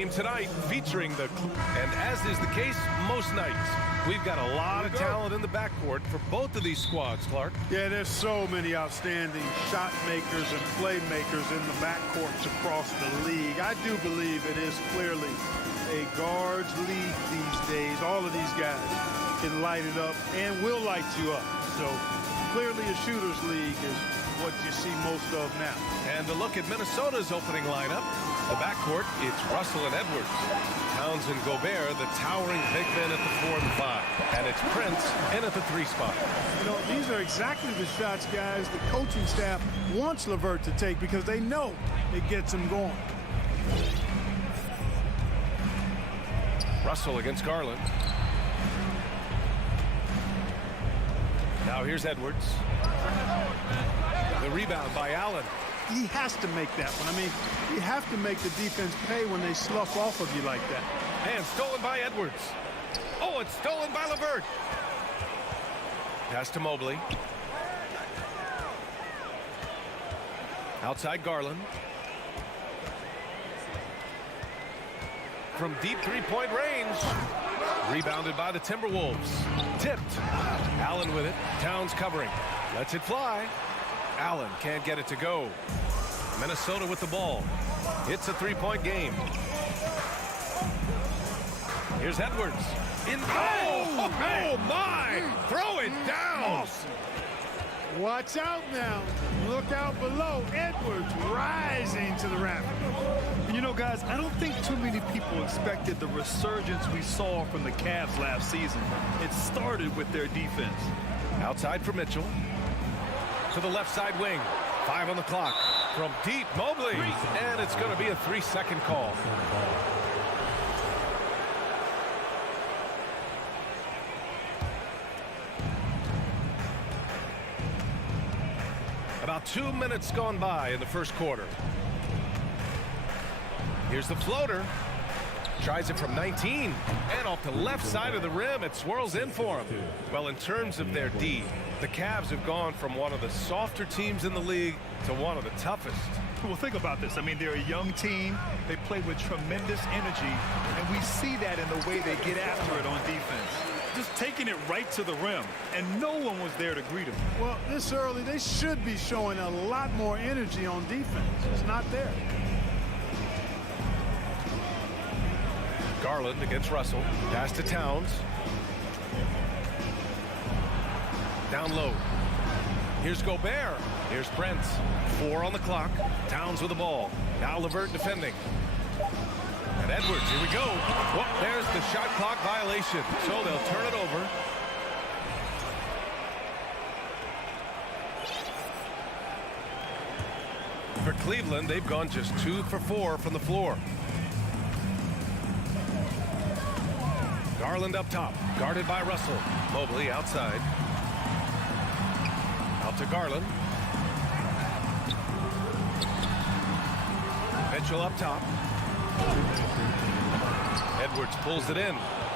team tonight featuring and as is the case most nights, we've got a lot of talent in the backcourt for both of these squads, Clark. Yeah, there's so many outstanding shot makers and playmakers in the backcourts across the league. I do believe it is clearly a guards league these days. All of these guys can light it up and will light you up. So clearly a shooters league is what you see most of now. And to look at Minnesota's opening lineup, the backcourt, it's Russell and Edwards. Towns and Gobert, the towering big men at the 4 and 5. And it's Prince in at the 3 spot. You know, these are exactly the shots, guys, the coaching staff wants LeVert to take because they know it gets him going. Russell against Garland. Now here's Edwards. The rebound by Allen. He has to make that one. I mean, you have to make the defense pay when they slough off of you like that. And stolen by Edwards. Oh, it's stolen by LeVert. Pass to Mobley. Outside Garland. From deep three-point range. Rebounded by the Timberwolves. Tipped. Allen with it. Towns covering. Lets it fly. Allen can't get it to go. Minnesota with the ball. It's a three-point game. Here's Edwards. Oh my! Throw it down! Awesome. Watch out now. Look out below. Edwards rising to the raft. And you know, guys, I don't think too many people expected the resurgence we saw from the Cavs last season. It started with their defense. Outside for Mitchell. To the left side wing. 5 on the clock. From deep, Mobley. And it's going to be a 3-second call. About 2 minutes gone by in the first quarter. Here's the floater. Tries it from 19. And off the left side of the rim, it swirls in for him. Well, in terms of their D, the Cavs have gone from one of the softer teams in the league to one of the toughest. Well, think about this. I mean, they're a young team. They play with tremendous energy, and we see that in the way they get after it on defense. Just taking it right to the rim, and no one was there to greet him. Well, this early, they should be showing a lot more energy on defense. It's not there. Garland against Russell. Pass to Towns. Down low. Here's Gobert. Here's Prince. 4 on the clock. Towns with the ball. Now LeVert defending. And Edwards, here we go. Well, there's the shot clock violation. So they'll turn it over. For Cleveland, they've gone just 2 for 4 from the floor. Garland up top, guarded by Russell. Mobley outside. Out to Garland. Mitchell up top. Edwards pulls it in.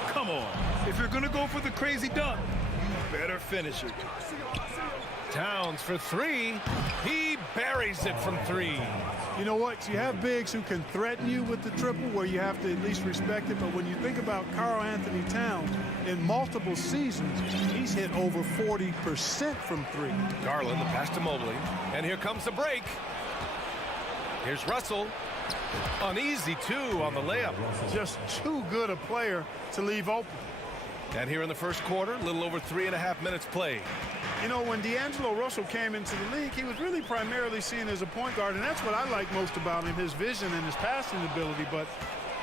Come on. If you're going to go for the crazy dunk, you better finish it. Towns for 3. He buries it from 3. You know what? You have bigs who can threaten you with the triple where you have to at least respect it. But when you think about Karl-Anthony Towns, in multiple seasons, he's hit over 40% from 3. Garland, the pass to Mobley. And here comes the break. Here's Russell. Uneasy, too, on the layup. Just too good a player to leave open. And here in the first quarter, a little over 3.5 minutes played. You know, when D'Angelo Russell came into the league, he was really primarily seen as a point guard, and that's what I like most about him, his vision and his passing ability. But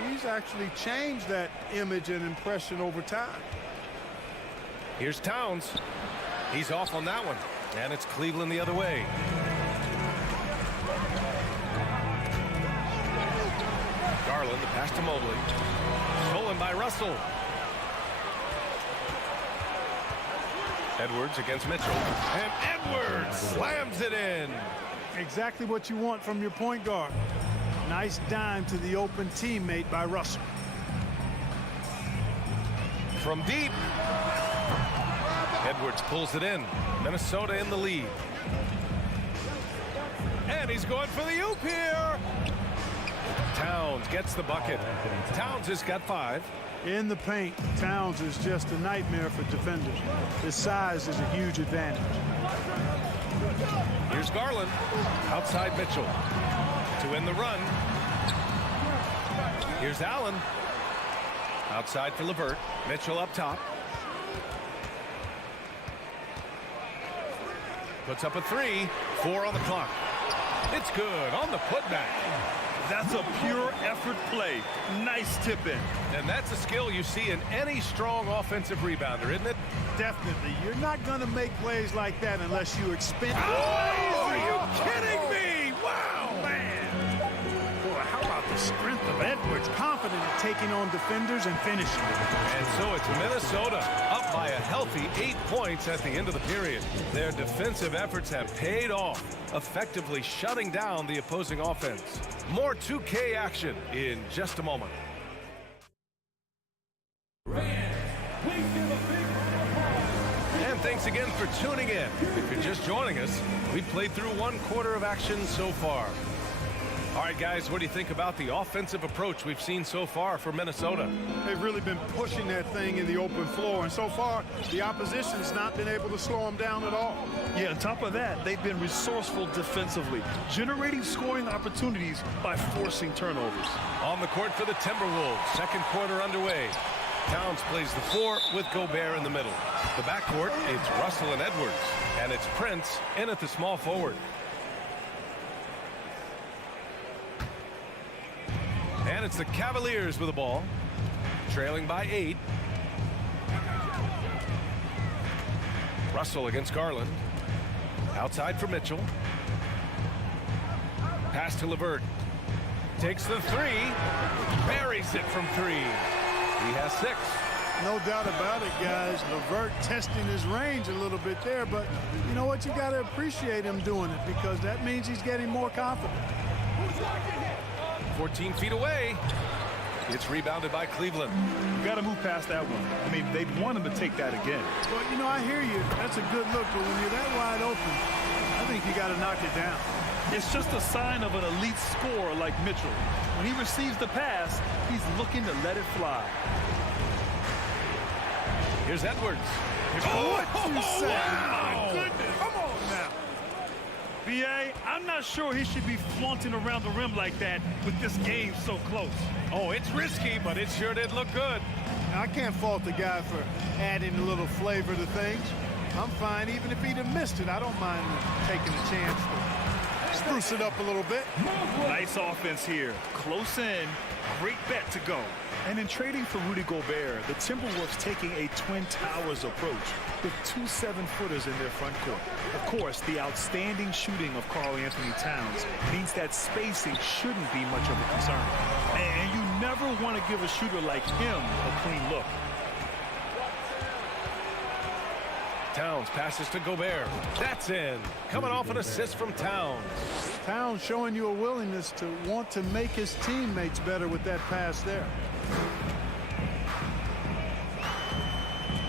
he's actually changed that image and impression over time. Here's Towns. He's off on that one. And it's Cleveland the other way. Garland, the pass to Mobley. Stolen by Russell. Edwards against Mitchell. And Edwards slams it in. Exactly what you want from your point guard. Nice dime to the open teammate by Russell. From deep. Edwards pulls it in. Minnesota in the lead. And he's going for the oop here. Towns gets the bucket. Towns has got 5. In the paint, Towns is just a nightmare for defenders. His size is a huge advantage. Here's Garland. Outside Mitchell. To win the run. Here's Allen. Outside for LeVert. Mitchell up top. Puts up a 3. 4 on the clock. It's good on the putback. That's a pure effort play. Nice tip in. And that's a skill you see in any strong offensive rebounder, isn't it? Definitely. You're not going to make plays like that unless you expend. Oh, are you kidding me? Wow, man. Boy, how about the strength of Edwards? Confident in taking on defenders and finishing. And so it's Minnesota up by a healthy 8 points at the end of the period. Their defensive efforts have paid off, effectively shutting down the opposing offense. More 2K action in just a moment. And thanks again for tuning in. If you're just joining us, we've played through 1 quarter of action so far. All right, guys, what do you think about the offensive approach we've seen so far for Minnesota? They've really been pushing that thing in the open floor, and so far, the opposition's not been able to slow them down at all. Yeah, on top of that, they've been resourceful defensively, generating scoring opportunities by forcing turnovers. On the court for the Timberwolves, second quarter underway. Towns plays the 4 with Gobert in the middle. The backcourt, it's Russell and Edwards, and it's Prince in at the small forward. And it's the Cavaliers with the ball, trailing by 8. Russell against Garland. Outside for Mitchell. Pass to LeVert. Takes the 3. Buries it from 3. He has 6. No doubt about it, guys. LeVert testing his range a little bit there, but you know what? You got to appreciate him doing it because that means he's getting more confident. 14 feet away. It's rebounded by Cleveland. You got to move past that one. I mean, they'd want him to take that again. Well, you know, I hear you. That's a good look, but when you're that wide open, I think you got to knock it down. It's just a sign of an elite scorer like Mitchell. When he receives the pass, he's looking to let it fly. Here's Edwards. What you say? Wow. My goodness. Come on now. B.A., I'm not sure he should be flaunting around the rim like that with this game so close. Oh, it's risky, but it sure did look good. I can't fault the guy for adding a little flavor to things. I'm fine. Even if he'd have missed it, I don't mind taking a chance to spruce it up a little bit. Nice offense here. Close in. Great bet to go. And in trading for Rudy Gobert, the Timberwolves taking a Twin Towers approach with 2 7-footers in their front court. Of course, the outstanding shooting of Karl Anthony Towns means that spacing shouldn't be much of a concern. And you never want to give a shooter like him a clean look. Towns passes to Gobert. That's in. Coming off an assist from Towns. Towns showing you a willingness to want to make his teammates better with that pass there.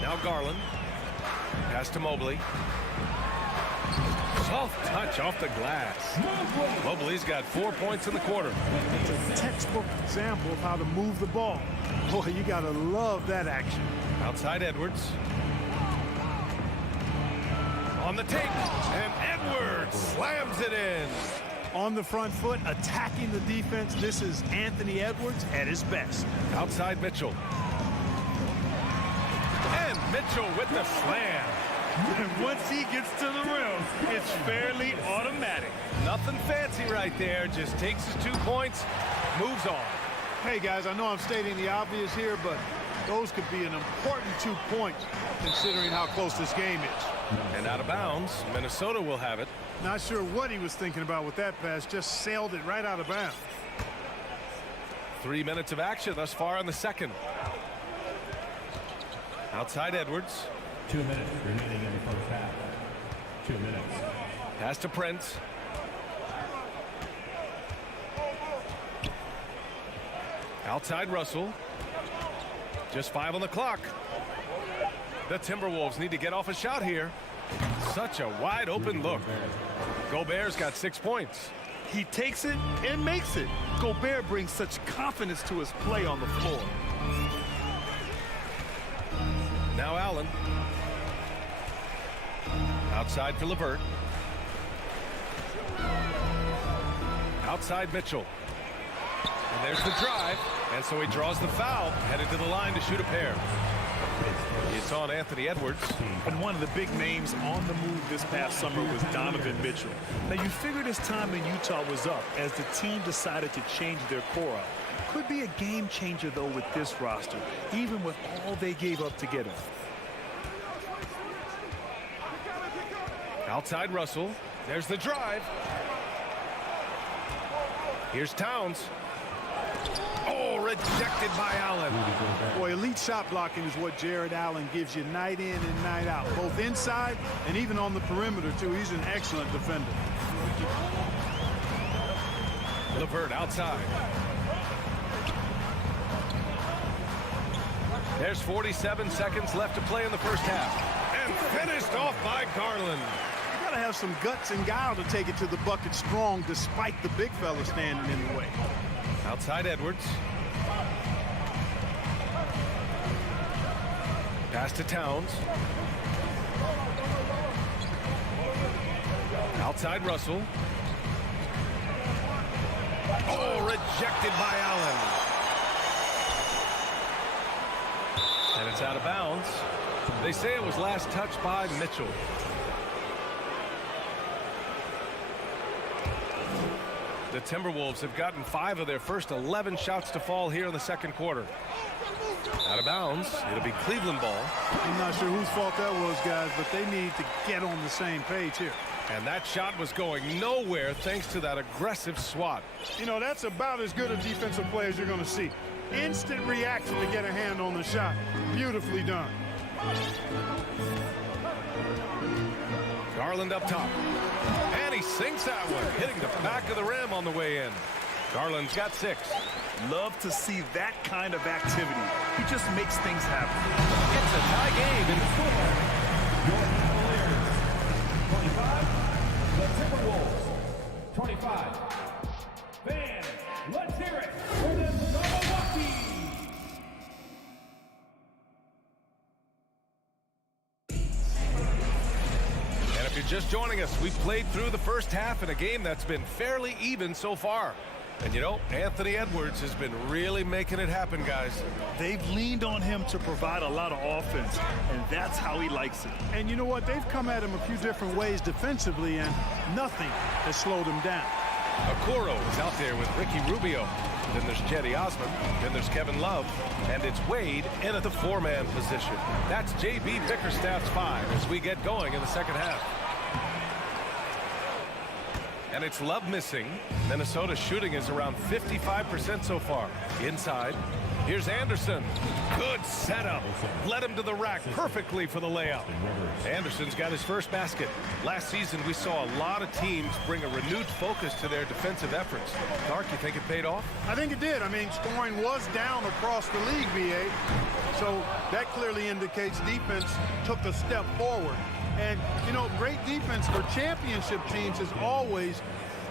Now Garland. Pass to Mobley. Soft touch off the glass. Mobley's got 4 points in the quarter. It's a textbook example of how to move the ball. Boy, you got to love that action. Outside Edwards. On the take, and Edwards slams it in. On the front foot, attacking the defense. This is Anthony Edwards at his best. Outside Mitchell. And Mitchell with the slam. And once he gets to the rim, it's fairly automatic. Nothing fancy right there. Just takes his 2 points, moves on. Hey, guys, I know I'm stating the obvious here, but those could be an important 2 points considering how close this game is. And out of bounds, Minnesota will have it. Not sure what he was thinking about with that pass. Just sailed it right out of bounds. 3 minutes of action thus far in the second. Outside Edwards. 2 minutes remaining in the first half. 2 minutes. Pass to Prince. Outside Russell. Just 5 on the clock. The Timberwolves need to get off a shot here. Such a wide open look. Gobert's got 6 points. He takes it and makes it. Gobert brings such confidence to his play on the floor. Now Allen. Outside for LeVert. Outside Mitchell. And there's the drive. And so he draws the foul, headed to the line to shoot a pair. It's on Anthony Edwards. And one of the big names on the move this past summer was Donovan Mitchell. Now you figured his time in Utah was up as the team decided to change their core up. Could be a game changer though with this roster, even with all they gave up to get him. Outside Russell. There's the drive. Here's Towns. Oh, rejected by Allen. Boy, elite shot blocking is what Jared Allen gives you night in and night out, both inside and even on the perimeter, too. He's an excellent defender. LeVert outside. There's 47 seconds left to play in the first half. And finished off by Garland. You got to have some guts and guile to take it to the bucket strong despite the big fella standing in the way. Outside Edwards. Pass to Towns. Outside Russell. Oh, rejected by Allen. And it's out of bounds. They say it was last touched by Mitchell. The Timberwolves have gotten 5 of their first 11 shots to fall here in the second quarter. Out of bounds. It'll be Cleveland ball. I'm not sure whose fault that was, guys, but they need to get on the same page here. And that shot was going nowhere thanks to that aggressive swat. You know, that's about as good a defensive play as you're going to see. Instant reaction to get a hand on the shot. Beautifully done. Garland up top. And he sinks that one, hitting the back of the rim on the way in. Garland's got 6. Love to see that kind of activity. He just makes things happen. It's a tie game in football. Your Cavaliers, 25. The Timberwolves, 25. Fans, let's hear it for the Milwaukee. And if you're just joining us, we've played through the first half in a game that's been fairly even so far. And you know, Anthony Edwards has been really making it happen, guys. They've leaned on him to provide a lot of offense, and that's how he likes it. And you know what? They've come at him a few different ways defensively, and nothing has slowed him down. Okoro is out there with Ricky Rubio. Then there's Cedi Osman. Then there's Kevin Love. And it's Wade in at the 4-man position. That's J.B. Bickerstaff's 5 as we get going in the second half. And it's Love missing. Minnesota's shooting is around 55% so far. Inside, here's Anderson. Good setup. Led him to the rack perfectly for the layup. Anderson's got his first basket. Last season, we saw a lot of teams bring a renewed focus to their defensive efforts. Clark, you think it paid off? I think it did. I mean, scoring was down across the league, B.A. So that clearly indicates defense took a step forward. And, you know, great defense for championship teams has always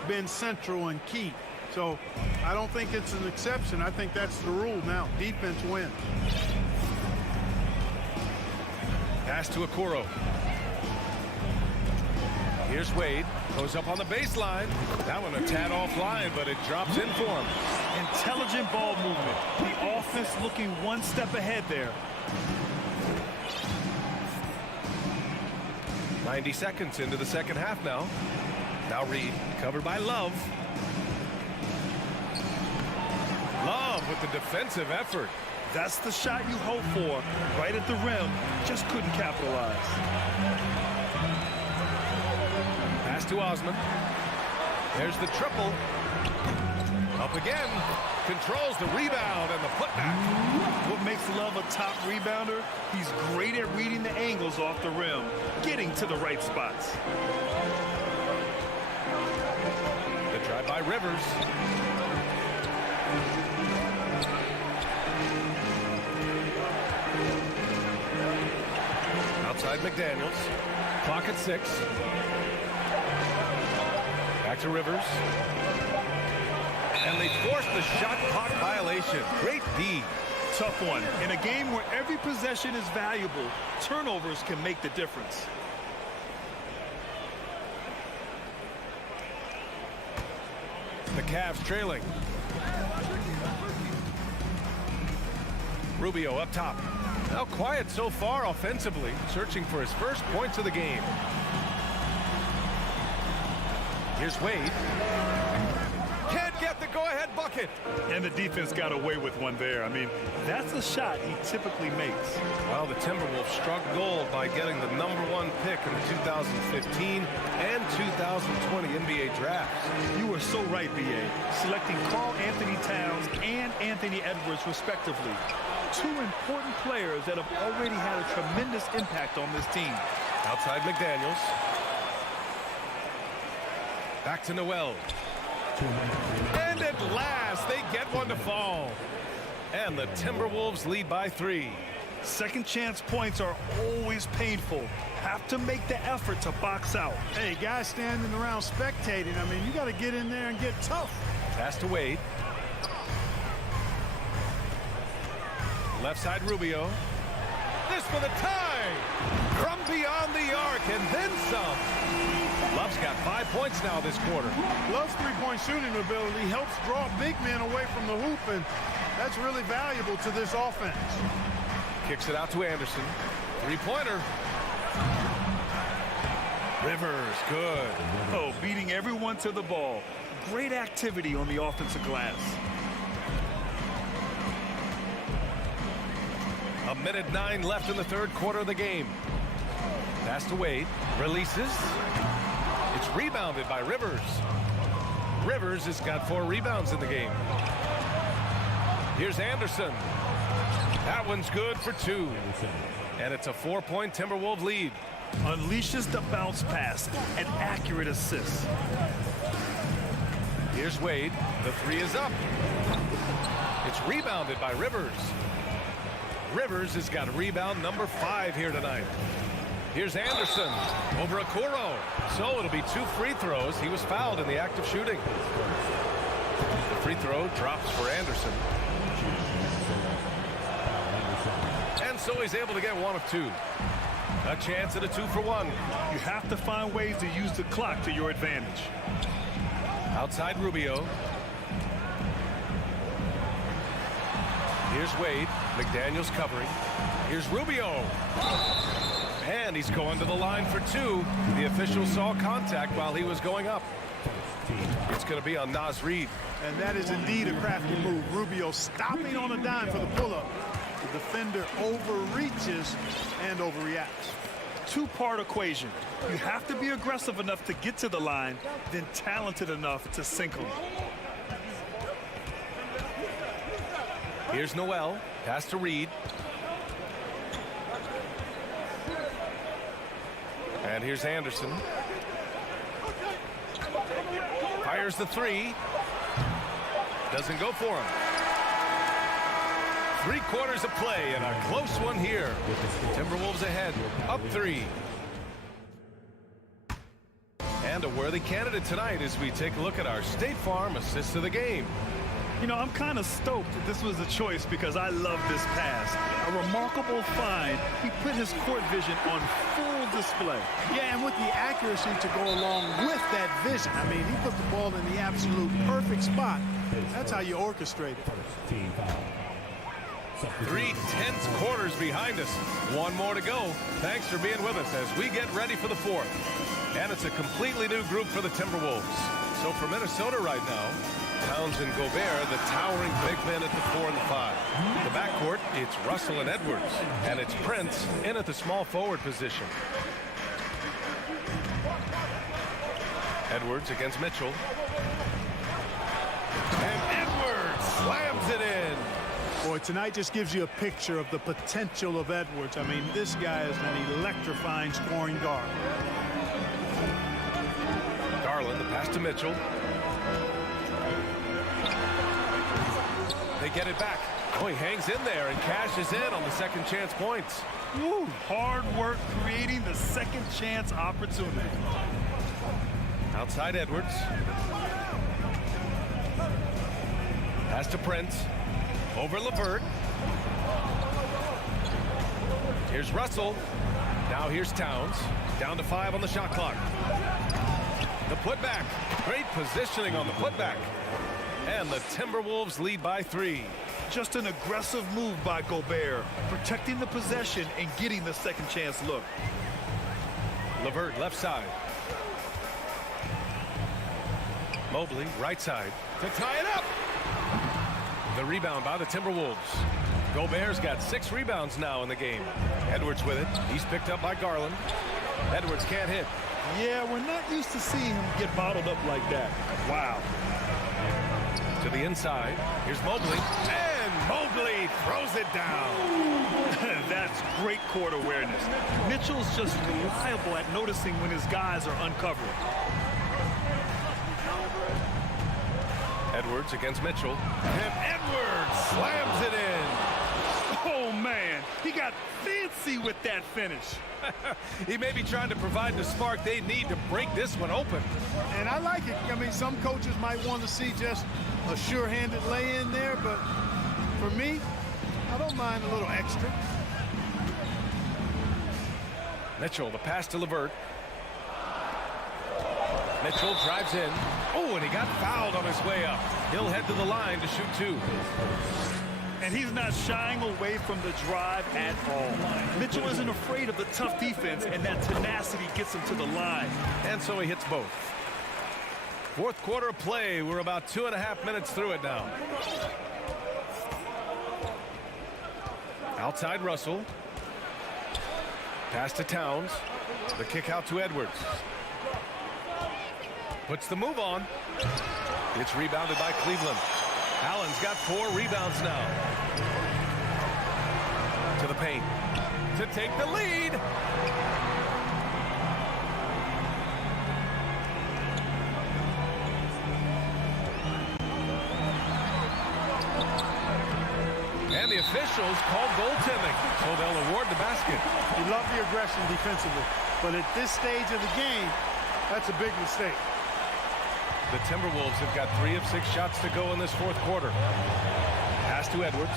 been central and key. So I don't think it's an exception. I think that's the rule now. Defense wins. Pass to Okoro. Here's Wade. Goes up on the baseline. That one a tad offline, but it drops in for him. Intelligent ball movement. The offense looking one step ahead there. 90 seconds into the second half now. Now Reed, covered by Love. Love with the defensive effort. That's the shot you hope for. Right at the rim. Just couldn't capitalize. Pass to Osman. There's the triple. Up again. Controls the rebound and the putback. What makes Love a top rebounder? He's great at reading the angles off the rim, getting to the right spots. The drive by Rivers. Outside McDaniels. Clock at 6. Back to Rivers. And they forced the shot clock violation. Great D. Tough one. In a game where every possession is valuable, turnovers can make the difference. The Cavs trailing. Rubio up top. Now quiet so far offensively, searching for his first points of the game. Here's Wade. Can't get the go-ahead bucket. And the defense got away with one there. I mean, that's a shot he typically makes. Well, the Timberwolves struck gold by getting the #1 pick in the 2015 and 2020 NBA drafts. You were so right, B.A. Selecting Karl Anthony Towns and Anthony Edwards, respectively. Two important players that have already had a tremendous impact on this team. Outside McDaniels. Back to Noel. And at last, they get one to fall. And the Timberwolves lead by 3. Second chance points are always painful. Have to make the effort to box out. Hey, guys standing around spectating, I mean, you got to get in there and get tough. Pass to Wade. Left side Rubio. This for the tie. From beyond the arc and then some. Love's got 5 points now this quarter. Love's three-point shooting ability helps draw big men away from the hoop, and that's really valuable to this offense. Kicks it out to Anderson. Three-pointer. Rivers, good. Oh, beating everyone to the ball. Great activity on the offensive glass. A minute 9 left in the third quarter of the game. Pass to Wade. Releases. It's rebounded by Rivers. Rivers has got 4 rebounds in the game. Here's Anderson. That one's good for 2. And it's a 4-point Timberwolves lead. Unleashes the bounce pass. An accurate assist. Here's Wade. The 3 is up. It's rebounded by Rivers. Rivers has got rebound number 5 here tonight. Here's Anderson over Okoro. So it'll be 2 free throws. He was fouled in the act of shooting. The free throw drops for Anderson. And so he's able to get 1 of 2. A chance at a 2-for-1. You have to find ways to use the clock to your advantage. Outside Rubio. Here's Wade. McDaniels covering. Here's Rubio. And he's going to the line for 2. The official saw contact while he was going up. It's going to be on Naz Reid. And that is indeed a crafty move. Rubio stopping on a dime for the pull-up. The defender overreaches and overreacts. Two-part equation. You have to be aggressive enough to get to the line, then talented enough to sink them. Here's Noel. Pass to Reid. And here's Anderson. Fires the 3. Doesn't go for him. 3 quarters of play and a close one here. Timberwolves ahead, up 3. And a worthy candidate tonight as we take a look at our State Farm assist of the game. You know, I'm kind of stoked that this was a choice because I love this pass. A remarkable find. He put his court vision on full display. Yeah, and with the accuracy to go along with that vision. I mean, he put the ball in the absolute perfect spot. That's how you orchestrate it. 3 tense quarters behind us. 1 more to go. Thanks for being with us as we get ready for the 4th. And it's a completely new group for the Timberwolves. So for Minnesota right now, Towns and Gobert, the towering big men at the 4 and the 5. The backcourt, it's Russell and Edwards. And it's Prince in at the small forward position. Edwards against Mitchell. And Edwards slams it in. Boy, tonight just gives you a picture of the potential of Edwards. I mean, this guy is an electrifying scoring guard. Garland, the pass to Mitchell. They get it back. Oh, he hangs in there and cashes in on the second chance points. Woo, hard work creating the second chance opportunity. Outside Edwards. Pass to Prince. Over LeVert. Here's Russell. Now here's Towns. Down to 5 on the shot clock. The putback. Great positioning on the putback. And the Timberwolves lead by 3. Just an aggressive move by Gobert, protecting the possession and getting the second chance look. LeVert left side. Mobley right side to tie it up. The rebound by the Timberwolves. Gobert's got 6 rebounds now in the game. Edwards with it. He's picked up by Garland. Edwards can't hit. Yeah, we're not used to seeing him get bottled up like that. Wow. To the inside. Here's Mobley. And Mobley throws it down. That's great court awareness. Mitchell's just reliable at noticing when his guys are uncovered. Edwards against Mitchell. And Edwards slams it in. Oh, man. He got fancy with that finish. He may be trying to provide the spark they need to break this one open. And I like it. I mean, some coaches might want to see just a sure-handed lay-in there, but for me, I don't mind a little extra. Mitchell, the pass to LeVert. Mitchell drives in. Oh, and he got fouled on his way up. He'll head to the line to shoot 2. And he's not shying away from the drive at all. Mitchell isn't afraid of the tough defense, and that tenacity gets him to the line. And so he hits both. Fourth quarter of play. We're about 2.5 minutes through it now. Outside Russell. Pass to Towns. The kick out to Edwards. Puts the move on. It's rebounded by Cleveland. Allen's got 4 rebounds now. To the paint. To take the lead. And the officials called goaltending, so they'll award the basket. You love the aggression defensively, but at this stage of the game, that's a big mistake. The Timberwolves have got 3 of 6 shots to go in this fourth quarter. Pass to Edwards.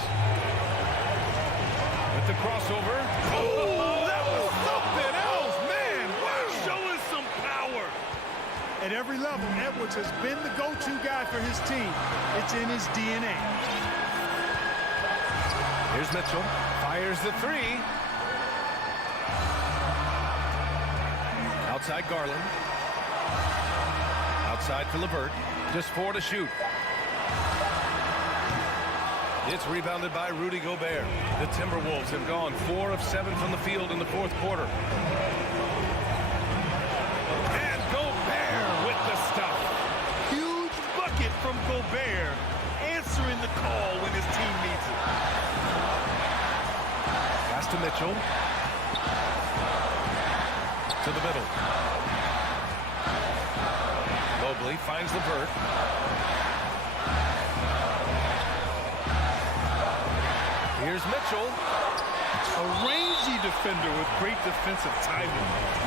With the crossover. Oh, that was something else, man. Wow. Showing some power. At every level, Edwards has been the go-to guy for his team. It's in his DNA. Here's Mitchell. Fires the 3. Outside Garland. Outside to LeVert. Just 4 to shoot. It's rebounded by Rudy Gobert. The Timberwolves have gone 4 of 7 from the field in the fourth quarter. And Gobert with the stuff. Huge bucket from Gobert, answering the call when his team needs it. Pass to Mitchell. To the middle. Mobley finds LeVert. Here's Mitchell. A rangy defender with great defensive timing. I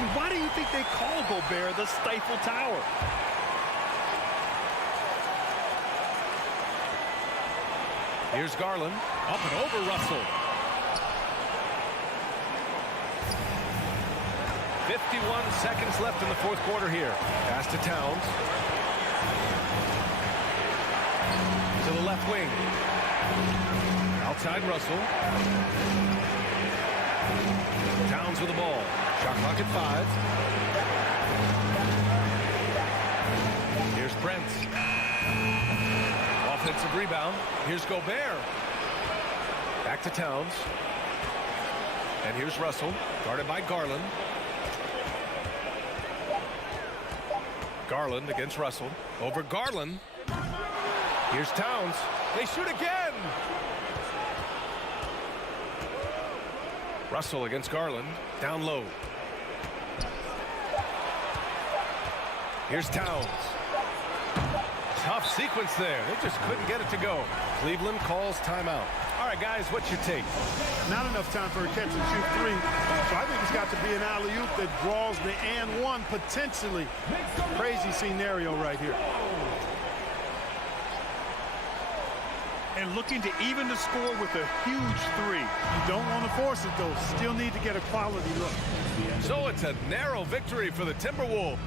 mean, why do you think they call Gobert the Stifle Tower? Here's Garland. Up and over Russell. 51 seconds left in the fourth quarter here. Pass to Towns. To the left wing. Outside Russell. Towns with the ball. Shot clock at 5. Here's Prince. Offensive rebound. Here's Gobert. Back to Towns. And here's Russell. Guarded by Garland. Garland against Russell. Over Garland. Here's Towns. They shoot again. Russell against Garland. Down low. Here's Towns. Tough sequence there. They just couldn't get it to go. Cleveland calls timeout. All right, right, guys, what's your take? Not enough time for a catch and shoot three. So I think it's got to be an alley-oop that draws the and one, potentially. Crazy scenario right here. And looking to even the score with a huge three. You don't want to force it, though. Still need to get a quality look. So it's a narrow victory for the Timberwolves.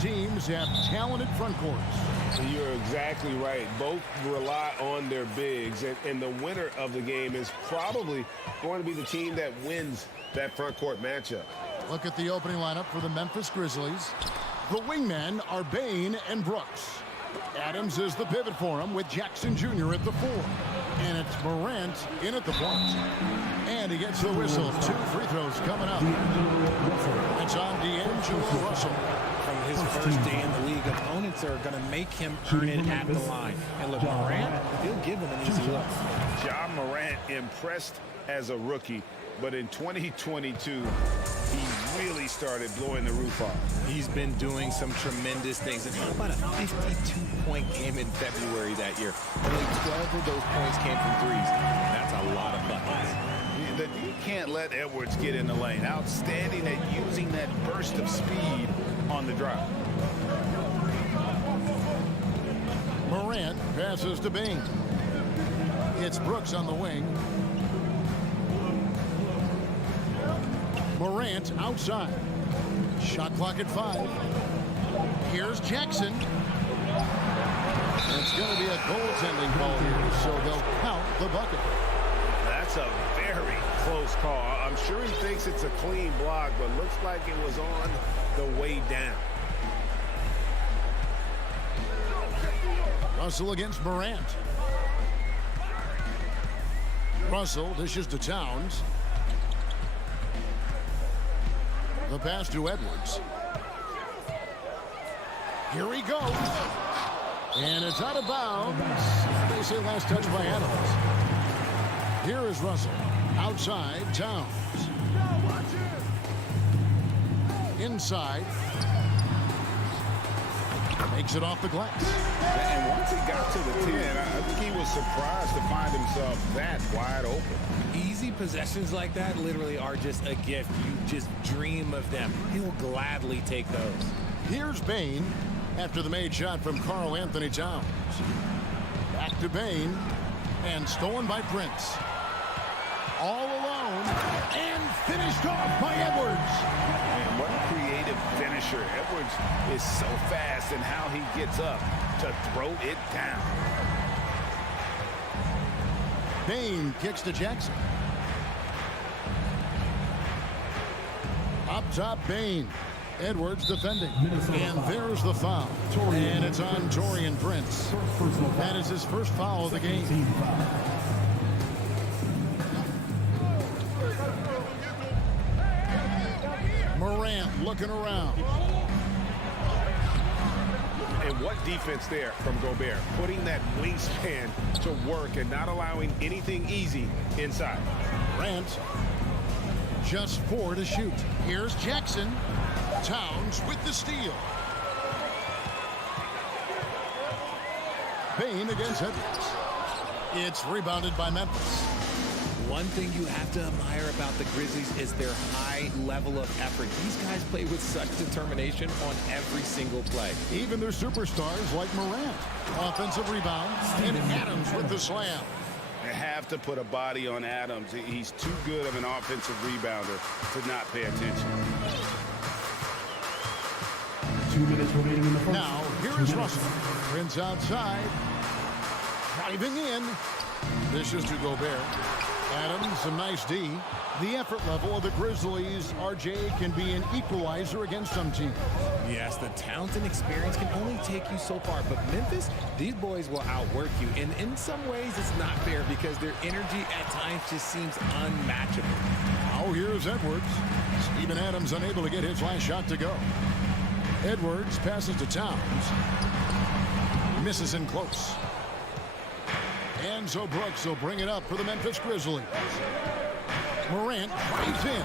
teams have talented front courts. You're exactly right. Both rely on their bigs, and the winner of the game is probably going to be the team that wins that front court matchup. Look at the opening lineup for the Memphis Grizzlies. The wingmen are Bain and Brooks. Adams is the pivot for him with Jackson Jr. at the 4. And it's Morant in at the point. And he gets the whistle. 2 free throws coming up. It's on D'Angelo Russell. From his first day in the league, opponents are going to make him earn it at the line. And look, Morant, he'll give him an easy look. John Morant impressed as a rookie, but in 2022, he really started blowing the roof off. He's been doing some tremendous things. And how about a 52-point game in February that year? Only 12 of those points came from threes. That's a lot of buckets. You can't let Edwards get in the lane. Outstanding at using that burst of speed on the drive. Morant passes to Bain. It's Brooks on the wing. Morant outside. Shot clock at 5. Here's Jackson. It's going to be a goaltending call here, so they'll count the bucket. That's a very close call. I'm sure he thinks it's a clean block, but looks like it was on the way down. Russell against Morant. Russell dishes to Towns. The pass to Edwards. Here he goes. And it's out of bounds. They say last touch by Adams. Here is Russell. Outside, Towns. Inside. Makes it off the glass. And once he got to the 10, I think he was surprised to find himself that wide open. Easy possessions like that literally are just a gift. You just dream of them. He'll gladly take those. Here's Bain after the made shot from Karl Anthony Towns. Back to Bain. And stolen by Prince. All alone. And finished off by Edwards. And what a creative finisher. Edwards is so fast in how he gets up to throw it down. Bain kicks to Jackson. Up top, Bain. Edwards defending. And there's the foul. And it's on Taurean Prince. That is his first foul of the game. Morant looking around. And what defense there from Gobert, putting that wingspan to work and not allowing anything easy inside. Morant, just 4 to shoot. Here's Jackson. Towns with the steal. Bain against Edwards. It's rebounded by Memphis. One thing you have to admire about the Grizzlies is their high level of effort. These guys play with such determination on every single play. Even their superstars like Morant. Offensive rebound. And Adams with the slam. They have to put a body on Adams. He's too good of an offensive rebounder to not pay attention. 2 minutes remaining in the first. Now, here is Russell. Prince outside. Driving in. This is to Gobert. Adams, some nice D. The effort level of the Grizzlies, RJ, can be an equalizer against some teams. Yes, the talent and experience can only take you so far. But Memphis, these boys will outwork you. And in some ways, it's not fair because their energy at times just seems unmatchable. Now here's Edwards. Steven Adams unable to get his last shot to go. Edwards passes to Towns. Misses in close. And so Brooks will bring it up for the Memphis Grizzlies. Morant drives in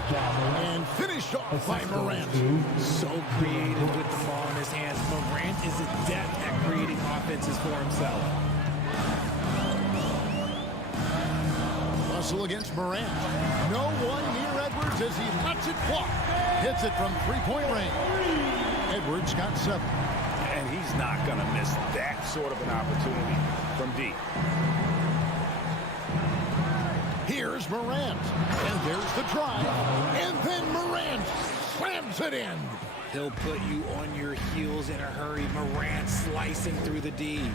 and finished off by Morant. So creative with the ball in his hands. Morant is adept at creating offenses for himself. Russell against Morant. No one near Edwards as he lets it fly. Hits it from three-point range. Edwards got 7. And he's not going to miss that sort of an opportunity from deep. Here's Morant. And there's the drive. And then Morant slams it in. He'll put you on your heels in a hurry. Morant slicing through the D.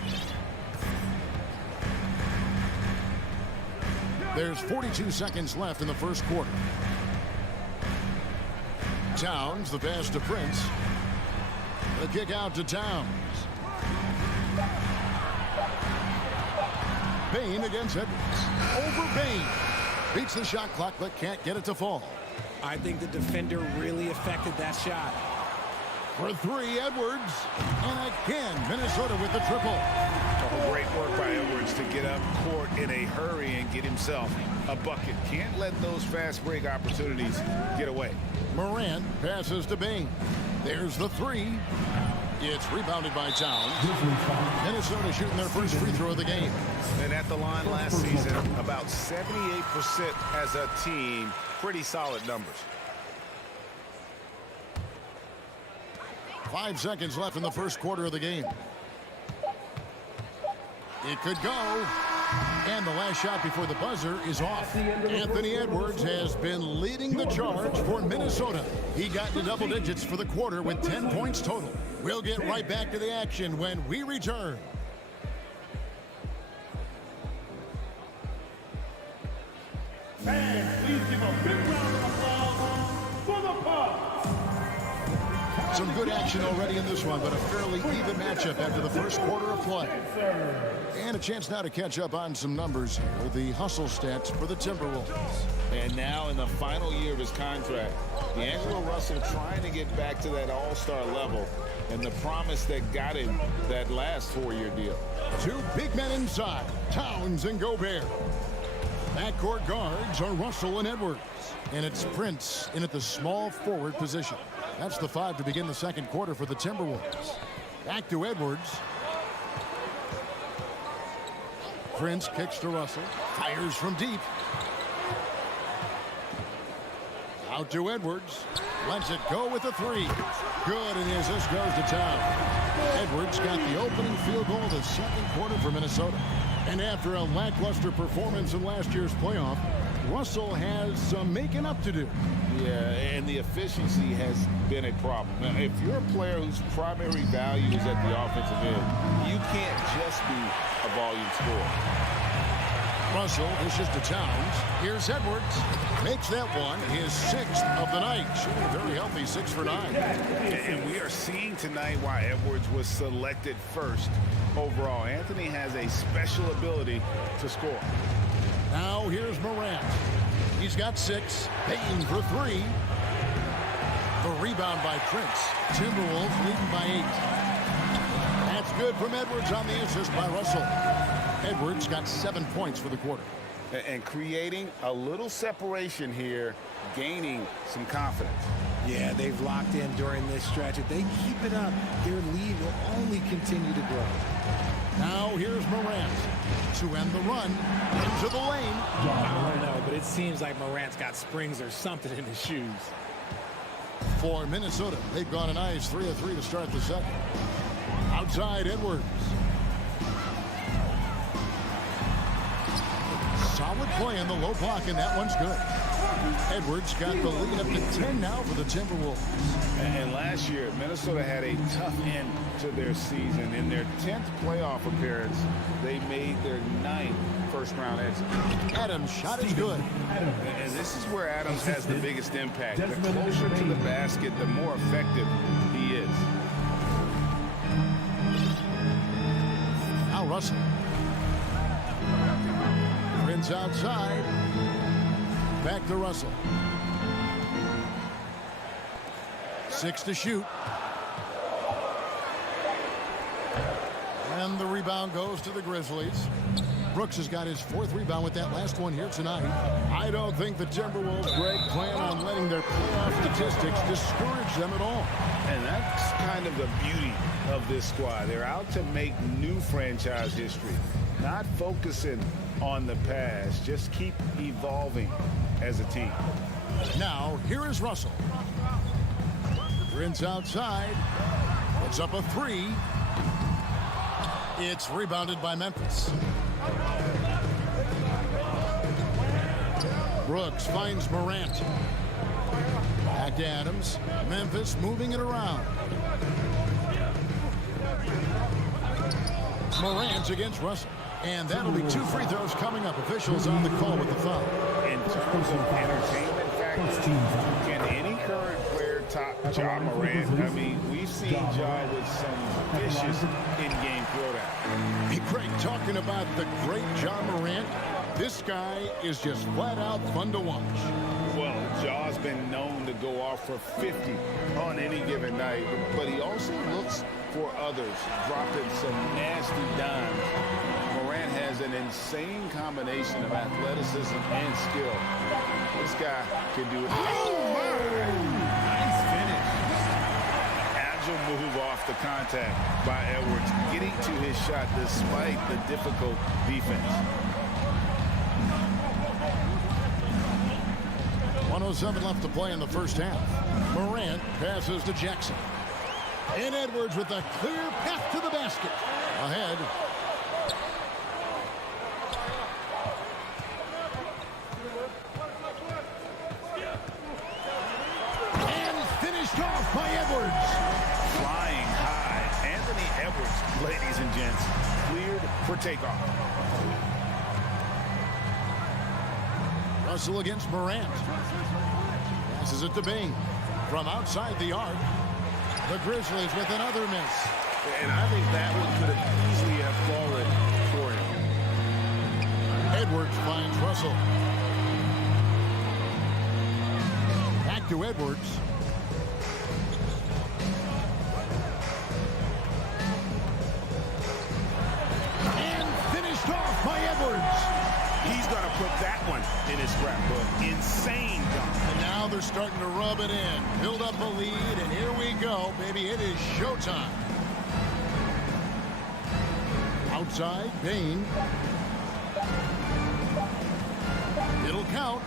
There's 42 seconds left in the first quarter. Towns, the pass to Prince. The kick out to Towns. Bain against Edwards. Over Bain. Beats the shot clock but can't get it to fall. I think the defender really affected that shot. For three, Edwards. And again, Minnesota with the triple. Great work by Edwards to get up court in a hurry and get himself a bucket. Can't let those fast break opportunities get away. Morant passes to Bain. There's the three. It's rebounded by Towns. Minnesota shooting their first free throw of the game. And at the line last season, about 78% as a team. Pretty solid numbers. 5 seconds left in the first quarter of the game. It could go. And the last shot before the buzzer is off. Anthony Edwards has been leading the charge for Minnesota. He got to double digits for the quarter with 10 points total. We'll get right back to the action when we return. Fans, please give a big round of applause for the Bucks. Some good action already in this one, but a fairly even matchup after the first quarter of play. And a chance now to catch up on some numbers here. The hustle stats for the Timberwolves. And now in the final year of his contract, D'Angelo Russell trying to get back to that all-star level and the promise that got him that last 4-year deal. Two big men inside, Towns and Gobert. Backcourt guards are Russell and Edwards. And it's Prince in at the small forward position. That's the 5 to begin the second quarter for the Timberwolves. Back to Edwards. Prince kicks to Russell. Fires from deep. Out to Edwards. Lets it go with a three. Good, and the assist goes to Towns. Edwards got the opening field goal of the second quarter for Minnesota. And after a lackluster performance in last year's playoff, Russell has some making up to do. Yeah, and the efficiency has been a problem. Now, if you're a player whose primary value is at the offensive end, you can't just be a volume scorer. Russell dishes to Towns. Here's Edwards. Makes that one his 6th of the night. Shooting a very healthy 6 for 9. And we are seeing tonight why Edwards was selected first overall. Anthony has a special ability to score. Now here's Morant. He's got 6. Bain for 3. The rebound by Prince. Timberwolves leading by 8. That's good from Edwards on the assist by Russell. Edwards got 7 points for the quarter. And creating a little separation here, gaining some confidence. Yeah, they've locked in during this stretch. If they keep it up, their lead will only continue to grow. Now here's Morant to end the run into the lane. I don't know, but it seems like Morant's got springs or something in his shoes. For Minnesota, they've gone a nice 3 of 3 to start the second. Outside Edwards. Solid play in the low block, and that one's good. Edwards got the lead up to 10 now for the Timberwolves. And last year, Minnesota had a tough end to their season. In their 10th playoff appearance, they made their 9th first-round exit. Adams' shot is good. And this is where Adams has the biggest impact. The closer to the basket, the more effective he is. Now Russell. Prince outside. Back to Russell. 6 to shoot. And the rebound goes to the Grizzlies. Brooks has got his 4th rebound with that last one here tonight. I don't think the Timberwolves, Greg, plan on letting their playoff statistics discourage them at all. And that's kind of the beauty of this squad. They're out to make new franchise history, not focusing on the past. Just keep evolving as a team. Now, here is Russell. Prince outside. Puts up a 3. It's rebounded by Memphis. Brooks finds Morant. Back to Adams. Memphis moving it around. Morant against Russell. And that'll be 2 free throws coming up. Officials on the call with the foul. In terms of entertainment factor, can any current player top Ja Morant? I mean, we've seen Ja with some vicious in-game throwdown. Hey, Craig, talking about the great Ja Morant, this guy is just flat out fun to watch. Well, Ja's been known to go off for 50 on any given night, but he also looks for others, dropping some nasty dimes. Morant has an insane combination of athleticism and skill. This guy can do it. Oh, my! Nice finish. Agile move off the contact by Edwards, getting to his shot despite the difficult defense. 1:07 left to play in the first half. Morant passes to Jackson. And Edwards with a clear path to the basket. Ahead. And finished off by Edwards. Flying high. Anthony Edwards, ladies and gents, cleared for takeoff. Russell against Morant. Passes it to Bain. From outside the arc. The Grizzlies with another miss. And I think that one could have easily have fallen for him. Edwards finds Russell. Back to Edwards. And finished off by Edwards. He's going to put that one in his scrapbook. Insane dunk. And now they're starting to rub it in. Build up a lead, and here we go, baby. It is showtime. Outside, Bain. It'll count.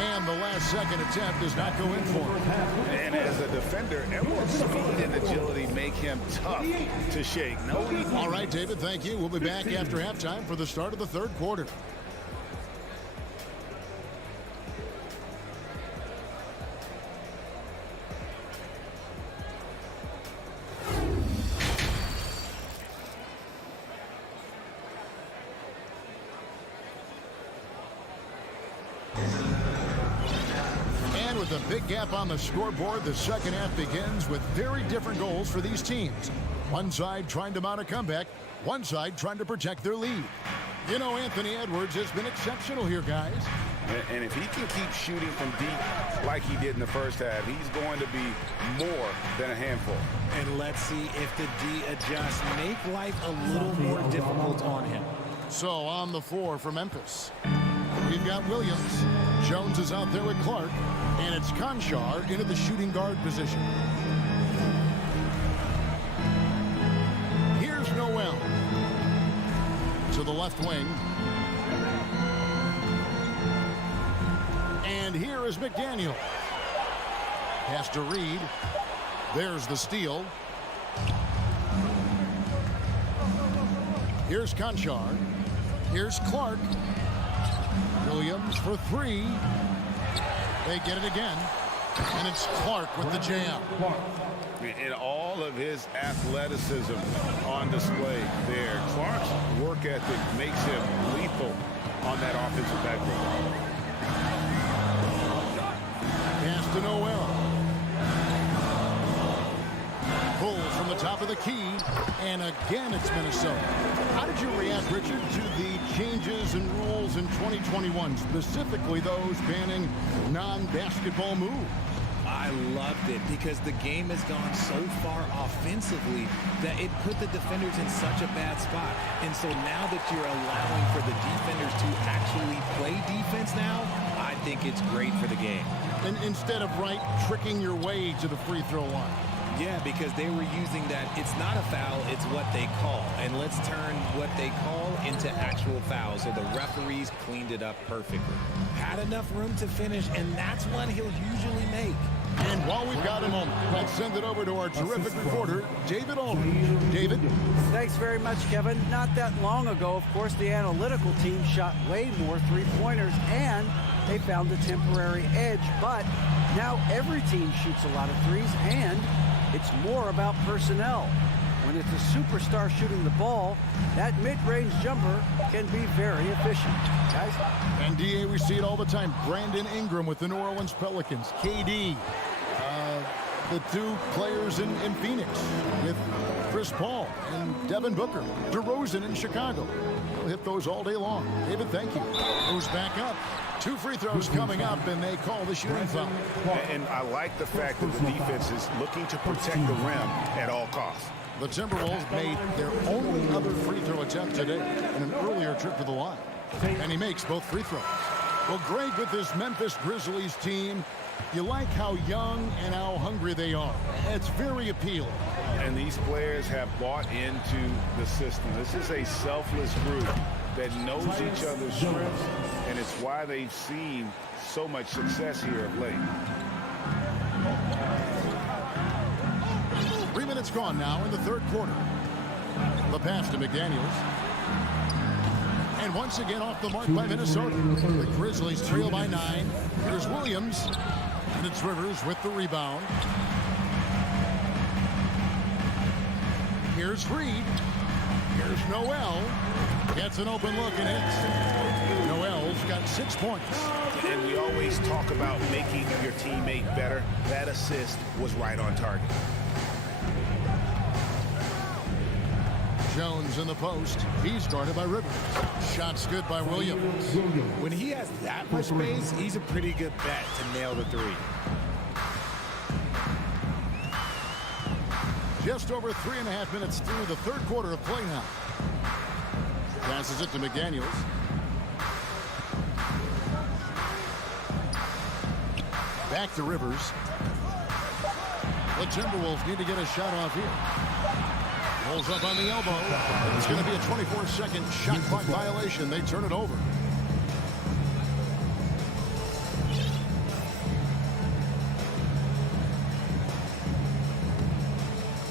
And the last second attempt does not go in for him. And as a defender, Edwards' speed and agility make him tough to shake. No easy. All right, David, thank you. We'll be back after halftime for the start of the third quarter. With a big gap on the scoreboard, the second half begins with very different goals for these teams. One side trying to mount a comeback, one side trying to protect their lead. You know, Anthony Edwards has been exceptional here, guys. And if he can keep shooting from deep like he did in the first half, he's going to be more than a handful. And let's see if the D adjusts, make life a little more difficult on him. So on the floor for Memphis, we've got Williams. Jones is out there with Clark. And it's Conchar into the shooting guard position. Here's Noel. To the left wing. And here is McDaniel. Pass to Reed. There's the steal. Here's Conchar. Here's Clark. Williams for three. They get it again, and it's Clark with the jam. And all of his athleticism on display there. Clark's work ethic makes him lethal on that offensive backboard. Pass to Noel. Pulls from the top of the key, and again it's Minnesota. How did you react, Richard, to the changes and rules in 2021, specifically those banning non-basketball moves? I loved it because the game has gone so far offensively that it put the defenders in such a bad spot. And so now that you're allowing for the defenders to actually play defense now, I think it's great for the game. And instead of tricking your way to the free throw line. Yeah, because they were using that it's not a foul, it's what they call. And let's turn what they call into actual fouls. So the referees cleaned it up perfectly. Had enough room to finish, and that's one he'll usually make. And while we've got a moment, let's send it over to our terrific reporter, David Aldridge. David? Thanks very much, Kevin. Not that long ago, of course, the analytical team shot way more three-pointers, and they found a temporary edge. But Now every team shoots a lot of threes, and it's more about personnel. When it's a superstar shooting the ball, that mid-range jumper can be very efficient. Guys? And DA, we see it all the time. Brandon Ingram with the New Orleans Pelicans. KD. The two players in Phoenix with Chris Paul and Devin Booker. DeRozan in Chicago. He'll hit those all day long. David, thank you. Goes back up. 2 free throws coming up, and they call the shooting foul. And I like the fact that the defense is looking to protect the rim at all costs. The Timberwolves made their only other free throw attempt today in an earlier trip to the line. And he makes both free throws. Well, Greg, with this Memphis Grizzlies team, you like how young and how hungry they are. It's very appealing. And these players have bought into the system. This is a selfless group that knows each other's strengths, and it's why they've seen so much success here of late. 3 minutes gone now in the third quarter. The pass to McDaniels. And once again off the mark by Minnesota. The Grizzlies trail by 9. Here's Williams. And it's Rivers with the rebound. Here's Reed. Here's Noel. Gets an open look and hits. Noel's got 6 points. And we always talk about making your teammate better. That assist was right on target. Jones in the post. He's guarded by Rivers. Shots good by Williams. When he has that much space, he's a pretty good bet to nail the 3. Just over 3.5 minutes through the third quarter of play now. Passes it to McDaniels. Back to Rivers. The Timberwolves need to get a shot off here. Pulls up on the elbow. It's going to be a 24-second shot clock violation. They turn it over.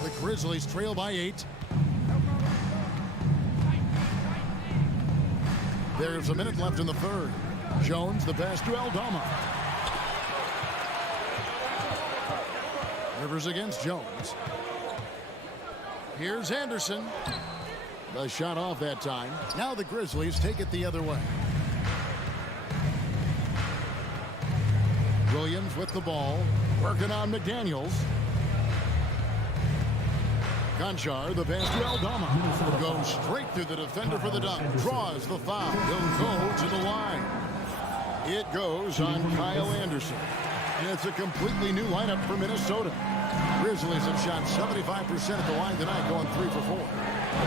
The Grizzlies trail by 8. There's a minute left in the third. Jones, the pass to Aldama. Rivers against Jones. Here's Anderson. The shot off that time. Now the Grizzlies take it the other way. Williams with the ball. Working on McDaniels. Conchar, the pass to Aldama. Goes straight through the defender for the dunk. Draws the foul. He'll go to the line. It goes on Kyle Anderson. And it's a completely new lineup for Minnesota. Grizzlies have shot 75% at the line tonight, going 3 for 4.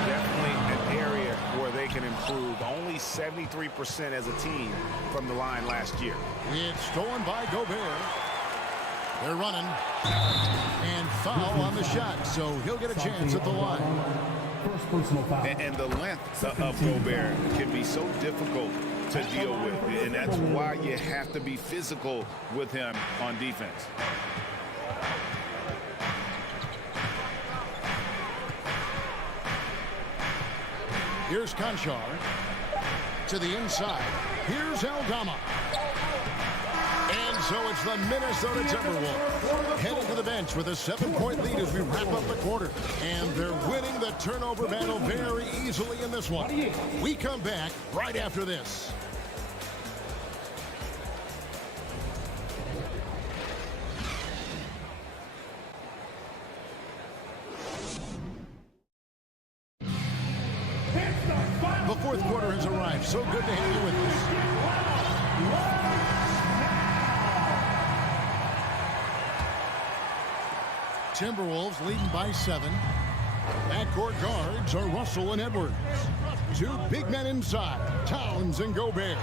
Definitely an area where they can improve. Only 73% as a team from the line last year. It's stolen by Gobert. They're running. And foul on the shot, so he'll get a chance at the line. First personal foul. And the length of Gobert can be so difficult to deal with, and that's why you have to be physical with him on defense. Here's Conchar to the inside. Here's Aldama. And so it's the Minnesota Timberwolves heading to the bench with a 7-point lead as we wrap up the quarter. And they're winning the turnover battle very easily in this one. We come back right after this. The fourth quarter has arrived. So good to have you with us. Timberwolves leading by 7. Backcourt guards are Russell and Edwards. 2 big men inside, Towns and Gobert.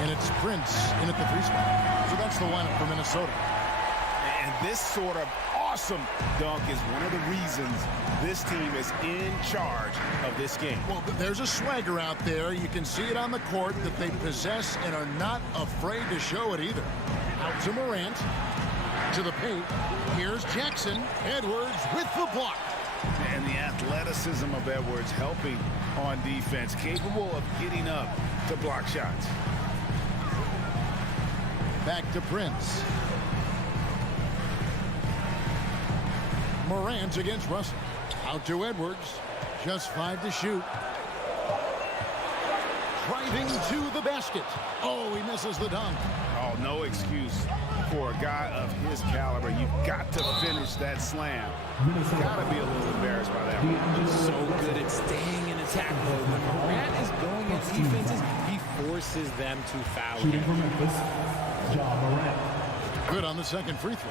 And it's Prince in at the 3 spot. So that's the lineup for Minnesota. And this sort of awesome dunk is one of the reasons this team is in charge of this game. Well, there's a swagger out there. You can see it on the court that they possess and are not afraid to show it either. Out to Morant. To the paint. Here's Jackson. Edwards with the block. And the athleticism of Edwards helping on defense, capable of getting up to block shots. Back to Prince. Morant against Russell. Out to Edwards. Just 5 to shoot. Driving to the basket. Oh, he misses the dunk. Oh, no excuse for a guy of his caliber. You've got to finish that slam. Got to be a little embarrassed by that one. So good at staying in attack mode. When Morant is going at defenses, he forces them to foul Shooting for him. Memphis, Ja Morant. Good on the second free throw.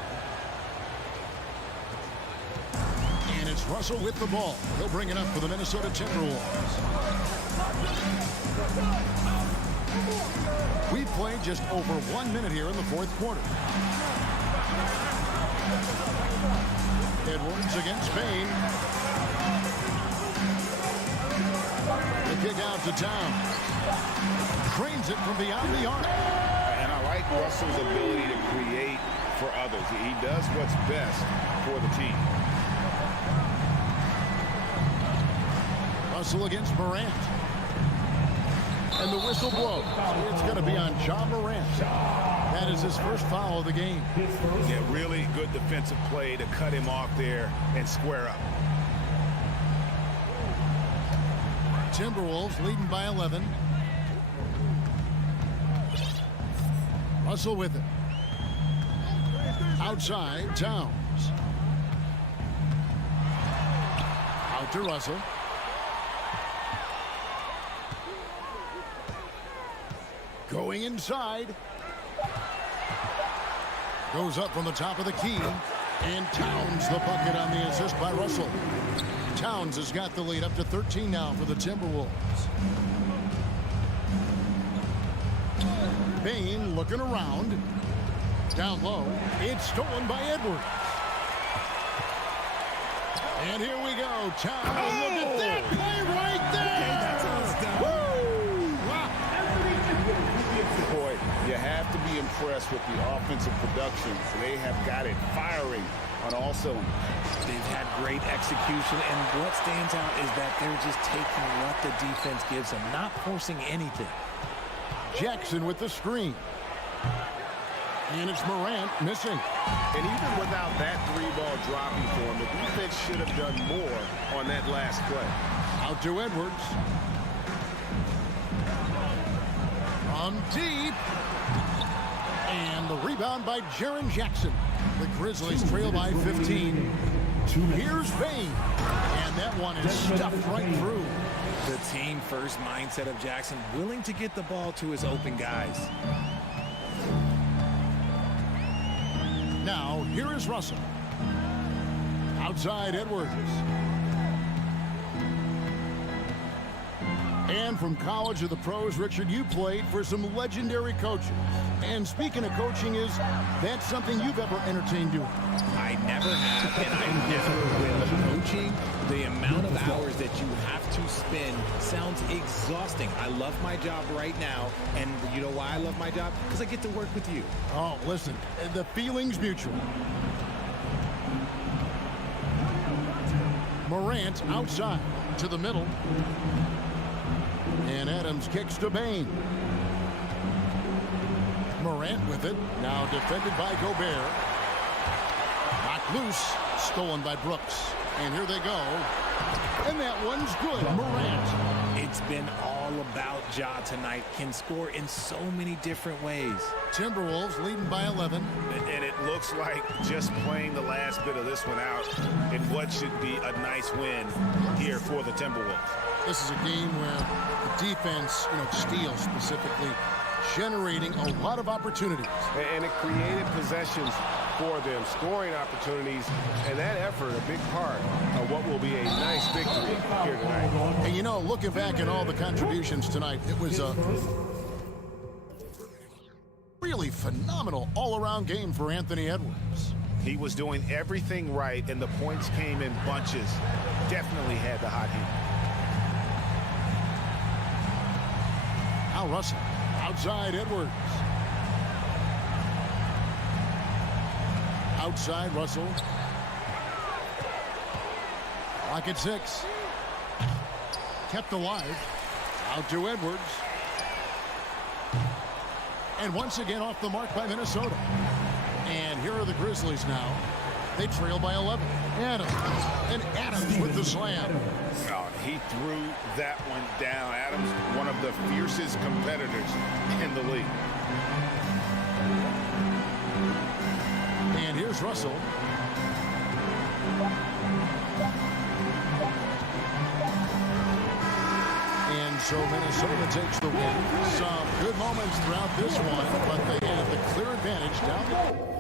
And it's Russell with the ball. He'll bring it up for the Minnesota Timberwolves. We've played just over 1 minute here in the fourth quarter. Edwards against Payne. The kick out to Towns. Trains it from beyond the arc. And I like Russell's ability to create for others. He does what's best for the team. Russell against Morant. And the whistle blows. It's going to be on Ja Morant. That is his first foul of the game. Yeah, really good defensive play to cut him off there and square up. Timberwolves leading by 11. Russell with it. Outside, Towns. Out to Russell. Going inside. Goes up from the top of the key. And Towns the bucket on the assist by Russell. Towns has got the lead up to 13 now for the Timberwolves. Payne looking around. Down low. It's stolen by Edwards. And here we go. Towns. Oh! Look at that play right there. Boy, you have to be impressed with the offensive production. They have got it firing on all cylinders. They've had great execution, and what stands out is that they're just taking what the defense gives them, not forcing anything. Jackson with the screen. And it's Morant missing. And even without that three-ball dropping for him, the defense should have done more on that last play. Out to Edwards. From deep. And the rebound by Jaren Jackson. The Grizzlies trail by 15. Here's Payne. And that one is stuffed right through. The team first mindset of Jackson, willing to get the ball to his open guys. Now, here is Russell. Outside Edwards. And from college to the pros, Richard, you played for some legendary coaches. And speaking of coaching, is that something you've ever entertained doing? I never have, and I never will. Coaching, the amount of hours that you have to spend sounds exhausting. I love my job right now, and you know why I love my job? Because I get to work with you. Oh, listen, the feeling's mutual. Morant outside to the middle. And Adams kicks to Payne. Morant with it. Now defended by Gobert. Knocked loose. Stolen by Brooks. And here they go. And that one's good. Morant. It's been all about Ja tonight. Can score in so many different ways. Timberwolves leading by 11. And it looks like just playing the last bit of this one out in what should be a nice win here for the Timberwolves. This is a game where the defense, steals specifically, generating a lot of opportunities. And it created possessions for them, scoring opportunities, and that effort a big part of what will be a nice victory here tonight. And looking back at all the contributions tonight, it was a really phenomenal all-around game for Anthony Edwards. He was doing everything right, and the points came in bunches. Definitely had the hot hand. Now Russell, outside Edwards. Outside Russell. Lock at 6. Kept alive. Out to Edwards. And once again off the mark by Minnesota. And here are the Grizzlies now. They trail by 11. Adams. And Adams with the slam. Oh, he threw that one down. Adams, one of the fiercest competitors in the league. And here's Russell. And so Minnesota takes the win. Some good moments throughout this one, but they have the clear advantage down the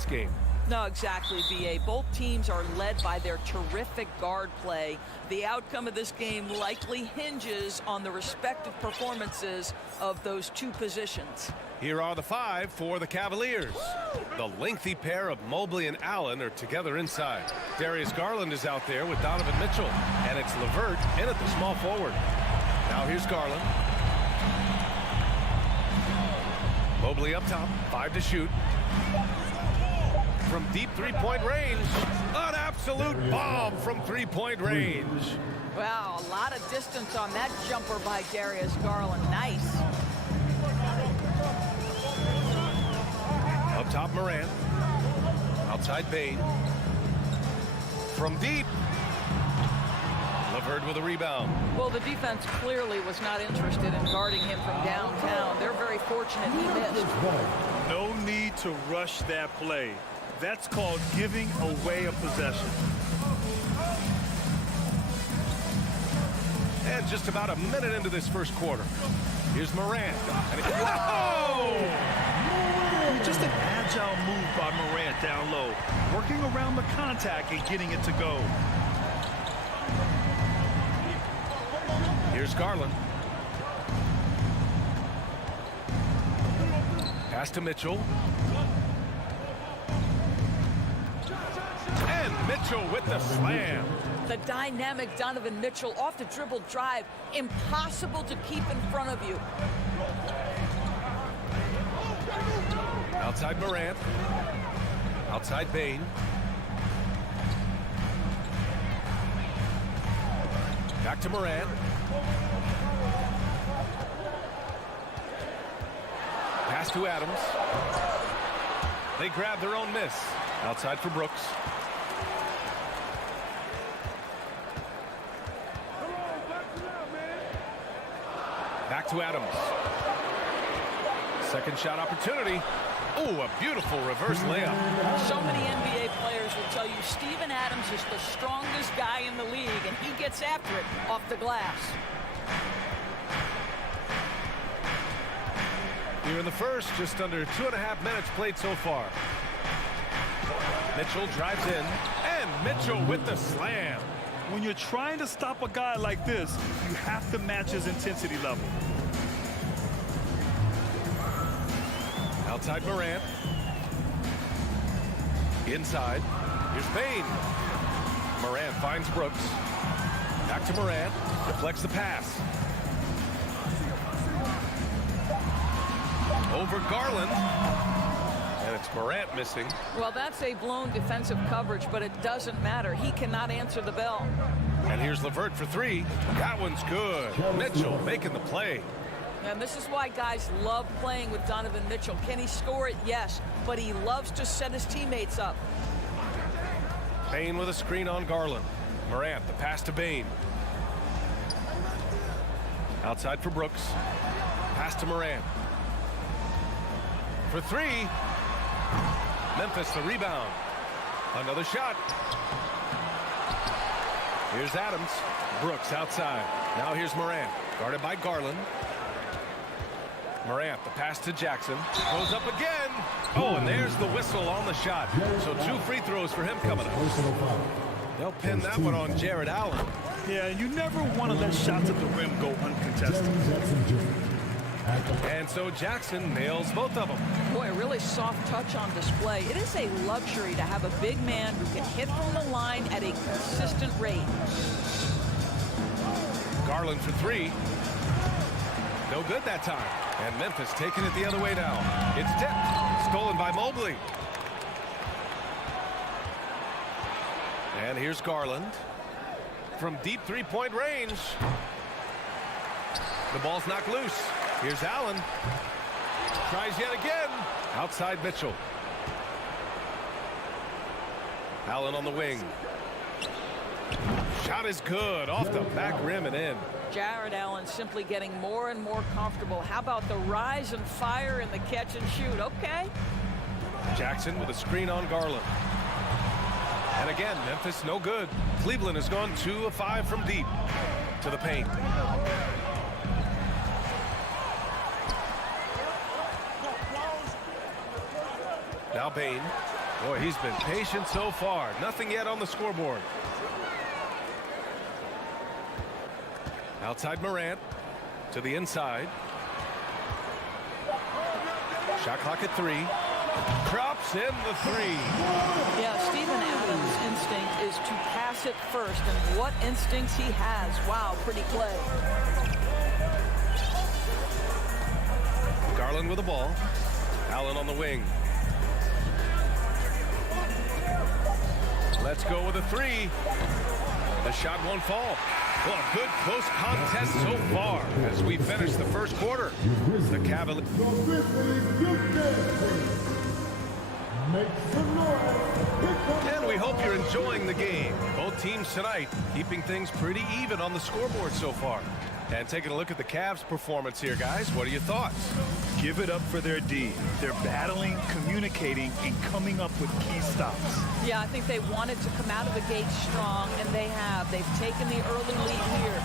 this game. No, exactly, B.A. Both teams are led by their terrific guard play. The outcome of this game likely hinges on the respective performances of those two positions. Here are the 5 for the Cavaliers. The lengthy pair of Mobley and Allen are together inside. Darius Garland is out there with Donovan Mitchell. And it's LeVert in at the small forward. Now here's Garland. Mobley up top, 5 to shoot. From deep three-point range, an absolute bomb from three-point range. Wow, a lot of distance on that jumper by Darius Garland. Nice. Up top, Morant. Outside, Bain. From deep, LeVert with a rebound. Well, the defense clearly was not interested in guarding him from downtown. They're very fortunate he missed. No need to rush that play. That's called giving away a possession. And just about a minute into this first quarter. Here's Morant. And whoa! Just an agile move by Morant down low, working around the contact and getting it to go. Here's Garland. Pass to Mitchell. And Mitchell with the slam. The dynamic Donovan Mitchell off the dribble drive. Impossible to keep in front of you. Outside Morant. Outside Bain. Back to Morant. Pass to Adams. They grab their own miss. Outside for Brooks. Back to Adams. Second shot opportunity. Oh, a beautiful reverse layup. So many NBA players will tell you Steven Adams is the strongest guy in the league, and he gets after it off the glass. Here in the first, just under 2.5 minutes played so far. Mitchell drives in, and Mitchell with the slam. When you're trying to stop a guy like this, you have to match his intensity level. Outside Morant. Inside. Here's Bain. Morant finds Brooks. Back to Morant. Deflects the pass. Over Garland. And it's Morant missing. Well, that's a blown defensive coverage, but it doesn't matter. He cannot answer the bell. And here's LeVert for 3. That one's good. Mitchell making the play. And this is why guys love playing with Donovan Mitchell. Can he score it? Yes. But he loves to set his teammates up. Bain with a screen on Garland. Morant, the pass to Bain. Outside for Brooks. Pass to Morant. For 3. Memphis the rebound. Another shot. Here's Adams. Brooks outside. Now here's Morant. Guarded by Garland. Morant, the pass to Jackson. Goes up again. Oh, and there's the whistle on the shot. So 2 free throws for him coming up. They'll pin that one on Jared Allen. Yeah, you never want to let shots at the rim go uncontested. And so Jackson nails both of them. Boy, a really soft touch on display. It is a luxury to have a big man who can hit from the line at a consistent rate. Garland for 3. No good that time. And Memphis taking it the other way now. It's tipped. Stolen by Mobley. And here's Garland. From deep three-point range. The ball's knocked loose. Here's Allen. Tries yet again. Outside Mitchell. Allen on the wing. Shot is good. Off the back rim and in. Jared Allen simply getting more and more comfortable. How about the rise and fire and the catch and shoot? Okay. Jackson with a screen on Garland. And again, Memphis no good. Cleveland has gone 2 of 5 from deep to the paint. Now Bain. Boy, he's been patient so far. Nothing yet on the scoreboard. Outside Morant to the inside. Shot clock at 3. Drops in the 3. Yeah, Steven Adams' instinct is to pass it first, and what instincts he has. Wow, pretty play. Garland with the ball. Allen on the wing. Let's go with a 3. The shot won't fall. Well, a good close contest so far as we finish the first quarter. The Cavaliers. And we hope you're enjoying the game. Both teams tonight keeping things pretty even on the scoreboard so far. And taking a look at the Cavs' performance here, guys. What are your thoughts? Give it up for their D. They're battling, communicating, and coming up with key stops. Yeah, I think they wanted to come out of the gate strong, and they have. They've taken the early lead here.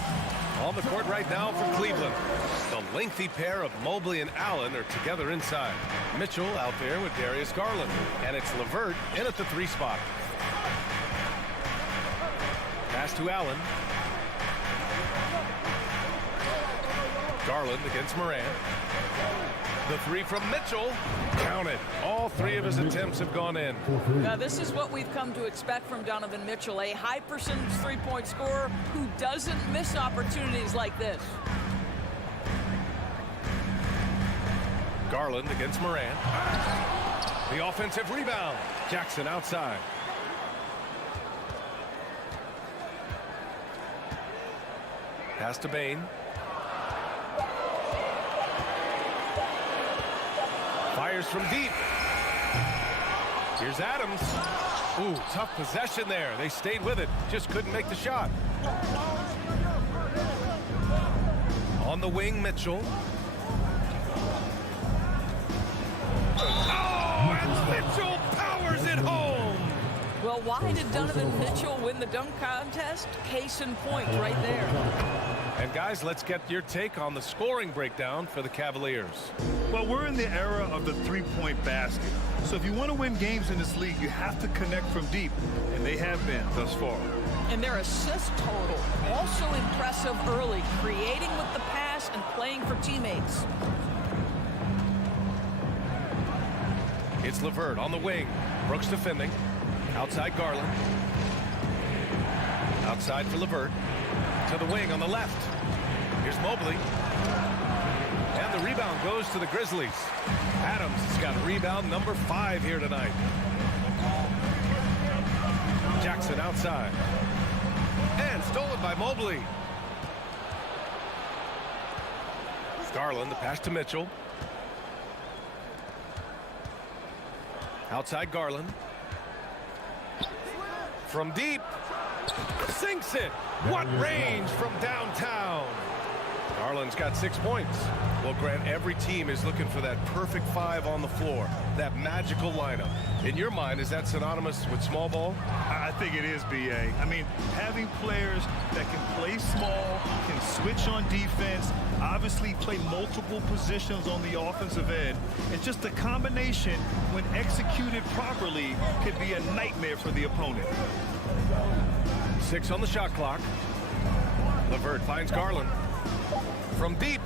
On the court right now for Cleveland. The lengthy pair of Mobley and Allen are together inside. Mitchell out there with Darius Garland. And it's LeVert in at the 3 spot. Pass to Allen. Garland against Morant. The 3 from Mitchell. Counted. All 3 of his attempts have gone in. Now, this is what we've come to expect from Donovan Mitchell, a high percentage three-point scorer who doesn't miss opportunities like this. Garland against Morant. The offensive rebound. Jackson outside. Pass to Bane. Fires from deep. Here's Adams. Ooh, tough possession there. They stayed with it. Just couldn't make the shot. On the wing, Mitchell. Oh, and Mitchell powers it home. Well, why did Donovan Mitchell win the dunk contest? Case in point right there. And guys, let's get your take on the scoring breakdown for the Cavaliers. Well, we're in the era of the three-point basket. So if you want to win games in this league, you have to connect from deep. And they have been thus far. And their assist total, also impressive early, creating with the pass and playing for teammates. It's LeVert on the wing. Brooks defending. Outside Garland. Outside for LeVert. To the wing on the left. Here's Mobley. And the rebound goes to the Grizzlies. Adams has got rebound number 5 here tonight. Jackson outside. And stolen by Mobley. Garland, the pass to Mitchell. Outside Garland. From deep. Sinks it. What range from downtown. Garland's got 6 points. Well, Grant, every team is looking for that perfect 5 on the floor. That magical lineup. In your mind, is that synonymous with small ball? I think it is, B.A. I mean, having players that can play small, can switch on defense, obviously play multiple positions on the offensive end. It's just a combination, when executed properly, could be a nightmare for the opponent. 6 on the shot clock. LeVert finds Garland. From deep.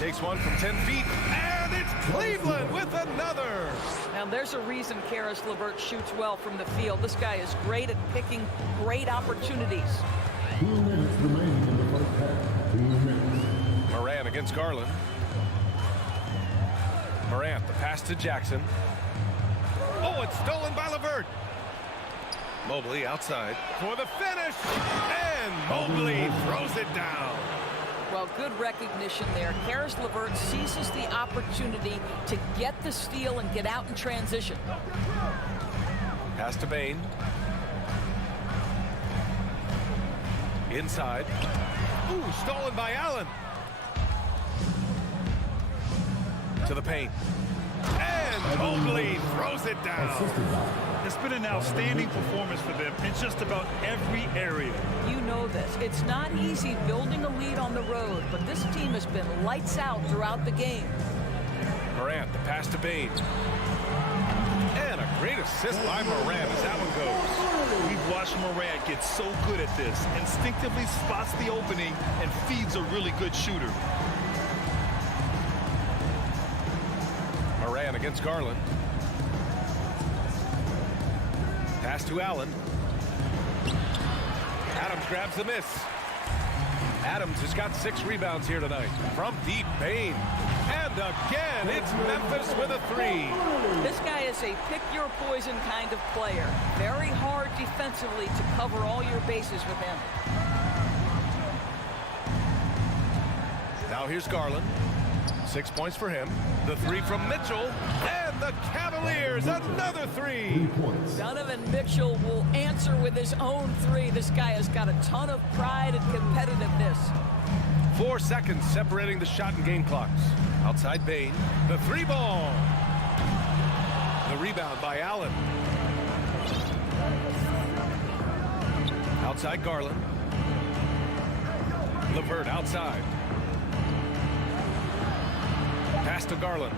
Takes one from 10 feet. And it's Cleveland with another. Now, there's a reason Caris LeVert shoots well from the field. This guy is great at picking great opportunities. 2 minutes remaining in the first half. 2 minutes. Morant against Garland. Morant, the pass to Jackson. Oh, it's stolen by LeVert. Mobley outside for the finish. And Mobley throws it down. Well, good recognition there. Caris LeVert seizes the opportunity to get the steal and get out in transition. Pass to Bane. Inside. Ooh, stolen by Allen. To the paint. And Mobley throws it down. It's been an outstanding performance for them in just about every area. You know this. It's not easy building a lead on the road, but this team has been lights out throughout the game. Morant, the pass to Bane. And Great assist by Moran as that one goes. We've watched Moran get so good at this. Instinctively spots the opening and feeds a really good shooter. Moran against Garland. Pass to Allen. Adams grabs the miss. Adams has got 6 rebounds here tonight. From deep, Bain. And again, it's Memphis with a 3. This guy is a pick-your-poison kind of player. Very hard defensively to cover all your bases with him. Now here's Garland. 6 points for him. The 3 from Mitchell. And the Cavaliers, another 3. Donovan Mitchell will answer with his own 3. This guy has got a ton of pride and competitiveness. 4 seconds separating the shot and game clocks. Outside Bain. The 3 ball. The rebound by Allen. Outside Garland. LeVert outside. Pass to Garland.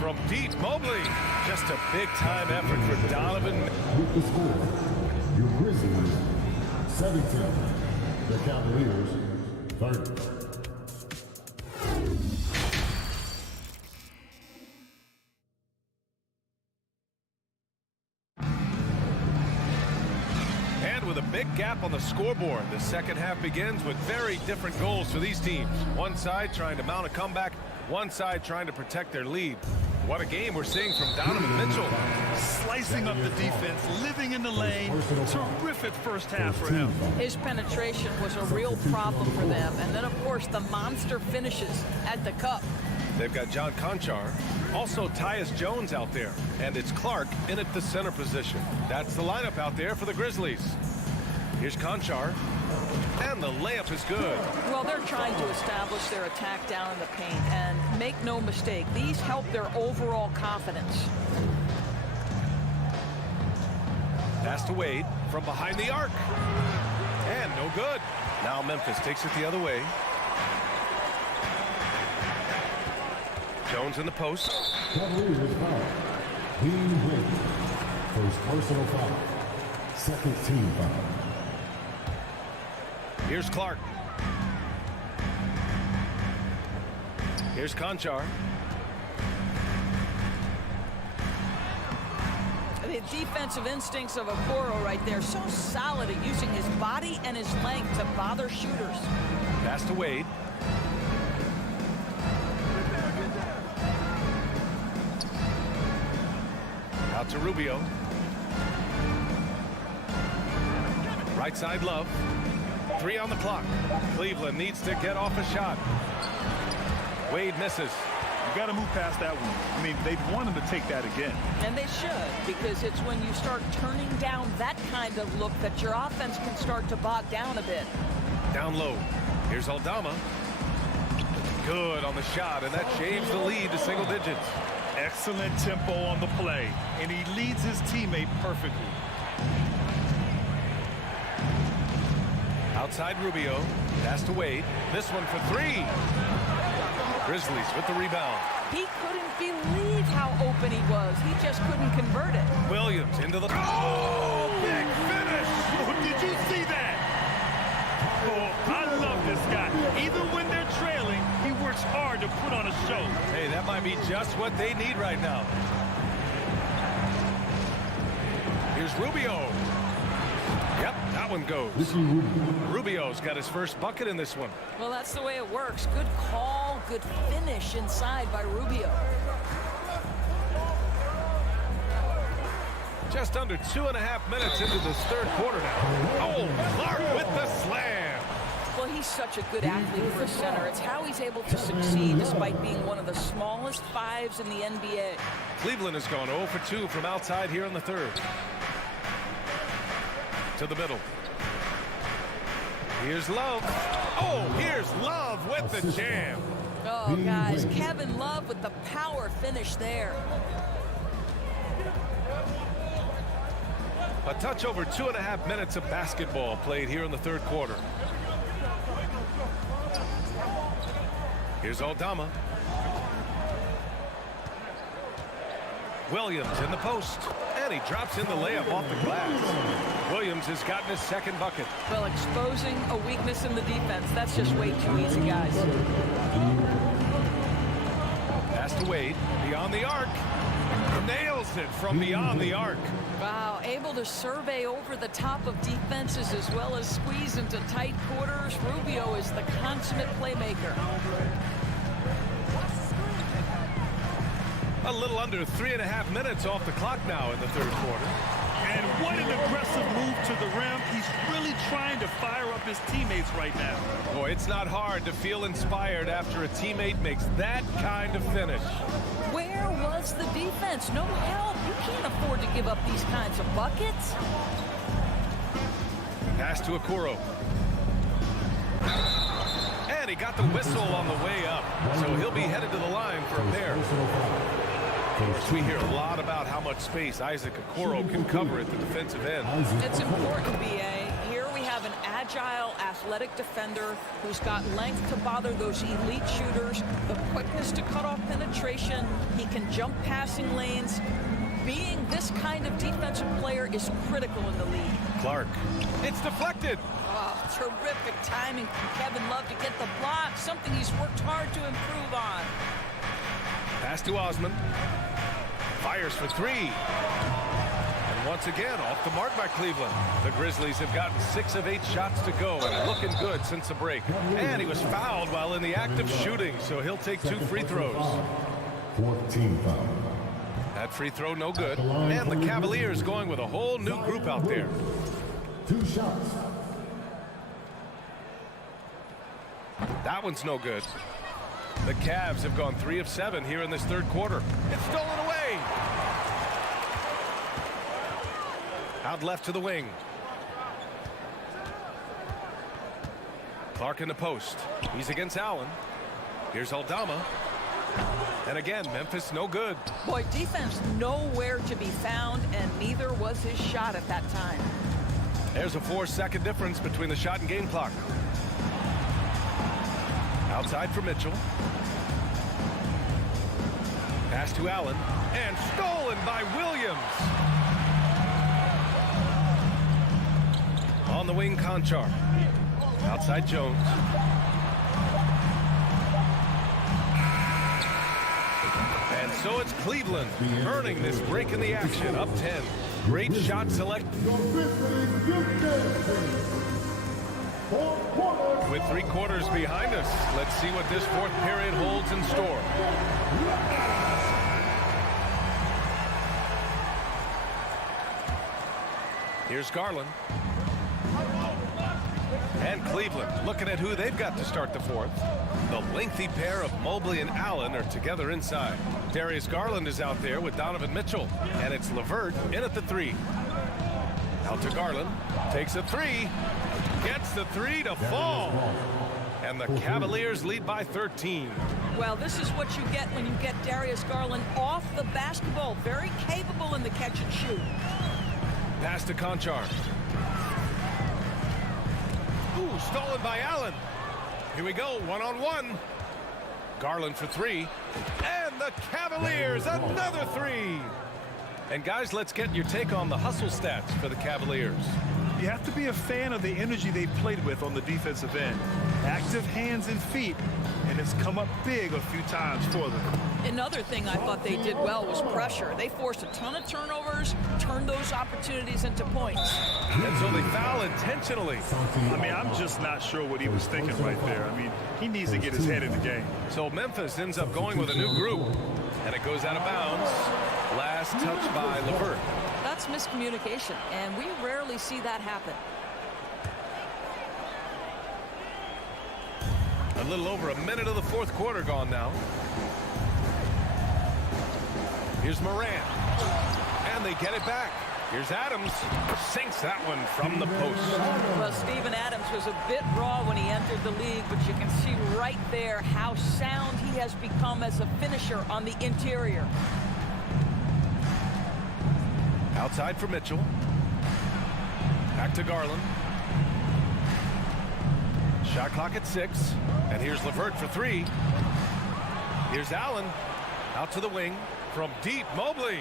From deep, Mobley. Just a big-time effort for Donovan. With the score, your Grizzlies 17, the Cavaliers 30. With a big gap on the scoreboard, the second half begins with very different goals for these teams. One side trying to mount a comeback, one side trying to protect their lead. What a game we're seeing from Donovan Mitchell. Slicing up the defense, living in the lane. Terrific first half for him. His penetration was a real problem for them. And then, of course, the monster finishes at the cup. They've got John Conchar, also Tyus Jones out there, and it's Clark in at the center position. That's the lineup out there for the Grizzlies. Here's Conchar, and the layup is good. Well, they're trying to establish their attack down in the paint, and make no mistake, these help their overall confidence. Pass to Wade from behind the arc, and no good. Now Memphis takes it the other way. Jones in the post. Cavaliers foul. Dean Wade. First personal foul. Second team foul. Here's Clark. Here's Conchar. The defensive instincts of Okoro right there, so solid at using his body and his length to bother shooters. Pass to Wade. Out to Rubio. Right side, Love. 3 on the clock. Cleveland needs to get off a shot. Wade misses. You got to move past that one. I mean, they'd want him to take that again. And they should, because it's when you start turning down that kind of look that your offense can start to bog down a bit. Down low. Here's Aldama. Good on the shot, and that shaves the lead to single digits. Excellent tempo on the play, and he leads his teammate perfectly. Outside Rubio. Pass to Wade. This one for 3. Grizzlies with the rebound. He couldn't believe how open he was. He just couldn't convert it. Williams into the... Oh, big finish! Oh, did you see that? Oh, I love this guy. Even when they're trailing, he works hard to put on a show. Hey, that might be just what they need right now. Here's Rubio. Yep, that one goes. Rubio's got his first bucket in this one. Well, that's the way it works. Good call, good finish inside by Rubio. Just under 2.5 minutes into this third quarter now. Oh, Clark with the slam. Well, he's such a good athlete for a center. It's how he's able to succeed despite being one of the smallest 5s in the NBA. Cleveland has gone 0 for 2 from outside here in the third. To the middle. Here's Love. Oh, here's Love with the jam. Oh, guys, Kevin Love with the power finish there. A touch over 2.5 minutes of basketball played here in the third quarter. Here's Aldama. Williams in the post. And he drops in the layup off the glass. Williams has gotten his second bucket. Well, exposing a weakness in the defense, that's just way too easy, guys. Pass to Wade, beyond the arc. Nails it from beyond the arc. Wow, able to survey over the top of defenses as well as squeeze into tight quarters. Rubio is the consummate playmaker. A little under 3.5 minutes off the clock now in the third quarter. And what an aggressive move to the rim. He's really trying to fire up his teammates right now. Boy, it's not hard to feel inspired after a teammate makes that kind of finish. Where was the defense? No help. You can't afford to give up these kinds of buckets. Pass to Okoro. And he got the whistle on the way up. So he'll be headed to the line for a pair. We hear a lot about how much space Isaac Okoro can cover at the defensive end. It's important, B.A. Here we have an agile, athletic defender who's got length to bother those elite shooters, the quickness to cut off penetration. He can jump passing lanes. Being this kind of defensive player is critical in the league. Clark. It's deflected. Oh, terrific timing from Kevin Love to get the block, something he's worked hard to improve on. Pass to Osman. Fires for three. And once again, off the mark by Cleveland. The Grizzlies have gotten 6 of 8 shots to go and looking good since the break. And he was fouled while in the act of shooting, so he'll take 2 free throws. 14 foul. That free throw no good. And the Cavaliers going with a whole new group out there. 2 shots. That one's no good. The Cavs have gone 3 of 7 here in this third quarter. It's stolen away. Out left to the wing. Clark in the post. He's against Allen. Here's Aldama. And again, Memphis no good. Boy, defense nowhere to be found, and neither was his shot at that time. There's a 4-second difference between the shot and game clock. Outside for Mitchell. Pass to Allen. And stolen by Williams. On the wing, Conchar. Outside Jones. And so it's Cleveland earning this break in the action. Up 10. Great shot select. With 3 quarters behind us, let's see what this fourth period holds in store. Here's Garland. And Cleveland looking at who they've got to start the fourth. The lengthy pair of Mobley and Allen are together inside. Darius Garland is out there with Donovan Mitchell. And it's LeVert in at the 3. Out to Garland. Takes a 3. Gets the 3 to fall. And the Cavaliers lead by 13. Well, this is what you get when you get Darius Garland off the basketball. Very capable in the catch and shoot. Pass to Conchar. Ooh, stolen by Allen. Here we go, 1-on-1. Garland for 3. And the Cavaliers, another 3. And guys, let's get your take on the hustle stats for the Cavaliers. You have to be a fan of the energy they've played with on the defensive end. Active hands and feet, and it's come up big a few times for them. Another thing I thought they did well was pressure. They forced a ton of turnovers, turned those opportunities into points. And so they foul intentionally. I mean, I'm just not sure what he was thinking right there. I mean, he needs to get his head in the game. So Memphis ends up going with a new group, and it goes out of bounds. Last touch by LeVert. That's miscommunication, and we rarely see that happen. A little over a minute of the fourth quarter gone now. Here's Moran. And they get it back. Here's Adams. Sinks that one from the post. Well, Steven Adams was a bit raw when he entered the league, but you can see right there how sound he has become as a finisher on the interior. Outside for Mitchell. Back to Garland. Shot clock at 6. And here's LeVert for 3. Here's Allen. Out to the wing. From deep, Mobley.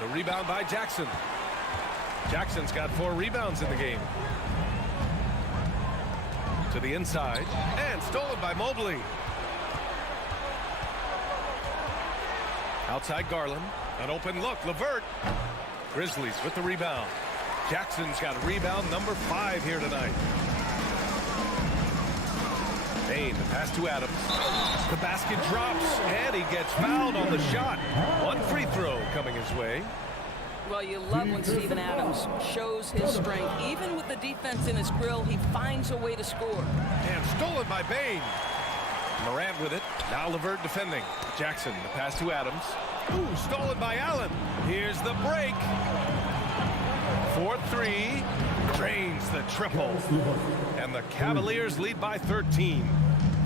The rebound by Jackson. Jackson's got 4 rebounds in the game. To the inside, and stolen by Mobley. Outside Garland, an open look, LeVert. Grizzlies with the rebound. Jackson's got rebound number 5 here tonight. Bain, the pass to Adams. The basket drops, and he gets fouled on the shot. 1 free throw coming his way. Well, you love when Steven Adams shows his strength. Even with the defense in his grill, he finds a way to score. And stolen by Bain. Morant with it. Now LeVert defending. Jackson, the pass to Adams. Ooh, stolen by Allen. Here's the break. 4-3. Drains the triple. And the Cavaliers lead by 13.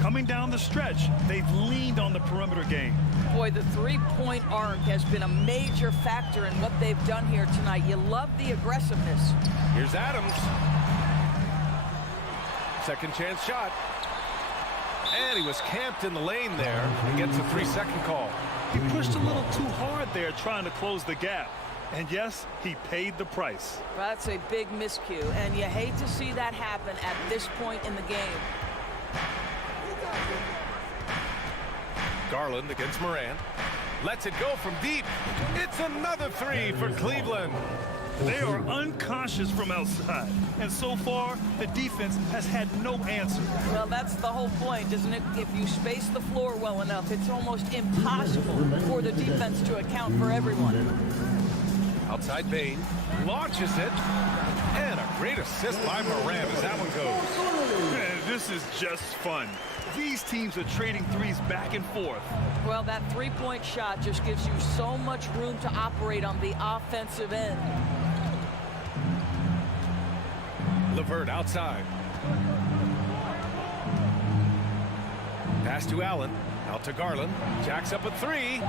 Coming down the stretch, they've leaned on the perimeter game. Boy, the three-point arc has been a major factor in what they've done here tonight. You love the aggressiveness. Here's Adams. Second chance shot. And he was camped in the lane there. He gets a 3-second call. He pushed a little too hard there trying to close the gap. And yes, he paid the price. That's a big miscue, and you hate to see that happen at this point in the game. Garland against Morant. Lets it go from deep. It's another 3 for Cleveland. They are unconscious from outside. And so far, the defense has had no answer. Well, that's the whole point, isn't it? If you space the floor well enough, it's almost impossible for the defense to account for everyone. Outside Bain. Launches it. And a great assist by Morant as that one goes. Man, this is just fun. These teams are trading threes back and forth. Well, that three-point shot just gives you so much room to operate on the offensive end. LeVert outside. Pass to Allen. Out to Garland. Jacks up a 3.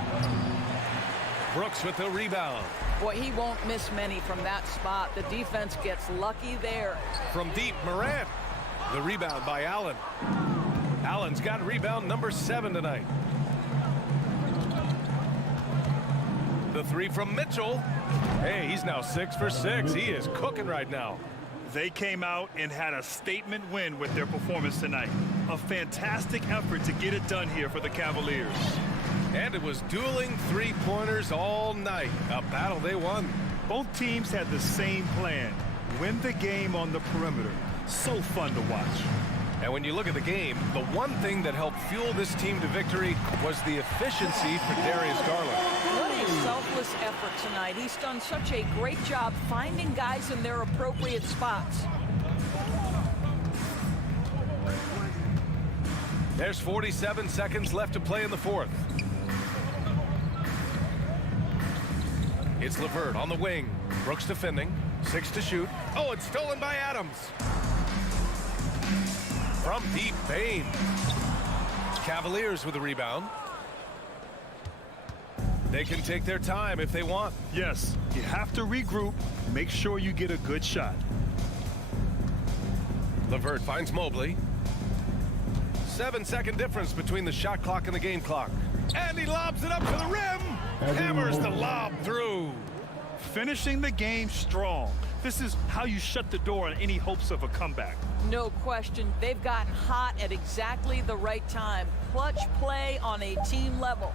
Brooks with the rebound. Boy, he won't miss many from that spot. The defense gets lucky there. From deep, Morant. The rebound by Allen. Allen's got rebound number 7 tonight. The 3 from Mitchell. Hey, he's now 6 for 6. He is cooking right now. They came out and had a statement win with their performance tonight. A fantastic effort to get it done here for the Cavaliers. And it was dueling three-pointers all night. A battle they won. Both teams had the same plan. Win the game on the perimeter. So fun to watch. And when you look at the game, the one thing that helped fuel this team to victory was the efficiency for Darius Garland. What a selfless effort tonight. He's done such a great job finding guys in their appropriate spots. There's 47 seconds left to play in the 4th. It's LeVert on the wing. Brooks defending. 6 to shoot. Oh, it's stolen by Adams. From deep, Bain. Cavaliers with the rebound. They can take their time if they want. Yes, you have to regroup. Make sure you get a good shot. LeVert finds Mobley. 7-second difference between the shot clock and the game clock. And he lobs it up to the rim. Hammers the lob through. Finishing the game strong. This is how you shut the door on any hopes of a comeback. No question. They've gotten hot at exactly the right time. Clutch play on a team level.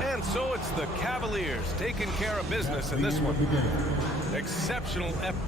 And so it's the Cavaliers taking care of business in this one. Exceptional effort.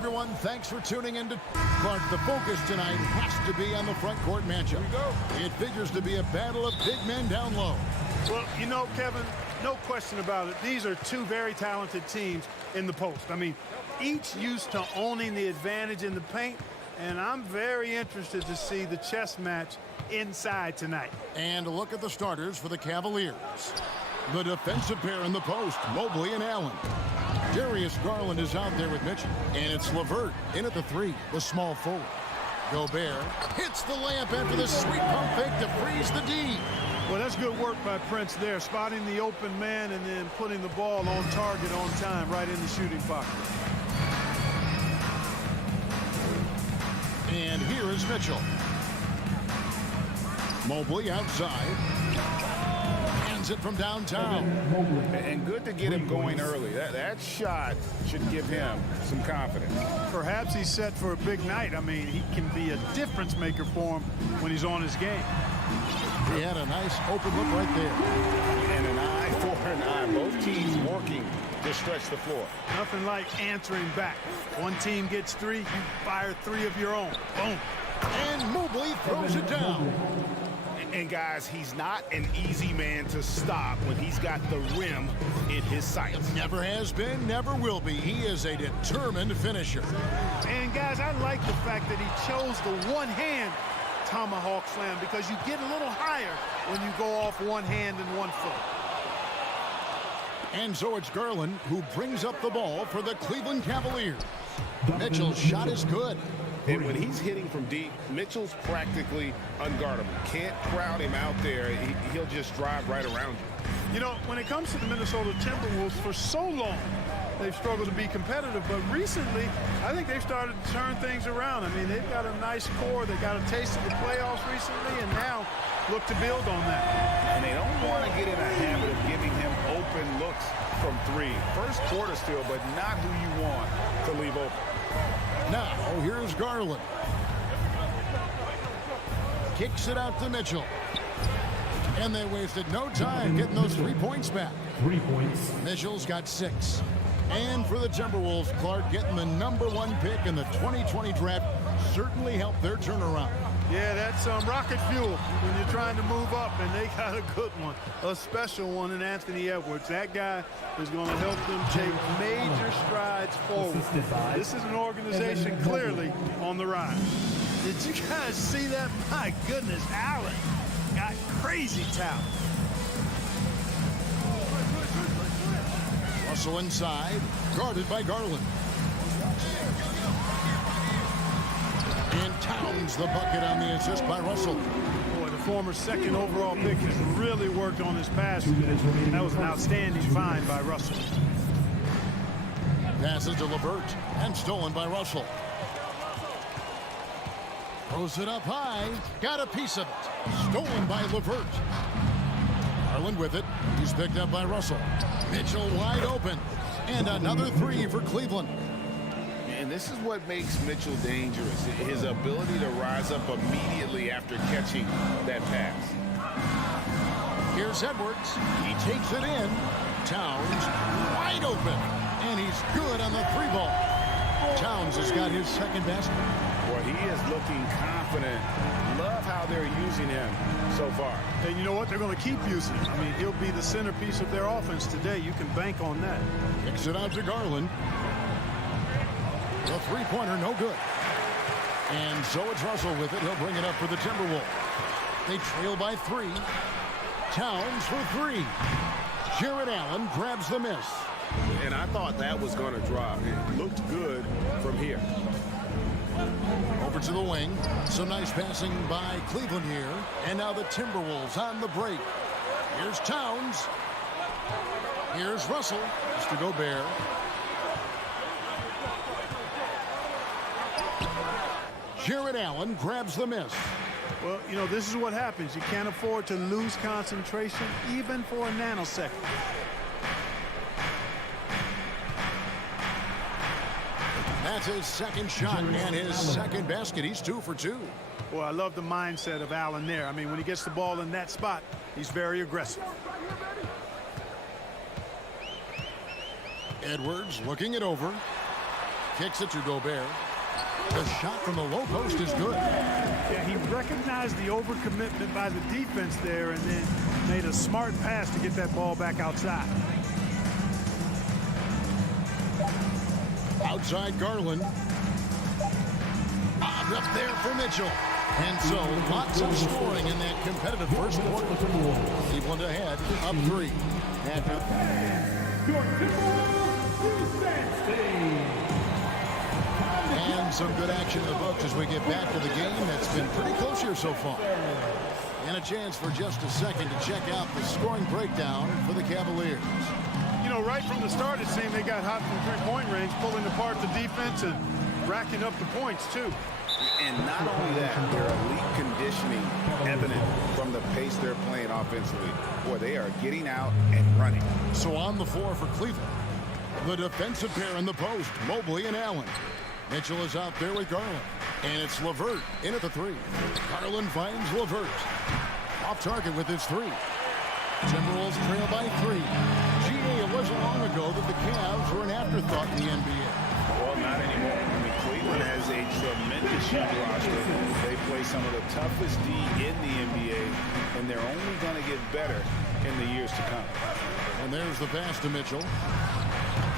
everyone. Thanks for tuning in. But the focus tonight has to be on the front court matchup. It figures to be a battle of big men down low. Well, you know, Kevin, no question about it. These are two very talented teams in the post. I mean, each used to owning the advantage in the paint, and I'm very interested to see the chess match inside tonight. And a look at the starters for the Cavaliers. The defensive pair in the post, Mobley and Allen. Darius Garland is out there with Mitchell. And it's LeVert in at the 3, the small forward. Gobert hits the layup after the sweet pump fake to freeze the D. Well, that's good work by Prince there, spotting the open man and then putting the ball on target on time right in the shooting pocket. And here is Mitchell. Mobley outside. Hands it from downtown. And good to get him going early. That shot should give him some confidence. Perhaps he's set for a big night. I mean, he can be a difference maker for him when he's on his game. He had a nice open look right there. And an eye for an eye. Both teams working to stretch the floor. Nothing like answering back. One team gets 3, you fire 3 of your own. Boom. And Mobley throws it down. And guys, he's not an easy man to stop when he's got the rim in his sights. Never has been, never will be. He is a determined finisher. And guys, I like the fact that he chose the one-hand tomahawk slam because you get a little higher when you go off one hand and one foot. And so it's Garland who brings up the ball for the Cleveland Cavaliers. Mitchell's shot is good. And when he's hitting from deep, Mitchell's practically unguardable. Can't crowd him out there. He'll just drive right around you. You know, when it comes to the Minnesota Timberwolves, for so long, they've struggled to be competitive. But recently, I think they've started to turn things around. I mean, they've got a nice core. They got a taste of the playoffs recently, and now look to build on that. And they don't want to get in a habit of giving him open looks from 3. First quarter still, but not who you want to leave open. Now, here's Garland. Kicks it out to Mitchell. And they wasted no time getting those 3 points back. 3 points. Mitchell's got 6. And for the Timberwolves, Clark getting the #1 pick in the 2020 draft certainly helped their turnaround. Yeah, that's rocket fuel when you're trying to move up, and they got a good one, a special one in Anthony Edwards. That guy is going to help them take major strides forward. This is an organization clearly on the rise. Did you guys see that? My goodness, Allen got crazy talent. Russell inside, guarded by Garland. And Towns the bucket on the assist by Russell. Boy, the former 2nd overall pick has really worked on his passing. That was an outstanding find by Russell. Passes to LeVert and stolen by Russell. Throws it up high, got a piece of it. Stolen by LeVert. Garland with it. He's picked up by Russell. Mitchell wide open. And another 3 for Cleveland. And this is what makes Mitchell dangerous, his ability to rise up immediately after catching that pass. Here's Edwards. He takes it in. Towns wide open. And he's good on the 3-ball. Towns has got his 2nd basket. Boy, he is looking confident. Love how they're using him so far. And you know what? They're going to keep using him. I mean, he'll be the centerpiece of their offense today. You can bank on that. Kicks it out to Garland. The 3-pointer, no good. And so it's Russell with it. He'll bring it up for the Timberwolves. They trail by 3. Towns for 3. Jared Allen grabs the miss. And I thought that was going to drop. It looked good from here. Over to the wing. Some nice passing by Cleveland here. And now the Timberwolves on the break. Here's Towns. Here's Russell. Mr. Gobert. Jared Allen grabs the miss. Well, you know, this is what happens. You can't afford to lose concentration even for a nanosecond. That's his 2nd shot and his 2nd basket. He's 2 for 2. Well, I love the mindset of Allen there. I mean, when he gets the ball in that spot, he's very aggressive. Edwards looking it over. Kicks it to Gobert. The shot from the low post is good. Yeah, he recognized the overcommitment by the defense there and then made a smart pass to get that ball back outside. Outside Garland. Up there for Mitchell. And so lots of scoring in that competitive first quarter. Cleveland ahead, up 3. And some good action in the books as we get back to the game that's been pretty close here so far. And a chance for just a second to check out the scoring breakdown for the Cavaliers. You know, right from the start, it seemed they got hot from three-point range, pulling apart the defense and racking up the points, too. And not only that, their elite conditioning evident from the pace they're playing offensively. Boy, they are getting out and running. So on the floor for Cleveland, the defensive pair in the post, Mobley and Allen. Mitchell is out there with Garland. And it's LeVert in at the 3. Garland finds LeVert. Off target with his 3. Timberwolves trail by 3. It wasn't long ago that the Cavs were an afterthought in the NBA. Well, not anymore. I mean, Cleveland has a tremendous young roster. They play some of the toughest D in the NBA, and they're only going to get better in the years to come. And there's the pass to Mitchell.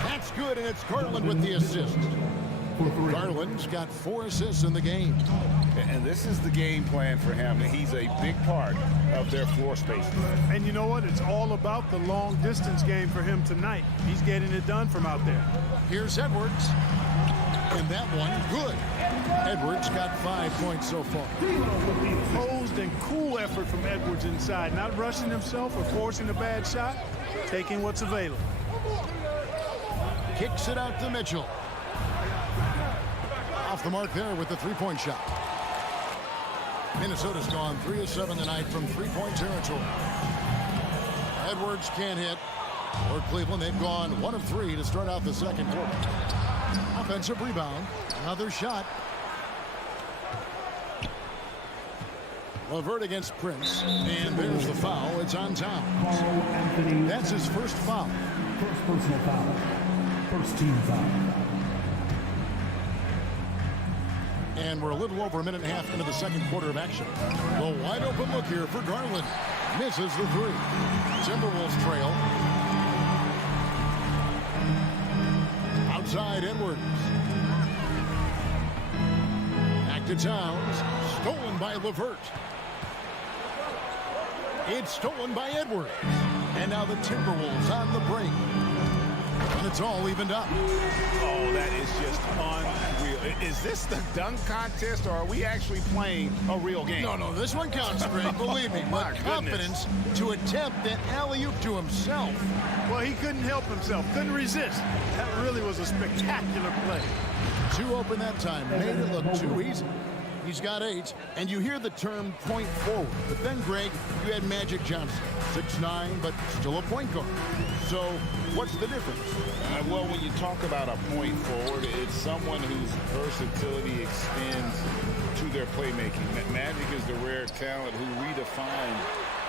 That's good, and it's Garland with the assist. Garland's got 4 assists in the game. And this is the game plan for him. He's a big part of their floor space. And you know what? It's all about the long-distance game for him tonight. He's getting it done from out there. Here's Edwards. And that one, good. Edwards got 5 points so far. Composed and cool effort from Edwards inside. Not rushing himself or forcing a bad shot. Taking what's available. Kicks it out to Mitchell. Off the mark there with the three-point shot. Minnesota's gone 3 of 7 tonight from three-point territory. Edwards can't hit. For Cleveland, they've gone 1 of 3 to start out the second quarter. Offensive rebound. Another shot. LeVert against Prince. And there's the foul. It's on Towns. That's his first foul. First personal foul. First team foul. And we're a little over a minute and a half into the second quarter of action. The wide open look here for Garland. Misses the 3. Timberwolves trail. Outside Edwards. Back to Towns. Stolen by LeVert. It's stolen by Edwards. And now the Timberwolves on the break. And it's all evened up. Oh, that is just unreal. Is this the dunk contest, or are we actually playing a real game? No, this one counts, Greg. Believe me. My confidence to attempt that alley-oop to himself. Well, he couldn't help himself. Couldn't resist. That really was a spectacular play. Too open that time. Made it look too easy. He's got 8, and you hear the term point forward. But then, Greg, you had Magic Johnson, 6'9", but still a point guard. So, what's the difference? Well, when you talk about a point forward, it's someone whose versatility extends to their playmaking. Magic is the rare talent who redefined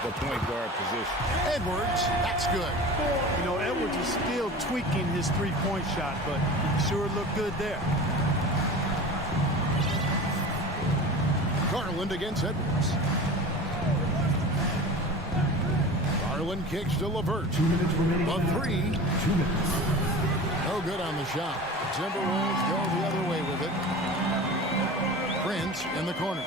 the point guard position. Edwards, that's good. You know, Edwards is still tweaking his three-point shot, but sure looked good there. Garland against Edwards. Garland kicks to LeVert. 2 minutes remaining. A 3. 2 minutes. No good on the shot. Timberwolves go the other way with it. Prince in the corner.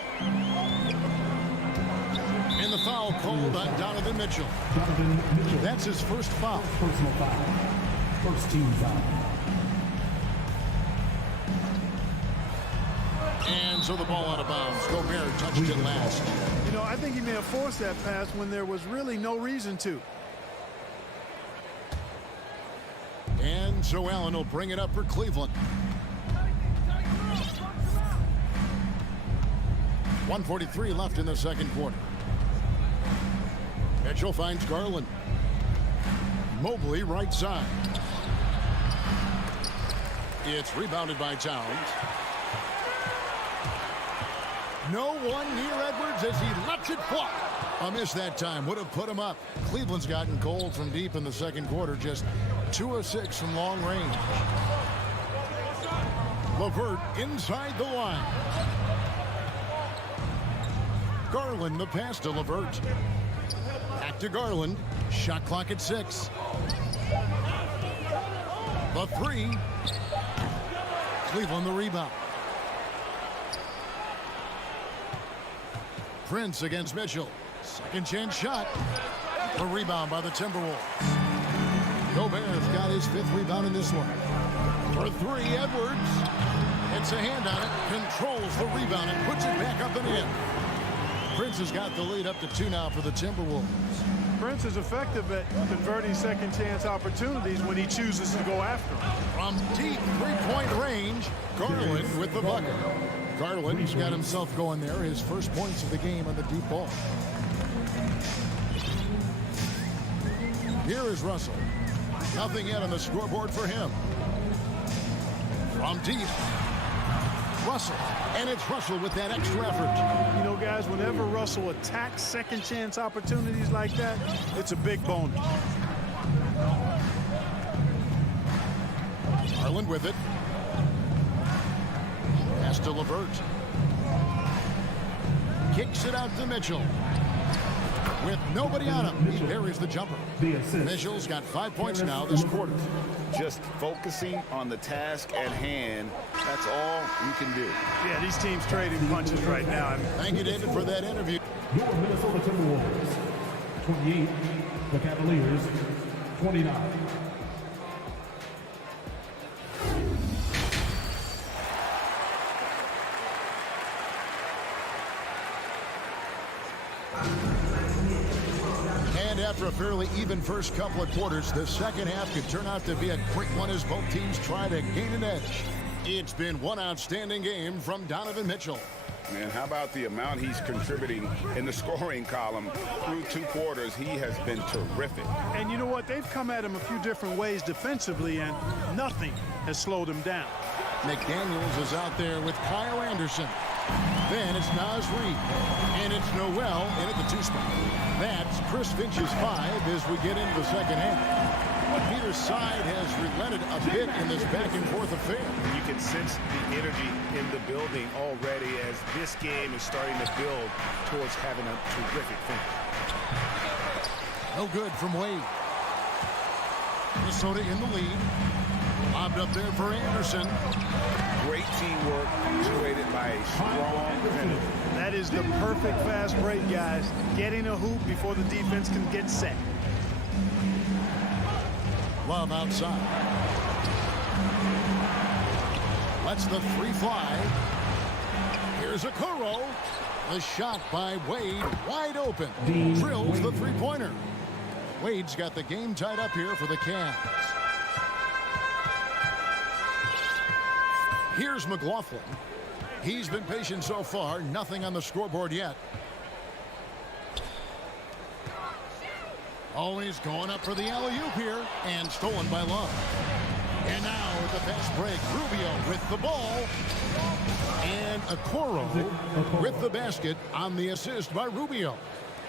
And the foul called on Donovan Mitchell. Donovan Mitchell. That's his first foul. Personal foul. First team foul. And so the ball out of bounds. Gobert touched it last. You know, I think he may have forced that pass when there was really no reason to. And so Allen will bring it up for Cleveland. 1:43 left in the second quarter. Mitchell finds Garland. Mobley right side. It's rebounded by Towns. No one near Edwards as he lets it fly. A miss that time would have put him up. Cleveland's gotten cold from deep in the second quarter. Just 2 of 6 from long range. LeVert inside the line. Garland the pass to LeVert. Back to Garland. Shot clock at 6. The 3. Cleveland the rebound. Prince against Mitchell. Second chance shot. A rebound by the Timberwolves. Gobert's got his 5th rebound in this one. For 3, Edwards. It's a hand on it. Controls the rebound and puts it back up and in. Prince has got the lead up to 2 now for the Timberwolves. Prince is effective at converting second chance opportunities when he chooses to go after them. From deep three-point range, Garland with the bucket. Garland's got himself going there. His first points of the game on the deep ball. Here is Russell. Nothing yet on the scoreboard for him. From deep, Russell. And it's Russell with that extra effort. You know, guys, whenever Russell attacks second chance opportunities like that, it's a big bonus. Garland with it. Pass to LeVert. Kicks it out to Mitchell. With nobody on him, he buries the jumper. Mitchell's got 5 points now this quarter. Just focusing on the task at hand, that's all you can do. Yeah, these teams trading punches right now. Thank you, David, for that interview. Your Minnesota Timberwolves, 28. The Cavaliers, 29. And after a fairly even first couple of quarters, the second half could turn out to be a quick one as both teams try to gain an edge. It's been one outstanding game from Donovan Mitchell. And how about the amount he's contributing in the scoring column through 2 quarters? He has been terrific. And you know what? They've come at him a few different ways defensively, and nothing has slowed him down. McDaniels is out there with Kyle Anderson. Then it's Naz Reid. And it's Noel in at the 2 spot. That's Chris Finch's 5 as we get into the second half. But neither side has relented a bit in this back-and-forth affair. You can sense the energy in the building already as this game is starting to build towards having a terrific finish. No good from Wade. Minnesota in the lead. Lobbed up there for Anderson. Great teamwork punctuated by a strong finish. That is the perfect fast break, guys. Getting a hoop before the defense can get set. Love outside. Lets the 3 fly. Here's a Okoro. The shot by Wade, wide open. Drills the 3-pointer. Wade's got the game tied up here for the Cavs. Here's McLaughlin. He's been patient so far. Nothing on the scoreboard yet. Always going up for the alley-oop here, and stolen by Love. And now with the fast break, Rubio with the ball. And Okoro with the basket on the assist by Rubio.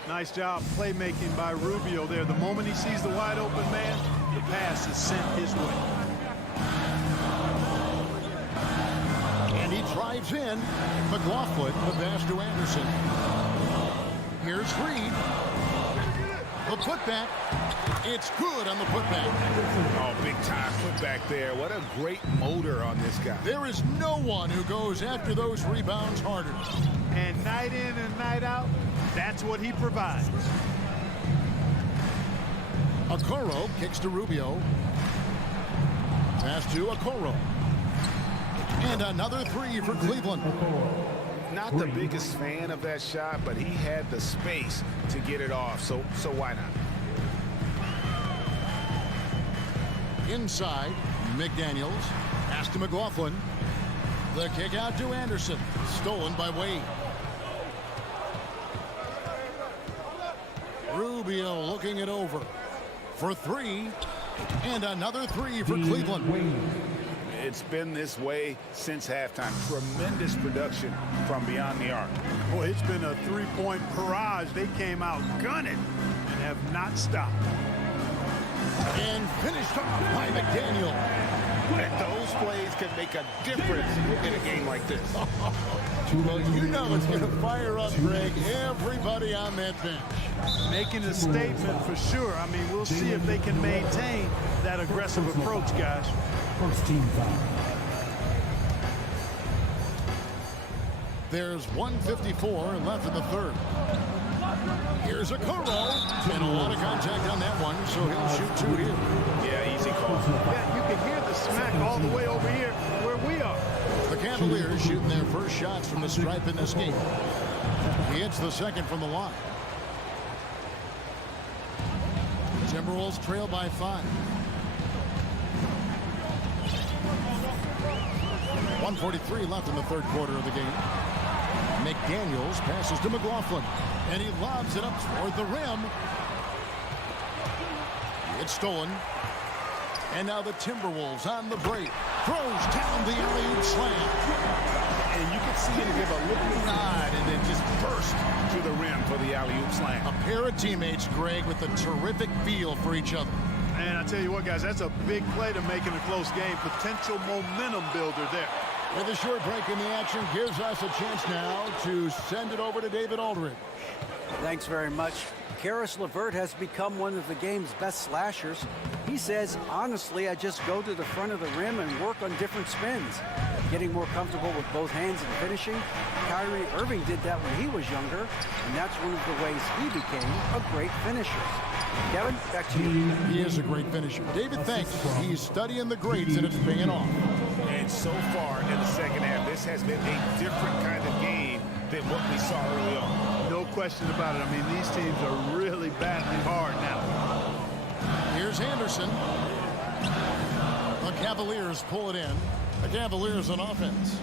Nice job playmaking by Rubio there. The moment he sees the wide open man, the pass is sent his way. And he drives in. McLaughlin, the pass to Anderson. Here's Reed. The putback. It's good on the putback. Oh, big time putback there. What a great motor on this guy. There is no one who goes after those rebounds harder. And night in and night out, that's what he provides. Okoro kicks to Rubio. Pass to Okoro. And another 3 for Cleveland. Not the biggest fan of that shot, but he had the space to get it off, so why not? Inside, McDaniels. Pass to McLaughlin. The kick out to Anderson. Stolen by Wade. Rubio looking it over for 3. And another 3 for Cleveland. It's been this way since halftime. Tremendous production from beyond the arc. Boy, it's been a 3-point barrage. They came out gunning and have not stopped. And finished off by McDaniel. And those plays can make a difference in a game like this. Well, you know it's going to fire up, Greg, everybody on that bench. Making a statement for sure. I mean, we'll see if they can maintain that aggressive approach, guys. First team foul. There's 1:54 left in the third. Here's a Kuro, and a lot of contact on that one, so he'll shoot two here. Yeah, easy call. Yeah, you can hear the smack all the way over here where we are. The Cavaliers shooting their first shots from the stripe in this game. He hits the second from the line. Timberwolves trail by 5. 1:43 left in the third quarter of the game. McDaniels passes to McLaughlin, and he lobs it up toward the rim. It's stolen. And now the Timberwolves on the break. Throws down the alley-oop slam. And you can see him give a little nod and then just burst to the rim for the alley-oop slam. A pair of teammates, Greg, with a terrific feel for each other. And I tell you what, guys, that's a big play to make in a close game. Potential momentum builder there. With a short break in the action gives us a chance now to send it over to David Aldridge. Thanks very much. Karis LeVert has become one of the game's best slashers. He says, honestly, I just go to the front of the rim and work on different spins. Getting more comfortable with both hands and finishing. Kyrie Irving did that when he was younger, and that's one of the ways he became a great finisher. Kevin, back to you. He is a great finisher. David thinks he's studying the greats, and it's paying off. And so far in the second half, this has been a different kind of game than what we saw early on. No question about it. I mean, these teams are really battling hard now. Here's Anderson. The Cavaliers pull it in. The Cavaliers on offense.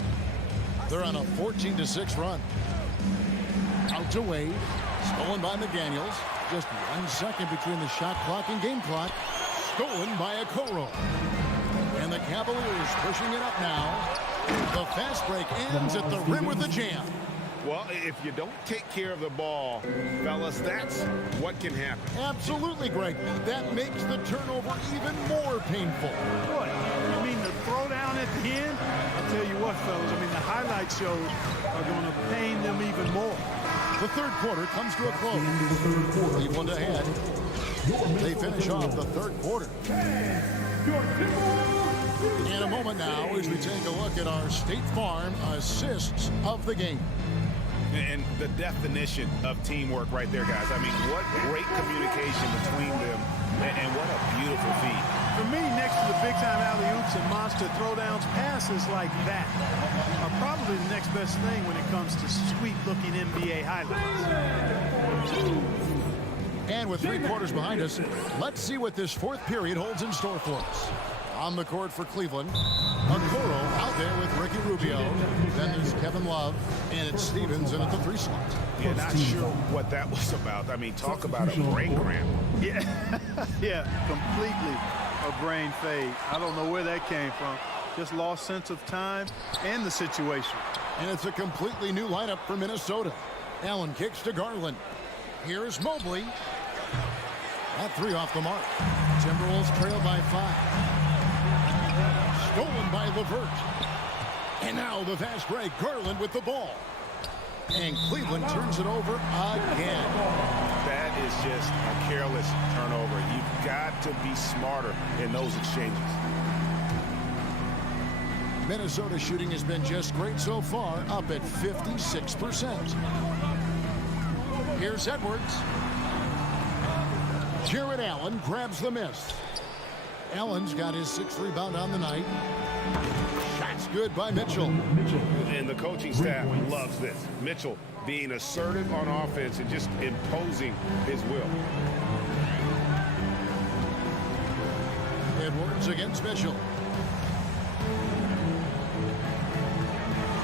They're on a 14-6 run. Out to Wade. Stolen by McDaniels. Just 1 second between the shot clock and game clock. Stolen by Okoro. And the Cavaliers pushing it up now. The fast break ends at the rim with a jam. Well, if you don't take care of the ball, fellas, that's what can happen. Absolutely, Greg. That makes the turnover even more painful. What? You mean the throwdown at the end? I'll tell you what, fellas. I mean, the highlight shows are going to pain them even more. The third quarter comes to a close. Cleveland ahead. They finish off the third quarter. In a moment now, as we take a look at our State Farm assists of the game. And the definition of teamwork right there, guys. I mean, what great communication between them, and what a beautiful feat. For me, next to the big-time alley-oops and monster throwdowns, passes like that are probably the next best thing when it comes to sweet-looking NBA highlights. And with 3 quarters behind us, let's see what this fourth period holds in store for us. On the court for Cleveland, Okoro out there with Ricky Rubio. Then there's Kevin Love, and it's Stevens in at the 3 slot. Yeah, not sure what that was about. I mean, talk about a brain cramp. Yeah, yeah, completely a brain fade. I don't know where that came from. Just lost sense of time and the situation. And it's a completely new lineup for Minnesota. Allen kicks to Garland. Here's Mobley. That 3 off the mark. Timberwolves trail by 5. Stolen by LeVert. And now the fast break. Garland with the ball. And Cleveland turns it over again. That is just a careless turnover. You've got to be smarter in those exchanges. Minnesota shooting has been just great so far, up at 56%. Here's Edwards. Jared Allen grabs the miss. Allen's got his 6th rebound on the night. Shot's good by Mitchell. And the coaching staff loves this. Mitchell being assertive on offense and just imposing his will. Edwards against Mitchell.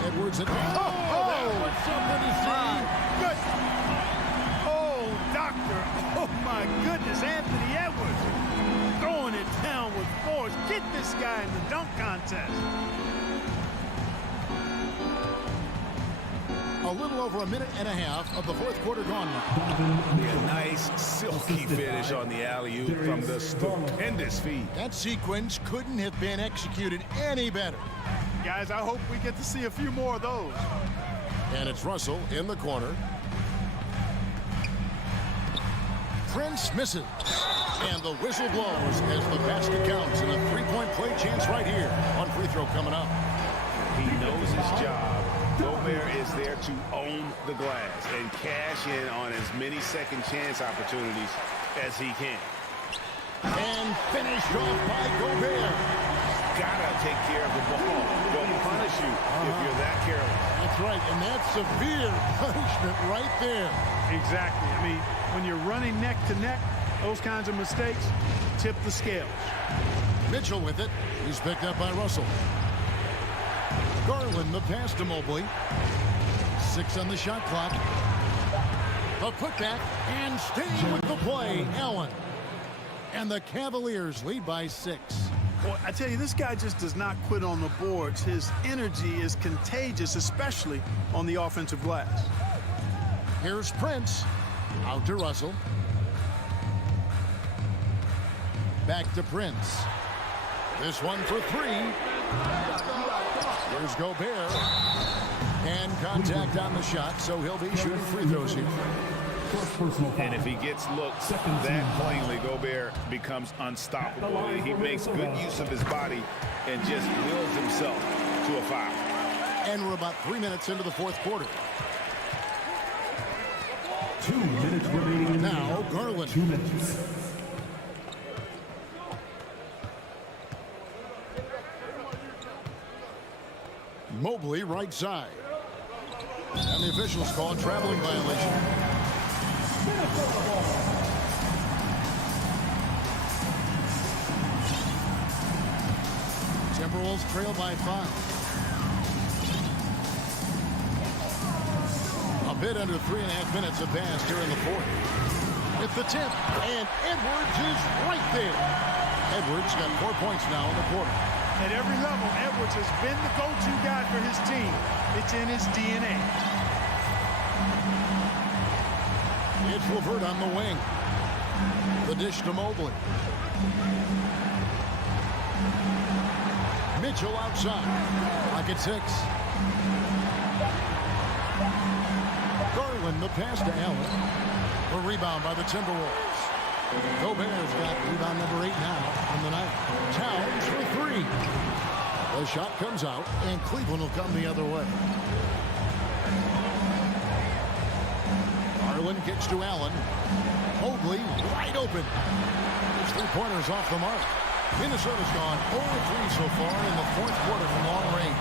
Edwards and that was something to see. Good. Oh, doctor. Oh, my goodness. Anthony Edwards throwing it down with force. Get this guy in the dunk contest. a little over a minute and a half of the fourth quarter gone now. A nice silky finish on the alley-oop from the stupendous feed. That sequence couldn't have been executed any better. Guys, I hope we get to see a few more of those. And it's Russell in the corner. Prince misses. And the whistle blows as the basket counts, and a three-point play chance right here on free throw coming up. He knows his job. Gobert is there to own the glass and cash in on as many second chance opportunities as he can. And finished off by Gobert. Gotta take care of the ball. They'll punish you if you're that careless. That's right, and that's severe punishment right there. Exactly. I mean, when you're running neck to neck, those kinds of mistakes tip the scales. Mitchell with it. He's picked up by Russell. Garland the pass to Mobley. 6 on the shot clock. A putback and staying with the play, Allen. And the Cavaliers lead by 6. Boy, I tell you, this guy just does not quit on the boards. His energy is contagious, especially on the offensive glass. Here's Prince. Out to Russell. Back to Prince. This one for 3. Here's Gobert. And contact on the shot, so he'll be shooting free throws here. And if he gets looks that plainly, Gobert becomes unstoppable. He makes good use of his body and just wills himself to a foul. And we're about 3 minutes into the fourth quarter. 2 minutes remaining. Now Garland. 2 minutes. Mobley right side. And the officials call a traveling violation. Timberwolves trail by 5. A bit under 3.5 minutes have passed here in the fourth. It's the tip, and Edwards is right there. Edwards got 4 points now in the quarter. At every level, Edwards has been the go-to guy for his team. It's in his DNA. It's LeVert on the wing. The dish to Mobley. Mitchell outside. Pocket 6. Garland the pass to Allen. A rebound by the Timberwolves. Gobert's got rebound number 8 now on the night. Towns for 3. The shot comes out, and Cleveland will come the other way. Garland kicks to Allen. Mobley wide open. His three-pointers off the mark. Minnesota's gone 0-3 so far in the fourth quarter from long range.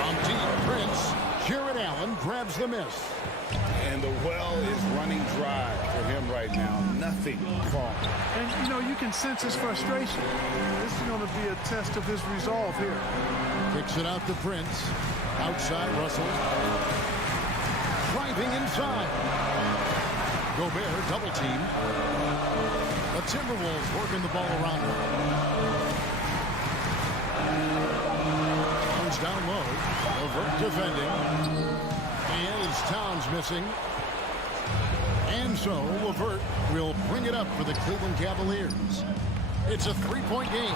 From deep, Prince. Jared Allen grabs the miss. And the well is running dry for him right now. Nothing falling. And, you know, you can sense his frustration. This is going to be a test of his resolve here. Kicks it out to Prince. Outside, Russell. Driving inside. Gobert, double team. The Timberwolves working the ball around him. Towns down low. LeVert defending. And as Towns missing. And so LeVert will bring it up for the Cleveland Cavaliers. It's a 3-point game.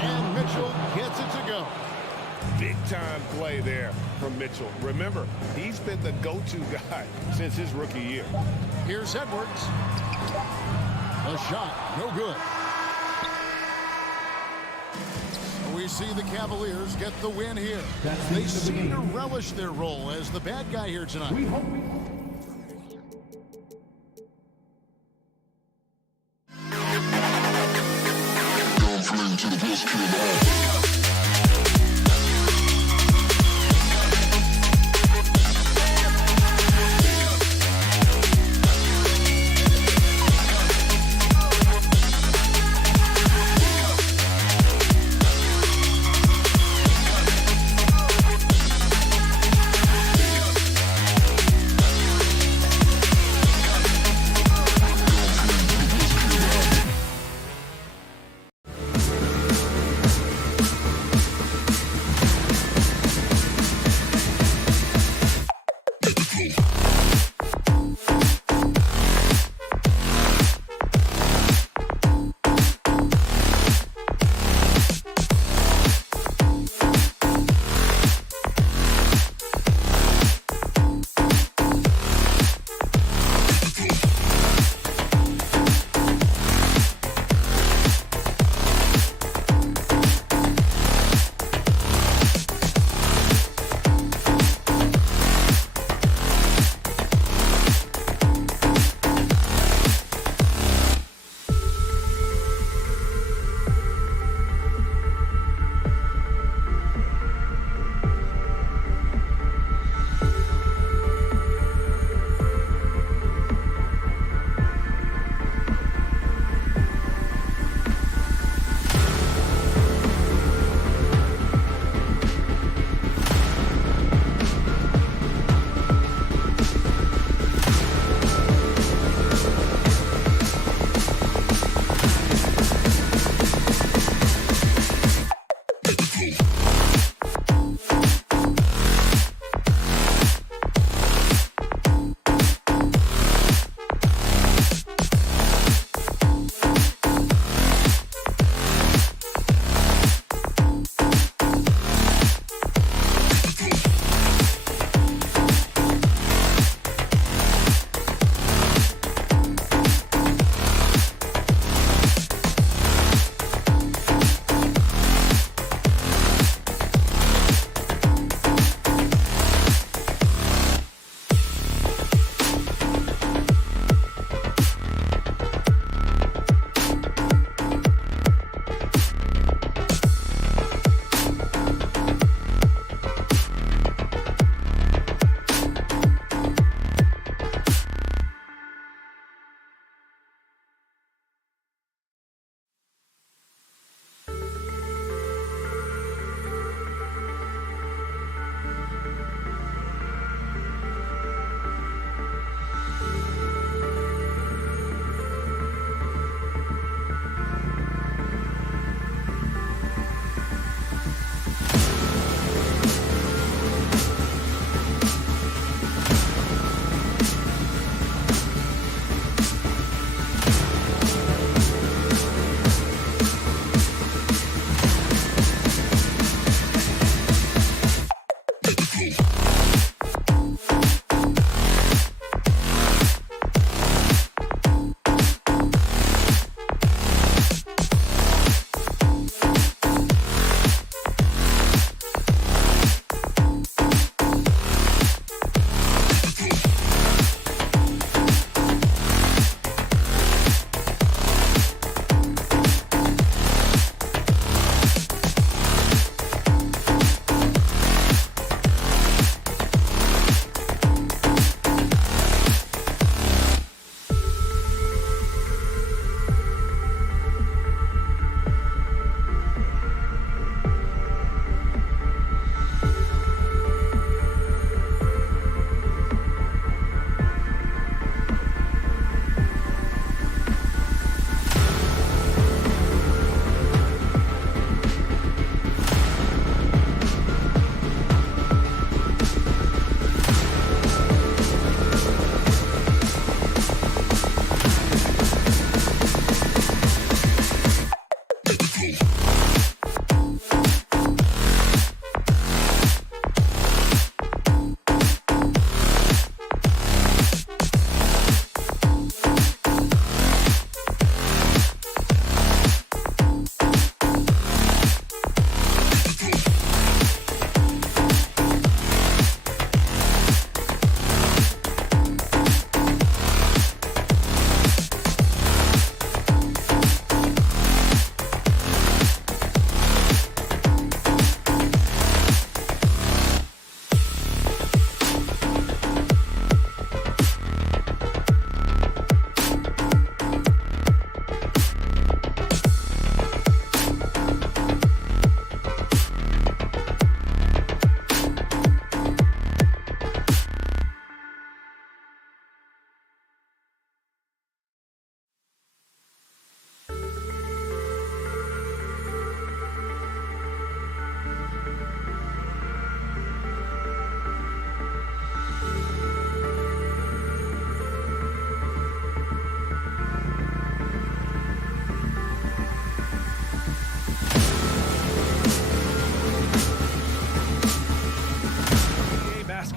And Mitchell gets it to go. Big-time play there from Mitchell. Remember, he's been the go-to guy since his rookie year. Here's Edwards. The shot, no good. We see the Cavaliers get the win here. They seem to relish their role as the bad guy here tonight.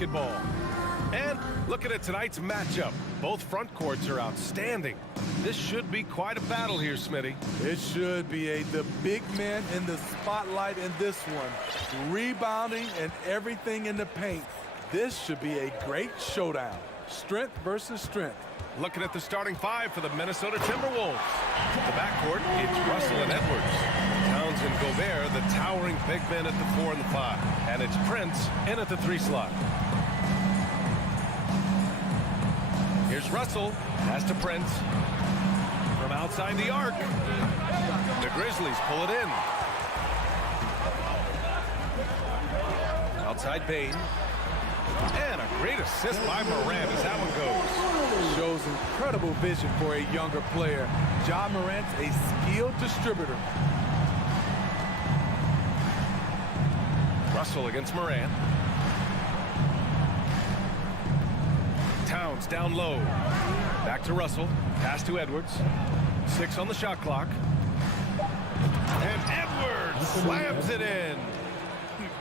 basketball. And looking at tonight's matchup, both front courts are outstanding. This should be quite a battle here, Smitty. It should be the big man in the spotlight in this one. Rebounding and everything in the paint. This should be a great showdown. Strength versus strength. Looking at the starting five for the Minnesota Timberwolves. The backcourt, it's Russell and Edwards. Towns and Gobert, the towering big men at the 4 and the 5. And it's Prince in at the 3 slot. Here's Russell, pass to Prince. From outside the arc. The Grizzlies pull it in. Outside Bain. And a great assist by Morant as that one goes. Shows incredible vision for a younger player. Ja Morant's a skilled distributor. Russell against Morant. Towns down low. Back to Russell. Pass to Edwards. 6 on the shot clock. And Edwards slams it in.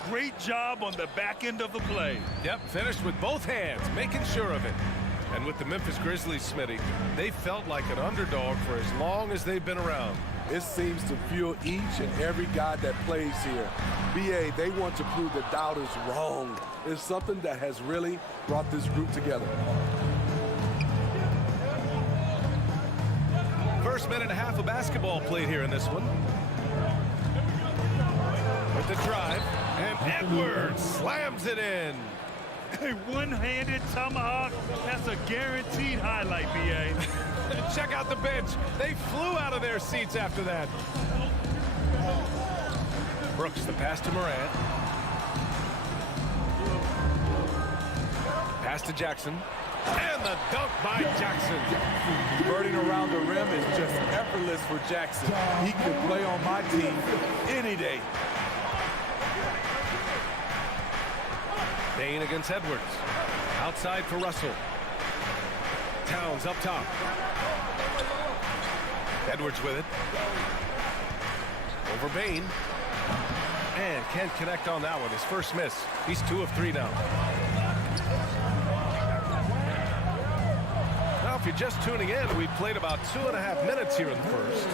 Great job on the back end of the play. Yep, finished with both hands, making sure of it. And with the Memphis Grizzlies, Smitty, they felt like an underdog for as long as they've been around. It seems to fuel each and every guy that plays here. BA, they want to prove the doubters wrong. It's something that has really brought this group together. First minute and a half of basketball played here in this one. With the drive, and Edwards slams it in. A one-handed tomahawk, that's a guaranteed highlight, BA. Check out the bench. They flew out of their seats after that. Brooks, the pass to Morant. Pass to Jackson. And the dunk by Jackson. Converting around the rim is just effortless for Jackson. He could play on my team any day. Bain against Edwards. Outside for Russell. Towns up top. Edwards with it. Over Bain. And can't connect on that one. His first miss. He's 2 of 3 now. Now, if you're just tuning in, we've played about 2.5 minutes here in the first.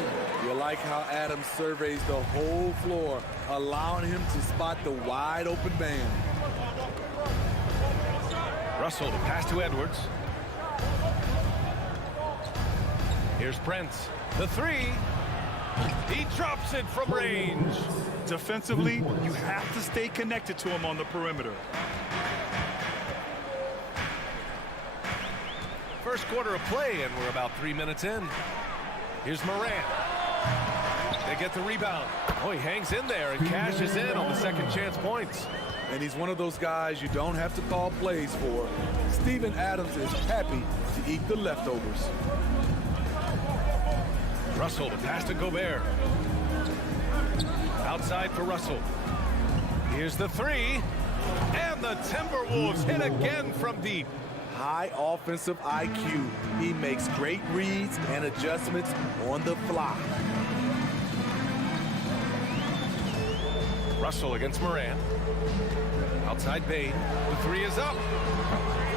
You like how Adams surveys the whole floor, allowing him to spot the wide open man. Russell, the pass to Edwards. Here's Prince. The 3. He drops it from range. Defensively, you have to stay connected to him on the perimeter. First quarter of play, and we're about 3 minutes in. Here's Morant. They get the rebound. Oh, he hangs in there and cashes in on the second chance points. And he's one of those guys you don't have to call plays for. Steven Adams is happy to eat the leftovers. Russell, the pass to Gobert. Outside for Russell. Here's the 3. And the Timberwolves hit again from deep. High offensive IQ. He makes great reads and adjustments on the fly. Russell against Morant. Outside Bain. The 3 is up.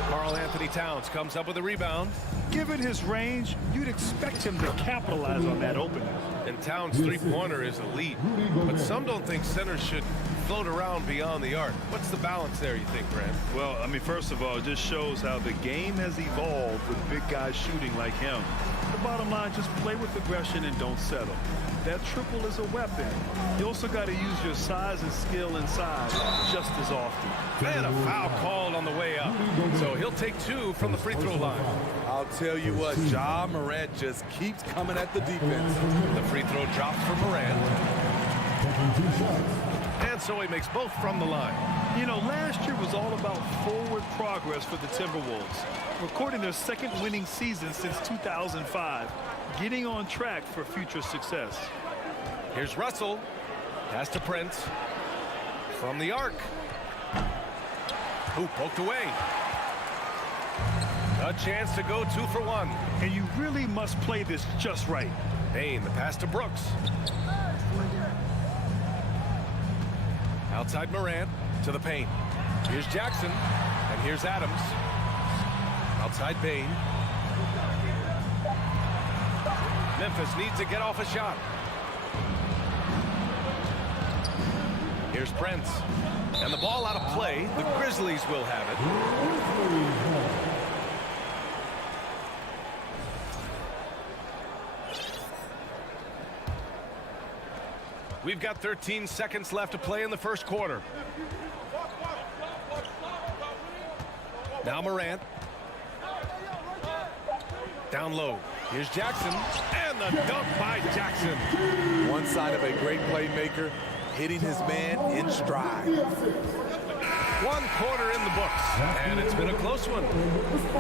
Karl Anthony Towns comes up with a rebound. Given his range, you'd expect him to capitalize on that opening. And Towns' three-pointer is elite. But some don't think centers should float around beyond the arc. What's the balance there, you think, Brent? Well, I mean, first of all, it just shows how the game has evolved with big guys shooting like him. The bottom line, just play with aggression and don't settle. That triple is a weapon. You also got to use your size and skill inside just as often. And a foul called on the way up. So he'll take 2 from the free throw line. I'll tell you what, Ja Morant just keeps coming at the defense. The free throw drops for Morant. And so he makes both from the line. You know, last year was all about forward progress for the Timberwolves. Recording their second winning season since 2005. Getting on track for future success. Here's Russell. Pass to Prince. From the arc. Who poked away. A chance to go 2 for 1. And you really must play this just right. Bain, the pass to Brooks. Outside Morant to the paint. Here's Jackson. And And here's Adams. Outside Bain. Memphis needs to get off a shot. Here's Brents. And the ball out of play. The Grizzlies will have it. We've got 13 seconds left to play in the first quarter. Now Morant. Down low. Here's Jackson. And the dunk by Jackson. One sign of a great playmaker, hitting his man in stride. 1 quarter in the books, and it's been a close one.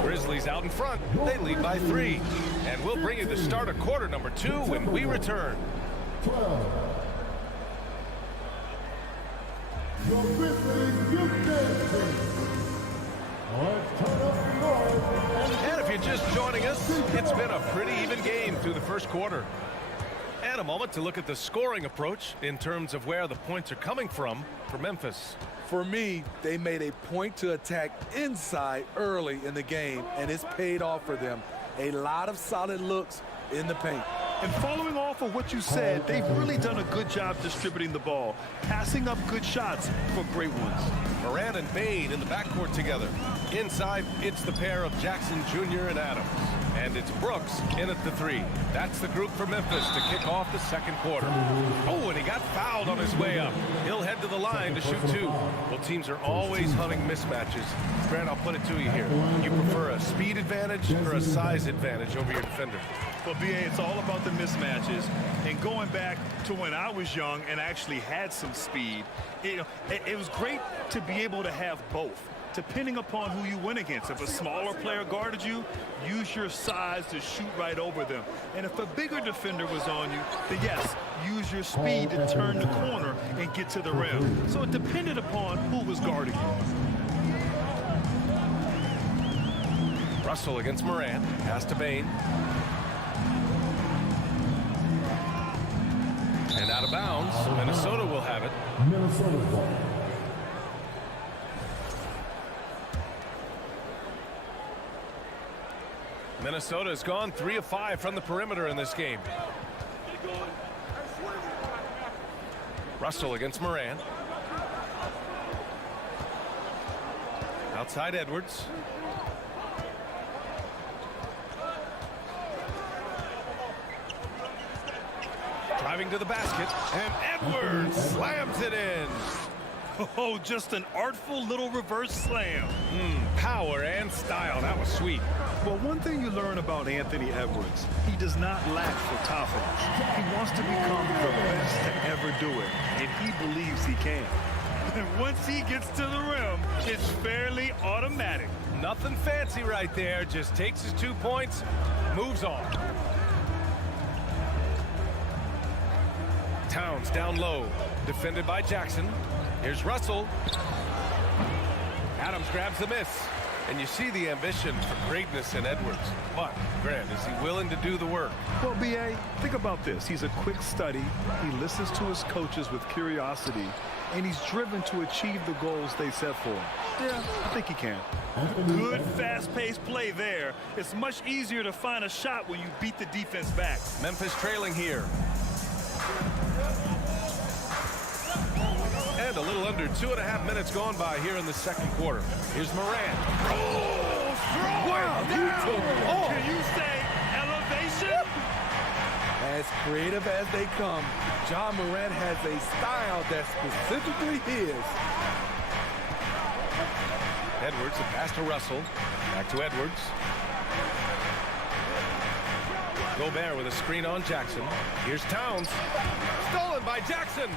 Grizzlies out in front. They lead by 3. And we'll bring you the start of quarter number 2 when we return. And if you're just joining us, it's been a pretty even game through the first quarter. And a moment to look at the scoring approach in terms of where the points are coming from for Memphis. For me, they made a point to attack inside early in the game, and it's paid off for them. A lot of solid looks in the paint. And following off of what you said, they've really done a good job distributing the ball, passing up good shots for great ones. Morant and Bain in the backcourt together. Inside, it's the pair of Jackson Jr. and Adams. And it's Brooks in at the 3. That's the group for Memphis to kick off the second quarter. Oh, and he got fouled on his way up. He'll head to the line to shoot 2. Well, teams are always hunting mismatches. Grant, I'll put it to you here. You prefer a speed advantage or a size advantage over your defender? Well, B.A., it's all about the mismatches. And going back to when I was young and actually had some speed, it was great to be able to have both, depending upon who you went against. If a smaller player guarded you, use your size to shoot right over them. And if a bigger defender was on you, then yes, use your speed to turn the corner and get to the rim. So it depended upon who was guarding you. Russell against Morant. Pass to Bain. And out of bounds. Minnesota will have it. Minnesota ball. Minnesota has gone 3 of 5 from the perimeter in this game. Russell against Morant. Outside Edwards. Driving to the basket, and Edwards slams it in. Oh, just an artful little reverse slam. Power and style. That was sweet. Well, one thing you learn about Anthony Edwards, he does not lack for confidence. He wants to become the best to ever do it, and he believes he can. And once he gets to the rim, it's fairly automatic. Nothing fancy right there. Just takes his 2 points, moves on. Towns down low, defended by Jackson. Here's Russell. Adams grabs the miss. And you see the ambition for greatness in Edwards. But, Grant, is he willing to do the work? Well, B.A., think about this. He's a quick study. He listens to his coaches with curiosity. And he's driven to achieve the goals they set for him. Yeah, I think he can. Good, fast-paced play there. It's much easier to find a shot when you beat the defense back. Memphis trailing here. And a little under 2.5 minutes gone by here in the second quarter. Here's Morant. Oh, wow, Can you say elevation? As creative as they come, John Morant has a style that's specifically his. Edwards, a pass to Russell. Back to Edwards. Gobert with a screen on Jackson. Here's Towns. Stolen by Jackson.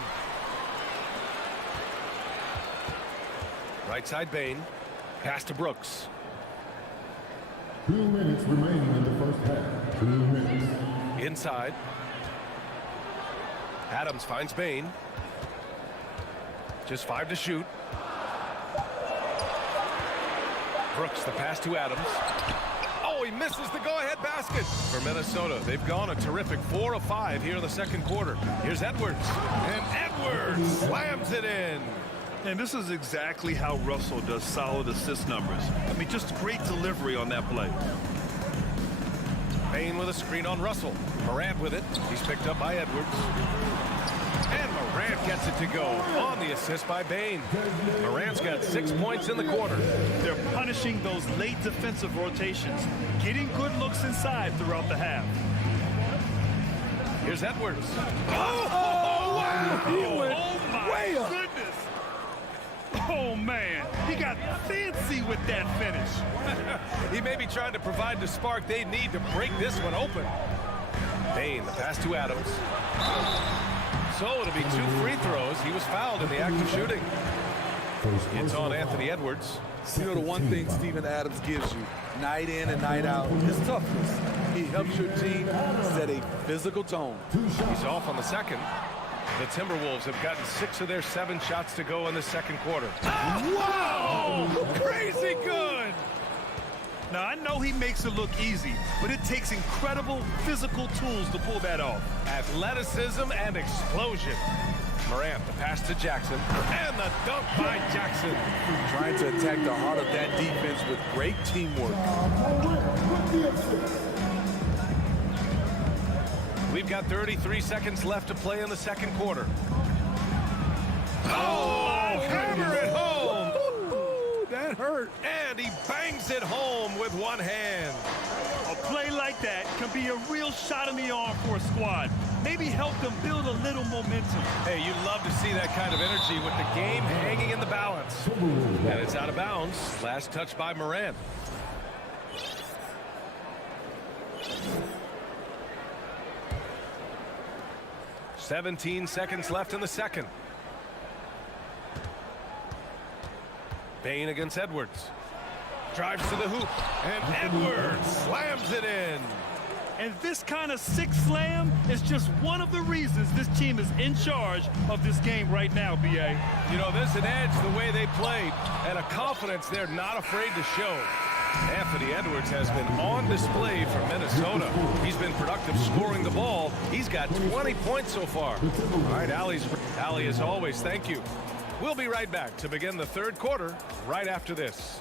Right side Bain. Pass to Brooks. 2 minutes remaining in the first half. 2 minutes. Inside. Adams finds Bain. Just 5 to shoot. Brooks, the pass to Adams. Oh, he misses the go-ahead basket for Minnesota. They've gone a terrific 4 of 5 here in the second quarter. Here's Edwards. And Edwards slams it in. And this is exactly how Russell does solid assist numbers. I mean, just great delivery on that play. Bain with a screen on Russell. Morant with it. He's picked up by Edwards. And Morant gets it to go on the assist by Bain. Morant's got 6 points in the quarter. They're punishing those late defensive rotations, getting good looks inside throughout the half. Here's Edwards. Oh, wow! Oh, my goodness! Oh, man, he got fancy with that finish. He may be trying to provide the spark they need to break this one open. Bain, the pass to Adams. So it'll be 2 free throws. He was fouled in the act of shooting. It's on Anthony Edwards. You know, the one thing Steven Adams gives you, night in and night out, is toughness. He helps your team set a physical tone. He's off on the second. The Timberwolves have gotten 6 of their 7 shots to go in the second quarter. Wow! Crazy good! Now, I know he makes it look easy, but it takes incredible physical tools to pull that off. Athleticism and explosion. Morant, the pass to Jackson, and the dunk by Jackson. Trying to attack the heart of that defense with great teamwork. We've got 33 seconds left to play in the second quarter. Oh, hammer it home. Ooh, that hurt. And he bangs it home with one hand. A play like that can be a real shot in the arm for a squad. Maybe help them build a little momentum. Hey, you'd love to see that kind of energy with the game hanging in the balance. And it's out of bounds. Last touch by Morant. "17 seconds left in the second. Bain against Edwards. Drives to the hoop, and Edwards slams it in. And this kind of sick slam is just one of the reasons this team is in charge of this game right now, B.A. You know, there's an edge the way they played, and a confidence they're not afraid to show. Anthony Edwards has been on display for Minnesota. He's been productive scoring the ball. He's got 20 points so far. All right, Allie, as always, thank you. We'll be right back to begin the third quarter right after this.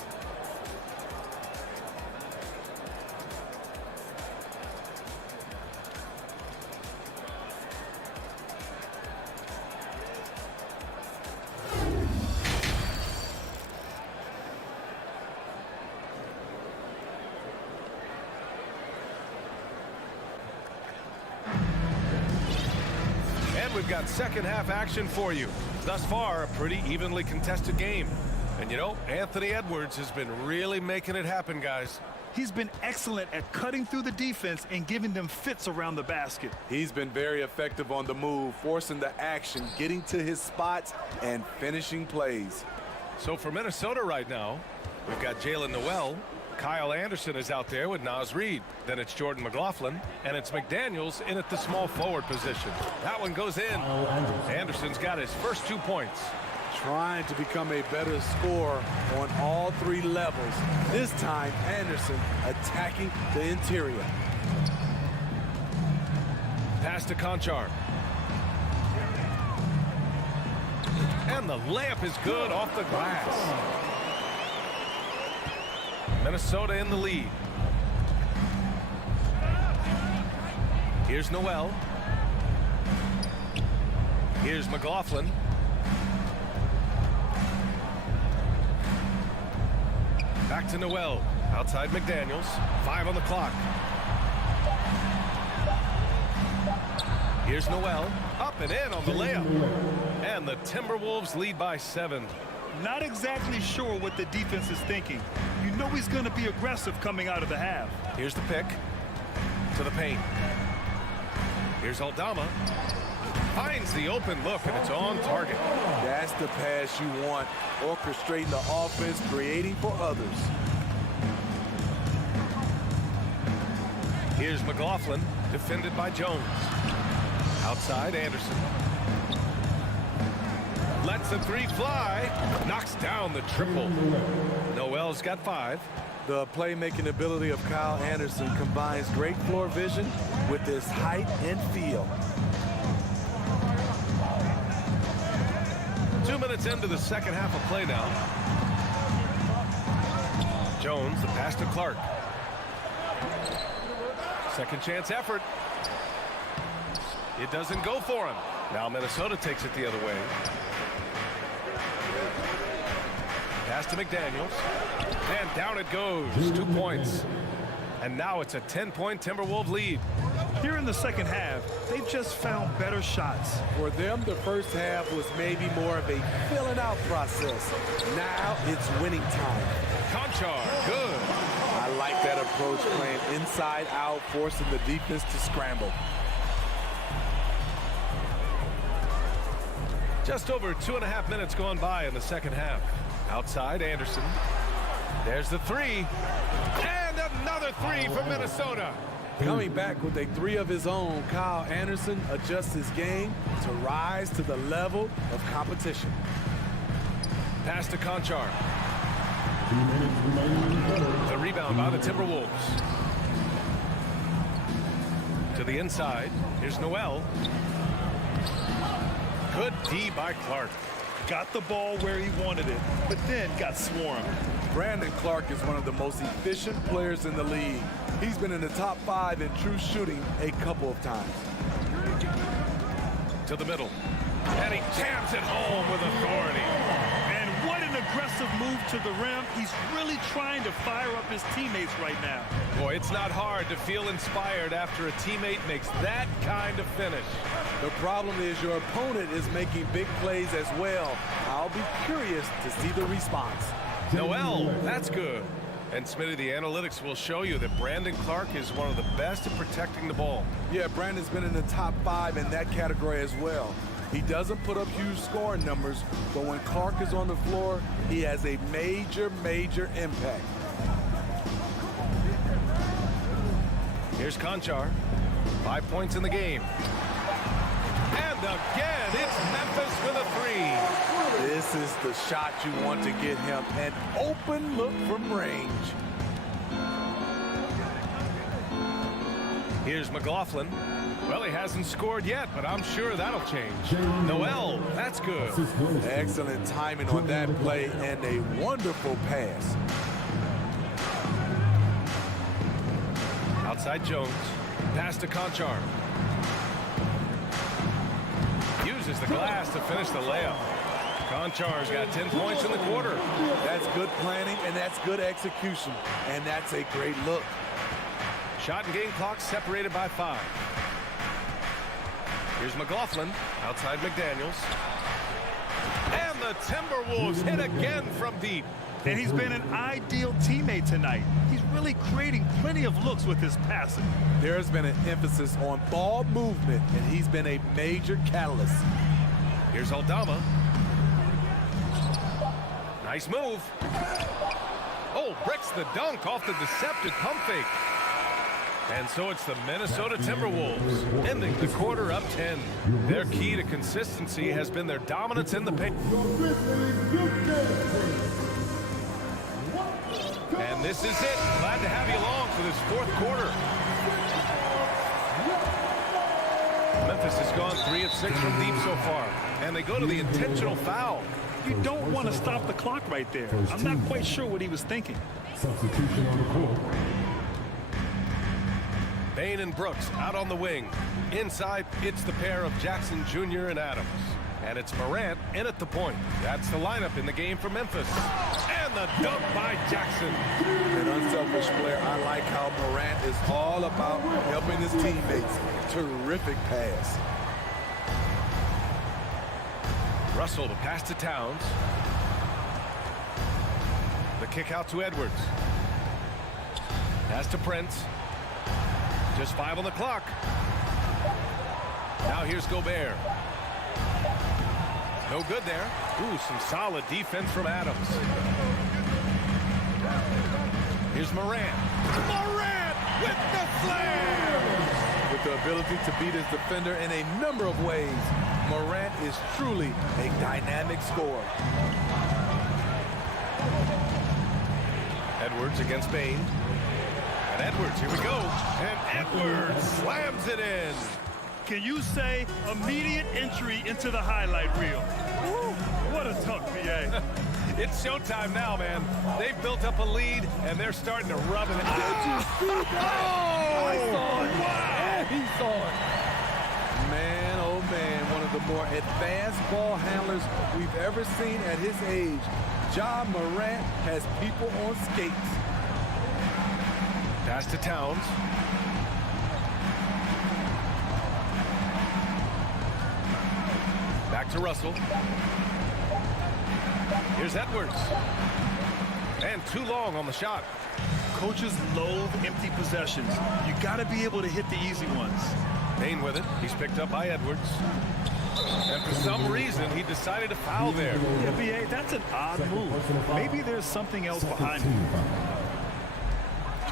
We've got second half action for you. Thus far, a pretty evenly contested game. And you know, Anthony Edwards has been really making it happen, guys. He's been excellent at cutting through the defense and giving them fits around the basket. He's been very effective on the move, forcing the action, getting to his spots, and finishing plays. So for Minnesota right now, we've got Jalen Noel. Kyle Anderson is out there with Naz Reid. Then it's Jordan McLaughlin, and it's McDaniels in at the small forward position. That one goes in. Anderson's got his first 2 points. Trying to become a better scorer on all 3 levels. This time, Anderson attacking the interior. Pass to Conchar. And the layup is good off the glass. Minnesota in the lead. Here's Noel. Here's McLaughlin. Back to Noel. Outside McDaniels. 5 on the clock. Here's Noel. Up and in on the layup. And the Timberwolves lead by 7. Not exactly sure what the defense is thinking. You know he's going to be aggressive coming out of the half. Here's the pick to the paint. Here's Aldama. Finds the open look, and it's on target. That's the pass you want. Orchestrating the offense, creating for others. Here's McLaughlin, defended by Jones. Outside, Anderson. Lets the 3 fly. Knocks down the triple. Noel's got 5. The playmaking ability of Kyle Anderson combines great floor vision with his height and feel. 2 minutes minutes into the second half of play now. Jones, the pass to Clark. Second chance effort. It doesn't go for him. Now Minnesota takes it the other way. Pass to McDaniels. And down it goes. 2 points. And now it's a 10-point Timberwolves lead. Here in the second half, they've just found better shots. For them, the first half was maybe more of a filling out process. Now it's winning time. Conchar, good. I like that approach, playing inside out, forcing the defense to scramble. Just over 2.5 minutes gone by in the second half. Outside, Anderson. There's the three. And another three for Minnesota. Coming back with a three of his own, Kyle Anderson adjusts his game to rise to the level of competition. Pass to Conchar. The rebound by the Timberwolves. To the inside. Here's Noel. Good D by Clark. Got the ball where he wanted it, but then got swarmed. Brandon Clark is one of the most efficient players in the league. He's been in the top 5 in true shooting a couple of times. To the middle. And he jams it home with authority. And what an aggressive move to the rim. He's really trying to fire up his teammates right now. Boy, it's not hard to feel inspired after a teammate makes that kind of finish. The problem is your opponent is making big plays as well. I'll be curious to see the response. Noel, that's good. And Smitty, the analytics will show you that Brandon Clark is one of the best at protecting the ball. Yeah, Brandon's been in the top 5 in that category as well. He doesn't put up huge scoring numbers, but when Clark is on the floor, he has a major, major impact. Here's Conchar. 5 points in the game. And again, it's Memphis with a three. This is the shot you want to get him. An open look from range. Here's McLaughlin. Well, he hasn't scored yet, but I'm sure that'll change. Noel, that's good. Excellent timing on that play and a wonderful pass. Outside Jones. Pass to Conchar. Uses the glass to finish the layup. Conchar's got 10 points in the quarter. That's good planning, and that's good execution. And that's a great look. Shot and game clock separated by 5. Here's McLaughlin. Outside McDaniels. And the Timberwolves hit again from deep. And he's been an ideal teammate tonight. He's really creating plenty of looks with his passing. There's been an emphasis on ball movement, and he's been a major catalyst. Here's Aldama. Nice move. Oh, bricks the dunk off the deceptive pump fake. And so it's the Minnesota Timberwolves ending the quarter up 10. Their key to consistency has been their dominance in the paint. And this is it. Glad to have you along for this fourth quarter. Memphis has gone 3 of 6 from deep so far. And they go to the intentional foul. You don't want to stop the clock right there. I'm not quite sure what he was thinking. Substitution on the court. Bain and Brooks out on the wing. Inside, it's the pair of Jackson Jr. and Adams. And it's Morant in at the point. That's the lineup in the game for Memphis. And the dunk by Jackson. An unselfish player. I like how Morant is all about helping his teammates. Terrific pass. Russell to pass to Towns. The kick out to Edwards. Pass to Prince. Just 5 on the clock. Now here's Gobert. No good there. Ooh, some solid defense from Adams. Here's Morant. Morant with the slam! With the ability to beat his defender in a number of ways, Morant is truly a dynamic scorer. Edwards against Bain. And Edwards, here we go. And Edwards slams it in. Can you say immediate entry into the highlight reel? Woo, what a It's showtime now, man. They've built up a lead, and they're starting to rub it. I saw it. Wow. He saw it. Man, oh man, one of the more advanced ball handlers we've ever seen at his age. Ja Morant has people on skates. Pass to Towns. Back to Russell. Here's Edwards. And too long on the shot. Coaches loathe empty possessions. You got to be able to hit the easy ones. Payne with it. He's picked up by Edwards. And for some reason, he decided to foul there. Yeah, B.A., that's an odd move. Maybe there's something else behind it.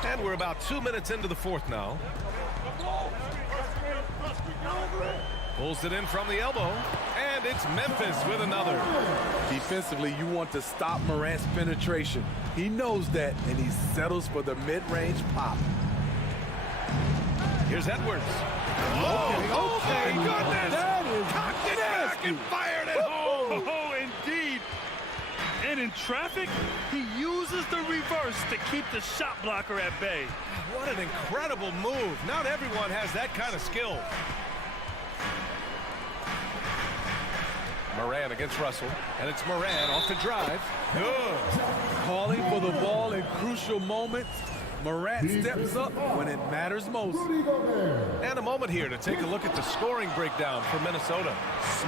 And we're about 2 minutes into the fourth now. Pulls it in from the elbow. And it's Memphis with another. Defensively, you want to stop Morant's penetration. He knows that, and he settles for the mid-range pop. Here's Edwards. Okay, goodness! That is Cocked it back and fired it home. Oh, indeed. And in traffic, he uses the reverse to keep the shot blocker at bay. What an incredible move. Not everyone has that kind of skill. Moran against Russell, and it's Moran off the drive. Good. Calling for the ball in crucial moments. Morant steps up when it matters most. And a moment here to take a look at the scoring breakdown for Minnesota.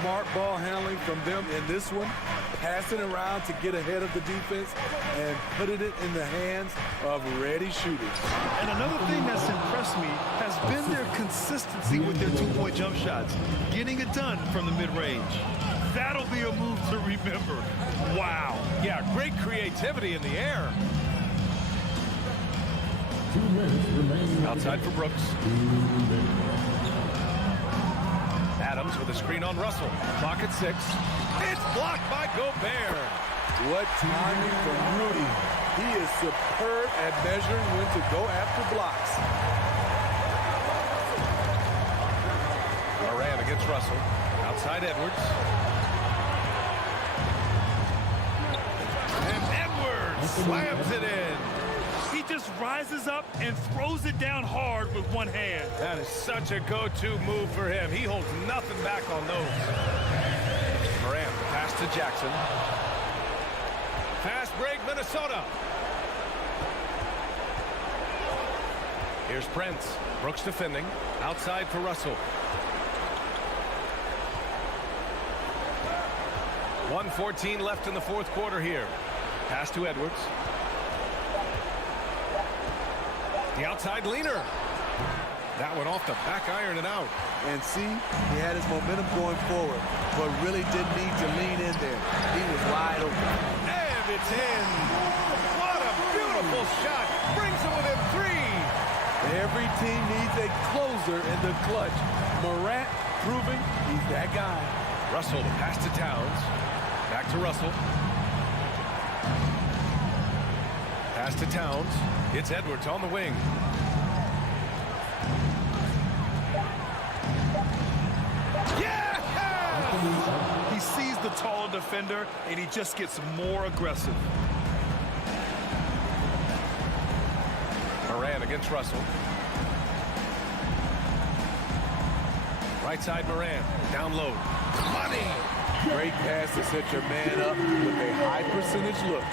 Smart ball handling from them in this one. Passing around to get ahead of the defense and putting it in the hands of ready shooters. And another thing that's impressed me has been their consistency with their two-point jump shots. Getting it done from the mid-range. That'll be a move to remember. Wow. Yeah, great creativity in the air. 2 minutes remaining. Outside for Brooks. 2 minutes. Adams with a screen on Russell. Clock at 6. It's blocked by Gobert. What timing from Rudy. He is superb at measuring when to go after blocks. Moran against Russell. Outside Edwards. And Edwards slams it in. He just rises up and throws it down hard with one hand. That is such a go-to move for him. He holds nothing back on those. Moran, pass to Jackson. Fast break, Minnesota. Here's Prince. Brooks defending. Outside for Russell. 1:14 left in the fourth quarter here. Pass to Edwards. The outside leaner. That one off the back iron and out. And see, he had his momentum going forward, but really didn't need to lean in there. He was wide open. And it's in. What a beautiful shot. Brings it within 3. Every team needs a closer in the clutch. Morant proving he's that guy. Russell, the pass to Towns. Back to Russell. Pass to Towns. It's Edwards on the wing. Yeah! He sees the taller defender, and he just gets more aggressive. Moran against Russell. Right side Moran. Down low. Money! Great pass to set your man up with a high percentage look.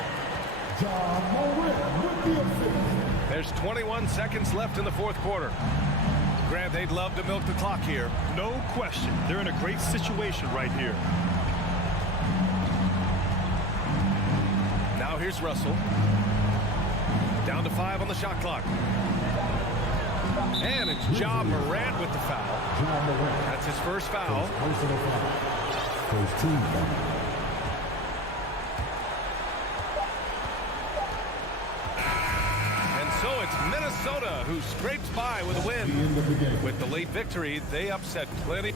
There's 21 seconds left in the fourth quarter. Grant, they'd love to milk the clock here. No question. They're in a great situation right here. Now here's Russell. Down to 5 on the shot clock. And it's Ja Morant with the foul. That's his first foul. First team foul. So it's Minnesota who scrapes by with a win. With the late victory, they upset plenty.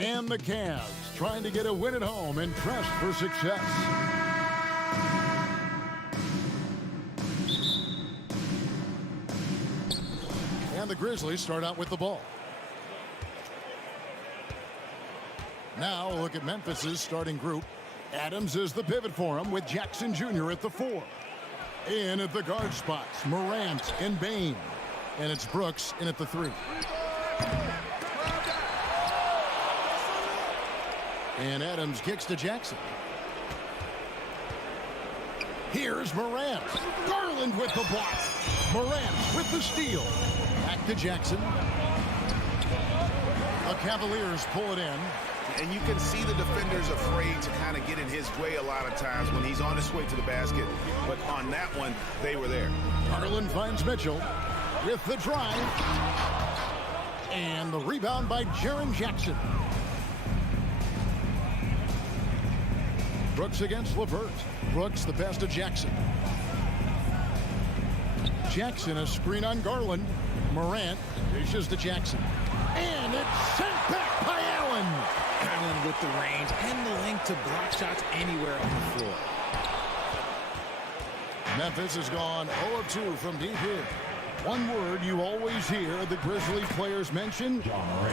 And the Cavs trying to get a win at home and pressed for success. And the Grizzlies start out with the ball. Now look at Memphis's starting group. Adams is the pivot for him with Jackson Jr. at the 4. In at the guard spots, Morant and Bane. And it's Brooks in at the 3. And Adams kicks to Jackson. Here's Morant. Garland with the block. Morant with the steal. Back to Jackson. The Cavaliers pull it in. And you can see the defenders afraid to kind of get in his way a lot of times when he's on his way to the basket. But on that one, they were there. Garland finds Mitchell with the drive. And the rebound by Jaren Jackson. Brooks against LeVert. Brooks the pass to Jackson. Jackson a screen on Garland. Morant dishes to Jackson. And it's sent back by Allen. Allen with the range and the length to block shots anywhere on the floor. Memphis has gone 0 of 2 from deep here. One word you always hear the Grizzlies players mention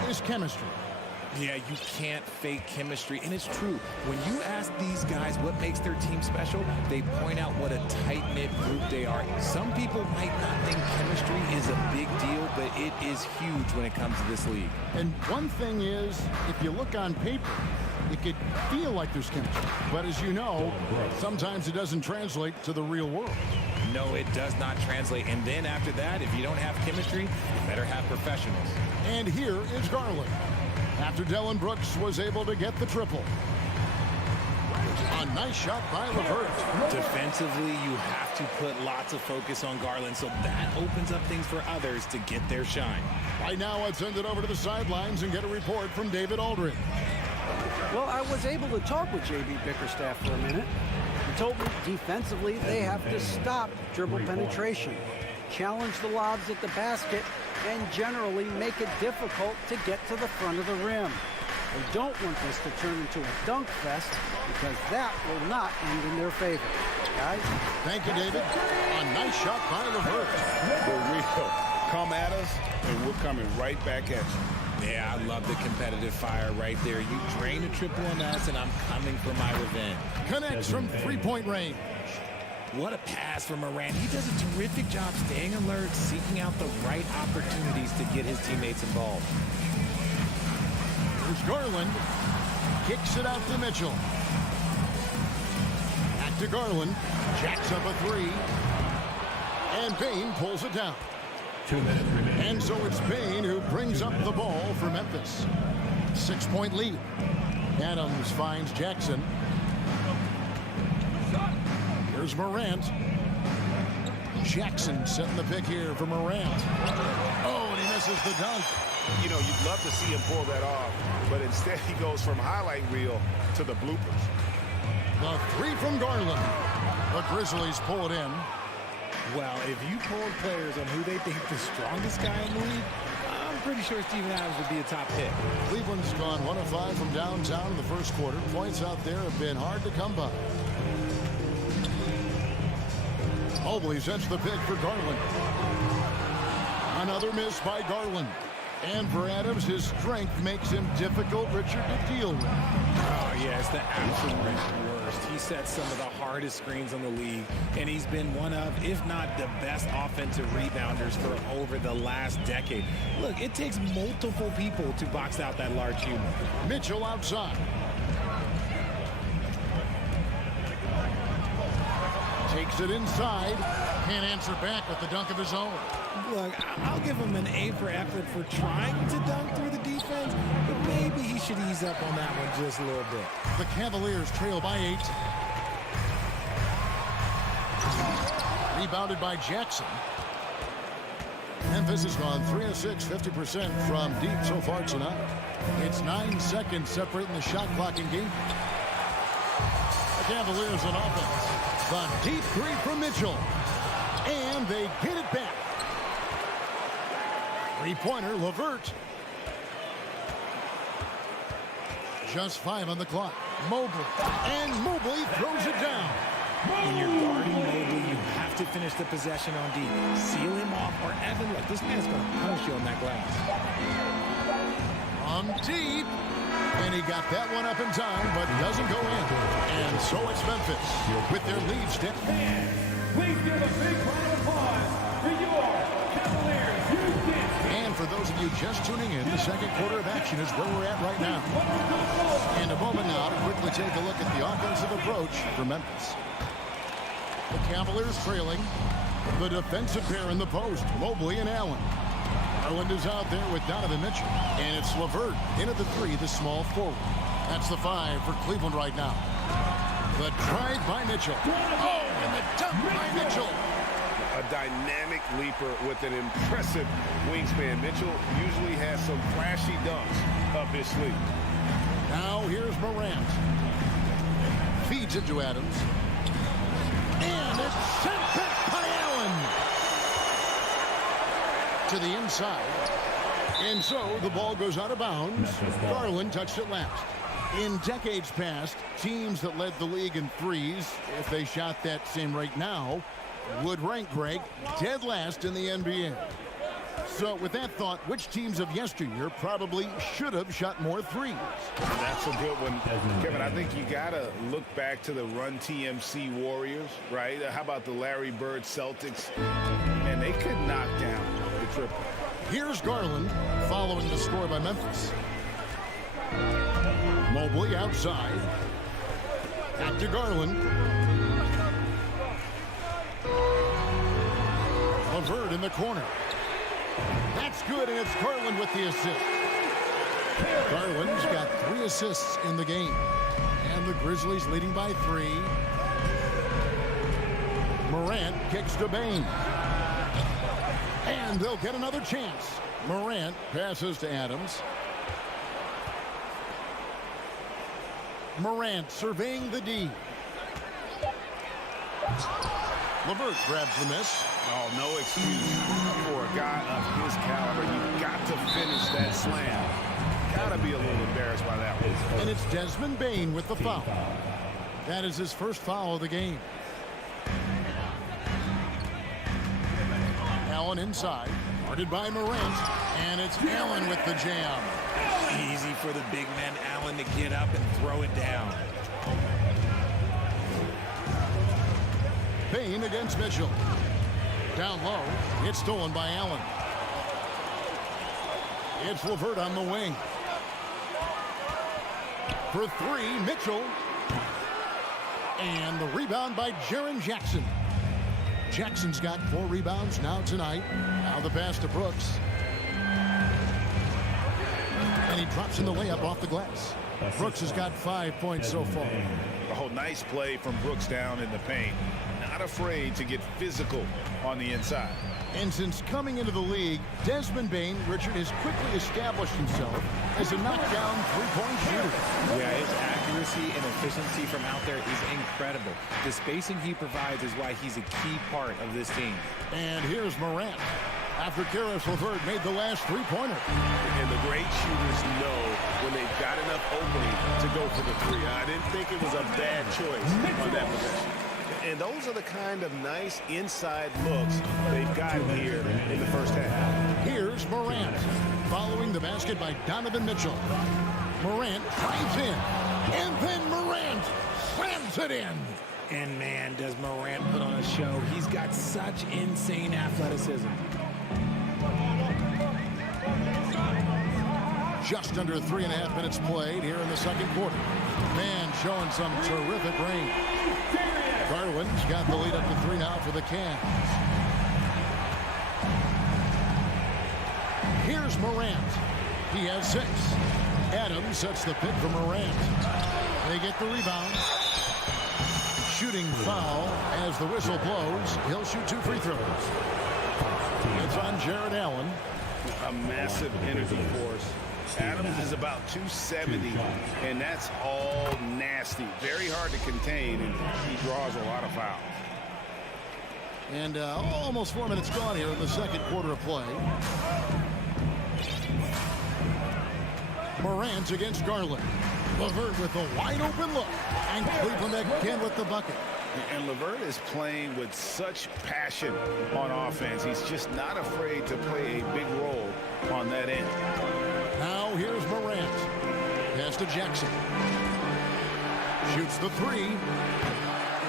is chemistry. Yeah, you can't fake chemistry, and it's true. When you ask these guys what makes their team special, they point out what a tight-knit group they are. Some people might not think chemistry is a big deal, but it is huge when it comes to this league. And one thing is, if you look on paper, it could feel like there's chemistry. But as you know, sometimes it doesn't translate to the real world. No, it does not translate. And then after that, if you don't have chemistry, you better have professionals. And here is Garland. After Dillon Brooks was able to get the triple. A nice shot by LeVert. Defensively, you have to put lots of focus on Garland, so that opens up things for others to get their shine. Right now, I'd send it over to the sidelines and get a report from David Aldridge. Well, I was able to talk with J.B. Bickerstaff for a minute. He told me defensively they have to stop dribble penetration, challenge the lobs at the basket, and generally make it difficult to get to the front of the rim. They don't want this to turn into a dunk fest because that will not end in their favor. Guys? Thank you, David. A nice shot by LeVert. For real. Come at us, and we're coming right back at you. Yeah, I love the competitive fire right there. You drain a triple on us, and I'm coming for my revenge. Connects from three-point range. What a pass from Morant. He does a terrific job staying alert, seeking out the right opportunities to get his teammates involved. Here's Garland. Kicks it out to Mitchell. Back to Garland. Jacks up a 3. And Bane pulls it down. 2 minutes remaining. And so it's Bane who brings up the ball for Memphis. 6-point lead. Adams finds Jackson. Here's Morant. Jackson setting the pick here for Morant. Oh, and he misses the dunk. You know, you'd love to see him pull that off, but instead he goes from highlight reel to the bloopers. The 3 from Garland. The Grizzlies pull it in. Well, if you polled players on who they think the strongest guy in the league, I'm pretty sure Steven Adams would be a top pick. Cleveland's gone 1 of 5 from downtown in the first quarter. Points out there have been hard to come by. Mobley sets the pick for Garland. Another miss by Garland. And for Adams, his strength makes him difficult, Richard, to deal with. Oh, yeah, it's the absolute worst. He sets some of the hardest screens on the league, and he's been one of, if not the best offensive rebounders for over the last decade. Look, it takes multiple people to box out that large human. Mitchell outside. Takes it inside. Can't answer back with the dunk of his own. Look, I'll give him an A for effort for trying to dunk through the defense, but maybe he should ease up on that one just a little bit. The Cavaliers trail by 8. Rebounded by Jackson. Memphis has gone 3 of 6, 50% from deep so far tonight. It's 9 seconds separating the shot clock in game. The Cavaliers on offense. The deep 3 from Mitchell. And they get it back. Three-pointer, LeVert. Just 5 on the clock. Mobley. And Mobley throws it down. When you're guarding Mobley, you have to finish the possession on D. Seal him off, or Evan, look, this man's going to punish you on that glass. On deep. And he got that one up in time, but doesn't go in. And so it's Memphis with their lead step. Please give a big round of applause for your Cavaliers. And for those of you just tuning in, the second quarter of action is where we're at right now. In a moment now to quickly take a look at the offensive approach for Memphis. The Cavaliers trailing. The defensive pair in the post, Mobley and Allen. Garland is out there with Donovan Mitchell. And it's LeVert in at the 3, the small forward. That's the 5 for Cleveland right now. The drive by Mitchell. Oh, and the dunk by Mitchell. A dynamic leaper with an impressive wingspan. Mitchell usually has some flashy dunks up his sleeve. Now here's Morant. Feeds it to Adams. And it's sent back by Allen. To the inside. And so the ball goes out of bounds. Garland touched it last. In decades past, teams that led the league in threes, if they shot that same rate now, would rank, Greg, dead last in the NBA. So with that thought, which teams of yesteryear probably should have shot more threes? That's a good one, Kevin. I think you got to look back to the Run TMC Warriors, right? How about the Larry Bird Celtics? And they could knock down the triple. Here's Garland following the score by Memphis. Mobley outside. Back to Garland. LeVert in the corner. That's good, and it's Garland with the assist. Garland's got 3 assists in the game. And the Grizzlies leading by 3. Morant kicks to Bane. And they'll get another chance. Morant passes to Adams. Morant surveying the D. LeVert grabs the miss. Oh, no excuse for a guy of his caliber. You got to finish that slam. Got to be a little embarrassed by that one. And it's Desmond Bane with the foul. That is his first foul of the game. Allen inside, guarded by Morant, and it's Allen with the jam. Easy for the big man Allen to get up and throw it down. Bane against Mitchell. Down low, it's stolen by Allen. It's LeVert on the wing. For 3, Mitchell. And the rebound by Jaren Jackson. Jackson's got 4 rebounds now tonight. Now the pass to Brooks. And he drops in the layup off the glass. Brooks has got 5 points so far. Oh, nice play from Brooks down in the paint. Not afraid to get physical on the inside. And since coming into the league, Desmond Bane, Richard, has quickly established himself as a knockdown three-point shooter. Yeah, his accuracy and efficiency from out there is incredible. The spacing he provides is why he's a key part of this team. And here's Morant. After Karis LeVert made the last three-pointer. And the great shooters know when they've got enough opening to go for the 3. I didn't think it was a bad choice on that possession. And those are the kind of nice inside looks they've gotten here in the first half. Here's Morant, following the basket by Donovan Mitchell. Morant drives in, and then Morant slams it in. And man, does Morant put on a show. He's got such insane athleticism. Just under 3.5 minutes played here in the second quarter. Man showing some terrific range. Garland's got the lead up to 3 now for the Cavs. Here's Morant. He has 6. Adams sets the pick for Morant. They get the rebound. Shooting foul as the whistle blows. He'll shoot 2 free throws. It's on Jared Allen. A massive energy force. Adams is about 270, and that's all nasty. Very hard to contain, and he draws a lot of fouls. And almost 4 minutes gone here in the second quarter of play. Morant against Garland. LeVert with a wide open look. And Cleveland again with the bucket. And LeVert is playing with such passion on offense. He's just not afraid to play a big role on that end. Now here's Morant. Pass to Jackson. Shoots the three.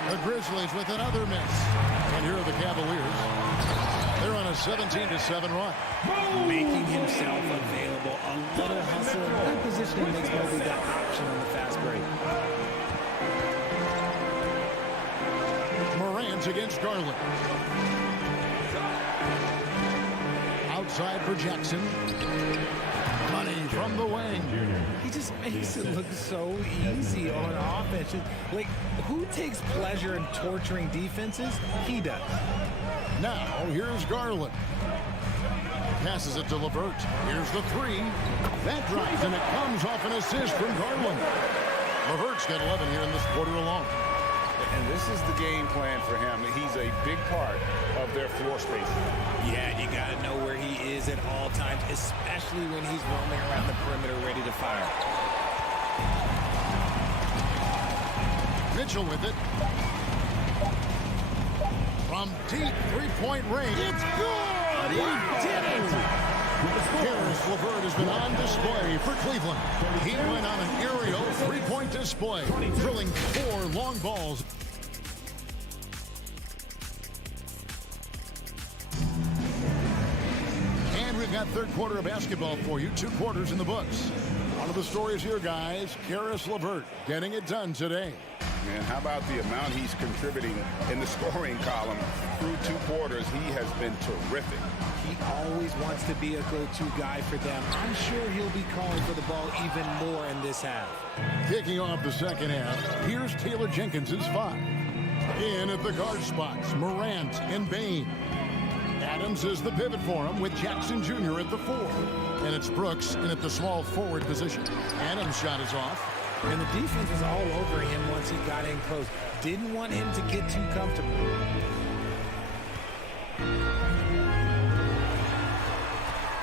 The Grizzlies with another miss. And here are the Cavaliers. They're on a 17-7 run. Making himself available. A little hustle. Good positioning makes Mobley that option on the fast break. Morant against Garland. Outside for Jackson. Money from the wing. He just makes it look so easy on offense. Like, who takes pleasure in torturing defenses? He does. Now, here's Garland. Passes it to LeVert. Here's the three. That drives, and it comes off an assist from Garland. LeVert's got 11 here in this quarter alone. And this is the game plan for him. He's a big part of their floor space. Yeah, you got to know where he is at all times, especially when he's roaming around the perimeter ready to fire. Mitchell with it. From deep three-point range. It's good! He did it! Harris LeVert has been on display for Cleveland. He went on an aerial three-point display, drilling 4 long balls. And we've got third quarter of basketball for you. 2 quarters in the books. One of the stories here, guys, Caris LeVert getting it done today. And how about the amount he's contributing in the scoring column through 2 quarters? He has been terrific. He always wants to be a go-to guy for them. I'm sure he'll be calling for the ball even more in this half. Kicking off the second half, here's Taylor Jenkins' 5. In at the guard spots, Morant and Bain. Adams is the pivot for him with Jackson Jr. at the 4. And it's Brooks in at the small forward position. Adams' shot is off. And the defense was all over him once he got in close. Didn't want him to get too comfortable.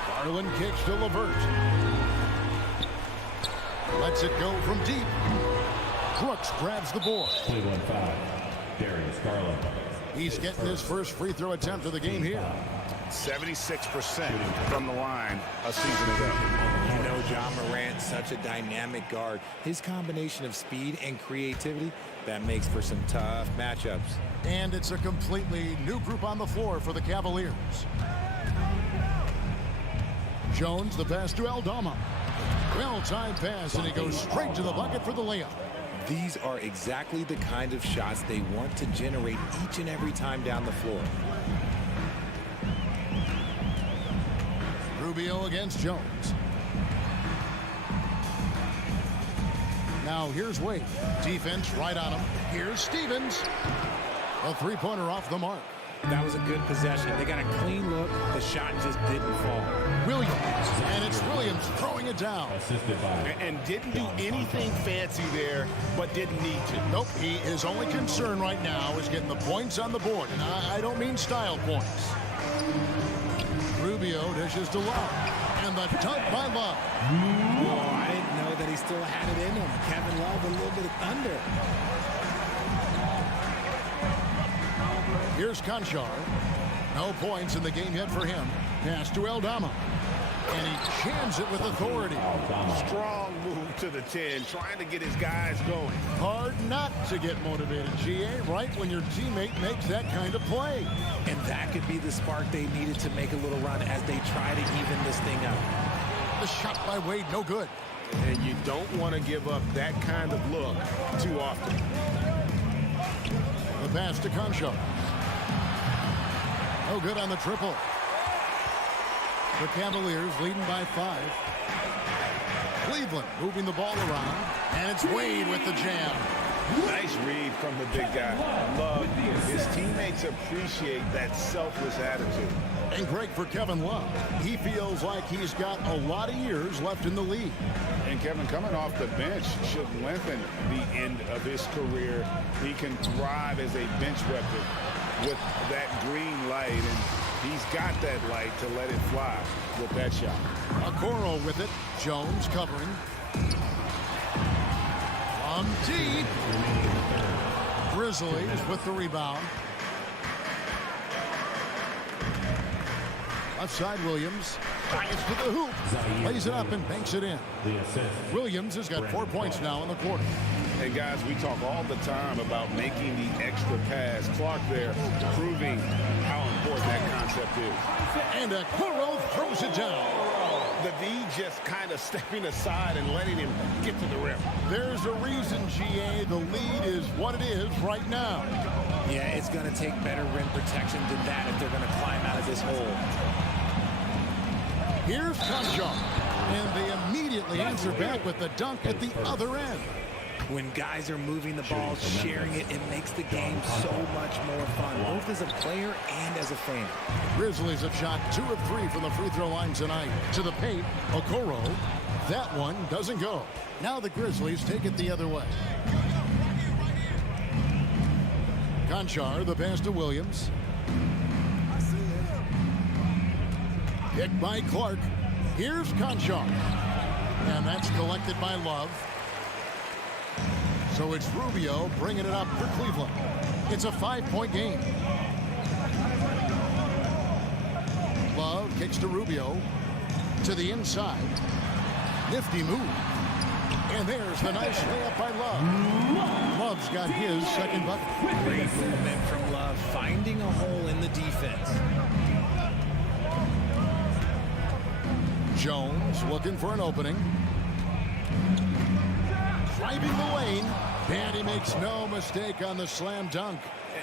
Garland kicks to LeVert. Lets it go from deep. Brooks grabs the board. Cleveland foul. Darius Garland. He's getting his first free throw attempt of the game here. 76% from the line a season ago. You know, John Morant, such a dynamic guard. His combination of speed and creativity, that makes for some tough matchups. And it's a completely new group on the floor for the Cavaliers. Jones, the pass to Aldama. Well-timed pass, and he goes straight to the bucket for the layup. These are exactly the kind of shots they want to generate each and every time down the floor. Rubio against Jones. Now here's Wade. Defense right on him. Here's Stevens. A three-pointer off the mark. That was a good possession. They got a clean look. The shot just didn't fall. Williams. And it's Williams throwing it down. Assisted by. And didn't do anything fancy there, but didn't need to. Nope. His only concern right now is getting the points on the board. And I don't mean style points. Rubio dishes to Love. And the dunk by Love. Oh, I didn't know that he still had it in him. Kevin Love, a little bit of thunder. Here's Conchar. No points in the game yet for him. Pass to Aldama. And he jams it with authority. Strong move to the 10, trying to get his guys going. Hard not to get motivated, GA, right when your teammate makes that kind of play. And that could be the spark they needed to make a little run as they try to even this thing up. The shot by Wade, no good. And you don't want to give up that kind of look too often. The pass to Conchar. No good on the triple. The Cavaliers leading by 5. Cleveland moving the ball around. And it's Wade with the jam. Nice read from the big guy. Love. His teammates appreciate that selfless attitude. And great for Kevin Love. He feels like he's got a lot of years left in the league. And Kevin, coming off the bench should lengthen the end of his career. He can thrive as a bench weapon with that green light, and he's got that light to let it fly with that shot. Okoro with it. Jones covering. From deep. Grizzlies with the rebound. Left side, Williams. Drives to the hoop. Lays it up and banks it in. Williams has got 4 points now in the quarter. And guys, we talk all the time about making the extra pass. Clark there proving how important that concept is. And Okoro throws it down. The D just kind of stepping aside and letting him get to the rim. There's a reason, GA, the lead is what it is right now. Yeah, it's going to take better rim protection than that if they're going to climb out of this hole. Here's Conchar. And they immediately answer back with the dunk at the other end. When guys are moving the ball, sharing it, it makes the game so much more fun, both as a player and as a fan. Grizzlies have shot 2 of 3 from the free throw line tonight. To the paint, Okoro. That one doesn't go. Now the Grizzlies take it the other way. Conchar, the pass to Williams. Picked by Clark. Here's Conchar. And that's collected by Love. So it's Rubio bringing it up for Cleveland. It's a 5-point game. Love kicks to Rubio. To the inside. Nifty move. And there's the nice layup by Love. Love's got his second bucket. Great movement from Love, finding a hole in the defense. Jones looking for an opening. Driving the lane. And he makes no mistake on the slam dunk.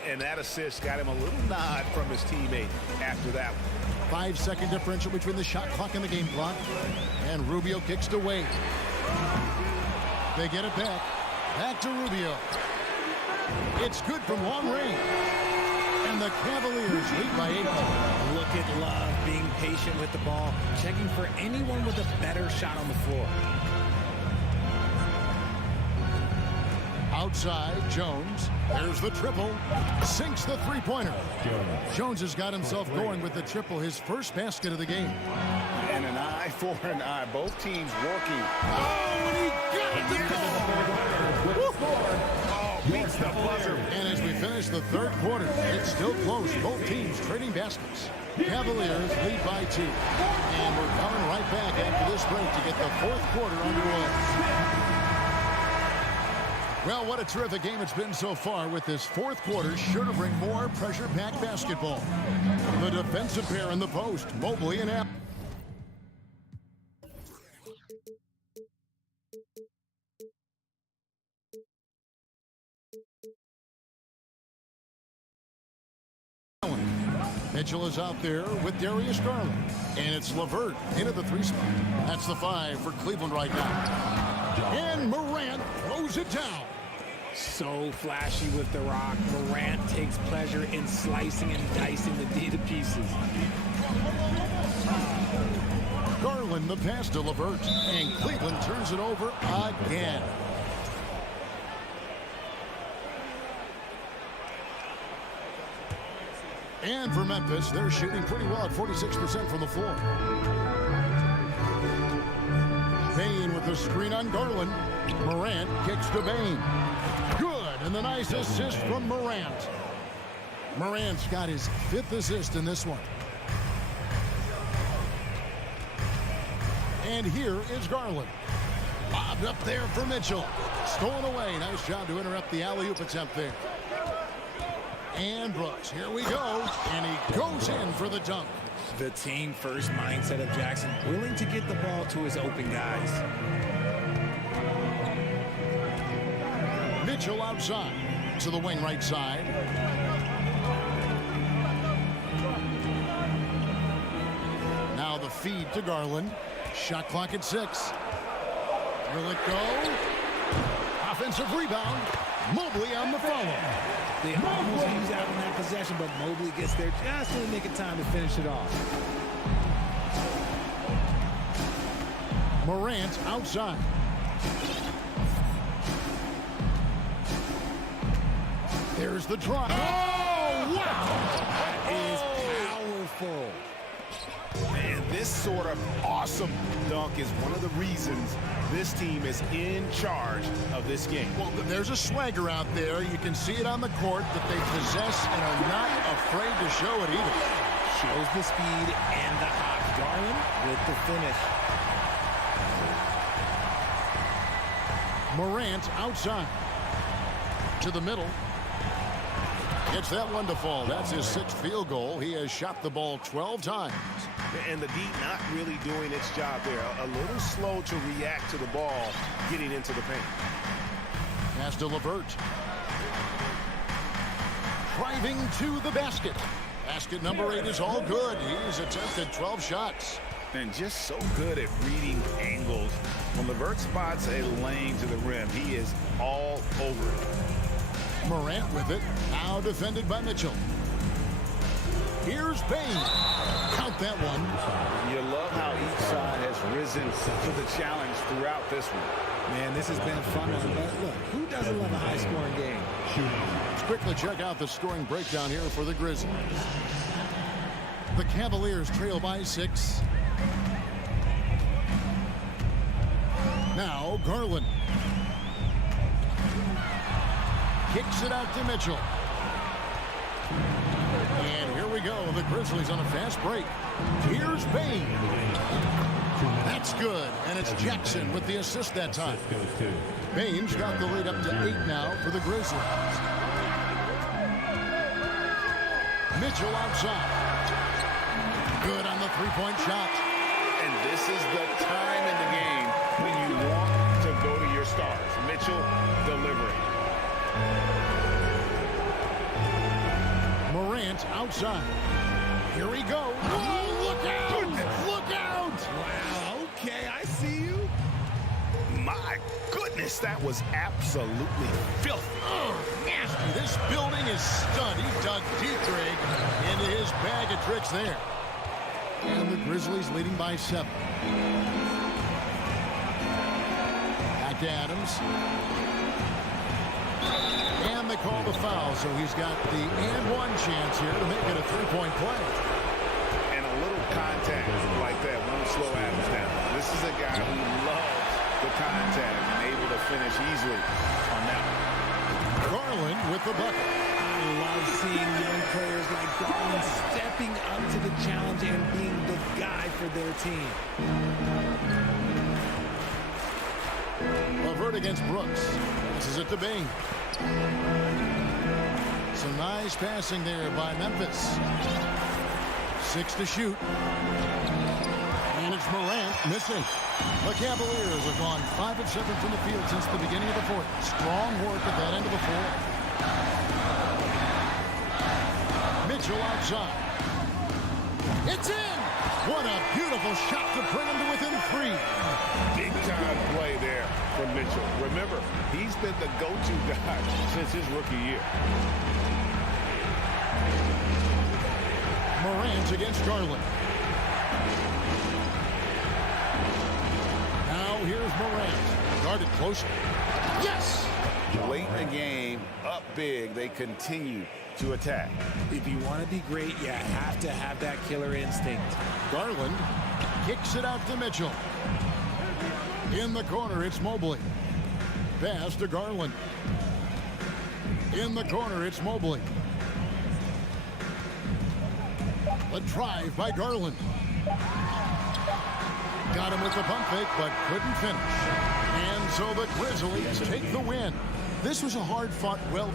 And that assist got him a little nod from his teammate after that one. 5-second differential between the shot clock and the game clock. And Rubio kicks to Wade. They get it back. Back to Rubio. It's good from long range. And the Cavaliers lead by 8. Look at Love being patient with the ball, checking for anyone with a better shot on the floor. Outside, Jones. There's the triple. Sinks the three-pointer. Jones has got himself going with the triple, his first basket of the game. And an eye for an eye. Both teams working. Oh, and he got it to go! Beats the buzzer. And as we finish the third quarter, it's still close. Both teams trading baskets. Cavaliers lead by 2. And we're coming right back after this break to get the fourth quarter underway. Well, what a terrific game it's been so far, with this fourth quarter sure to bring more pressure-packed basketball. The defensive pair in the post, Mobley and Allen. Mitchell is out there with Darius Garland. And it's LeVert into the 3 spot. That's the 5 for Cleveland right now. And Morant throws it down. So flashy with the rock. Morant takes pleasure in slicing and dicing the D to pieces. Garland the pass to LeVert. And Cleveland turns it over again. And for Memphis, they're shooting pretty well at 46% from the floor. Bain with the screen on Garland. Morant kicks to Bain. Good, and the nice assist from Morant. Morant's got his 5th assist in this one. And here is Garland. Lobbed up there for Mitchell. Stolen away. Nice job to interrupt the alley-oop attempt there. And Brooks, here we go. And he goes in for the dunk. The team first mindset of Jackson, willing to get the ball to his open guys. Mitchell outside to the wing right side. Now the feed to Garland. Shot clock at 6. Will it go? Offensive rebound. Mobley on the follow. They almost lose out on that possession, but Mobley gets there just in the nick of time to finish it off. Morant outside. There's the drive. Oh, wow! That is powerful. Man, this this sort of awesome dunk is one of the reasons this team is in charge of this game. Well, there's a swagger out there. You can see it on the court that they possess and are not afraid to show it either. Shows the speed and the hop. Garland with the finish. Morant outside. To the middle. Gets that one to fall. That's his 6th field goal. He has shot the ball 12 times. And the D not really doing its job there. A little slow to react to the ball getting into the paint. Pass to LeVert. Driving to the basket. Basket number 8 is all good. He's attempted 12 shots. And just so good at reading angles. When LeVert spots a lane to the rim, he is all over it. Morant with it. Now defended by Mitchell. Here's Payne. Count that one. You love how each side has risen to the challenge throughout this one. Man, this has been fun. But look, who doesn't love a high-scoring game? Let's quickly check out the scoring breakdown here for the Grizzlies. The Cavaliers trail by 6. Now Garland. Kicks it out to Mitchell. And here we go. The Grizzlies on a fast break. Here's Payne. That's good. And it's Jackson with the assist that time. Payne's got the lead up to 8 now for the Grizzlies. Mitchell outside. Good on the three-point shot. And this is the time in the game when you want to go to your stars. Mitchell delivering. Morant outside. Here we go. Whoa, look out! Look out! Wow, okay, I see you. My goodness, that was absolutely filthy. Oh, nasty. This building is stunned. He dug deep, Greg, into his bag of tricks there. And the Grizzlies leading by 7. Back to Adams. And they call the foul, so he's got the and-one chance here to make it a 3-point play. And a little contact like that won't slow Adams down. This is a guy who loves the contact and able to finish easily on that one. Garland with the bucket. I love seeing young players like Garland stepping up to the challenge and being the guy for their team. LeVert against Brooks. This is it to Bing. Some nice passing there by Memphis. 6 to shoot. And it's Morant missing. The Cavaliers have gone 5 of 7 from the field since the beginning of the 4th. Strong work at that end of the 4th. Mitchell outside. It's in! What a beautiful shot to bring him to within 3. Big time play there from Mitchell. Remember, he's been the go-to guy since his rookie year. Morant against Garland. Now here's Morant. Guarded closely. Yes! Late in the game, up big, they continue to attack. If you want to be great, you have to have that killer instinct. Garland kicks it out to Mitchell. In the corner, it's Mobley. Pass to Garland. In the corner, it's Mobley. A drive by Garland. Got him with the pump fake, but couldn't finish. And so the Grizzlies take the win. This was a hard-fought, well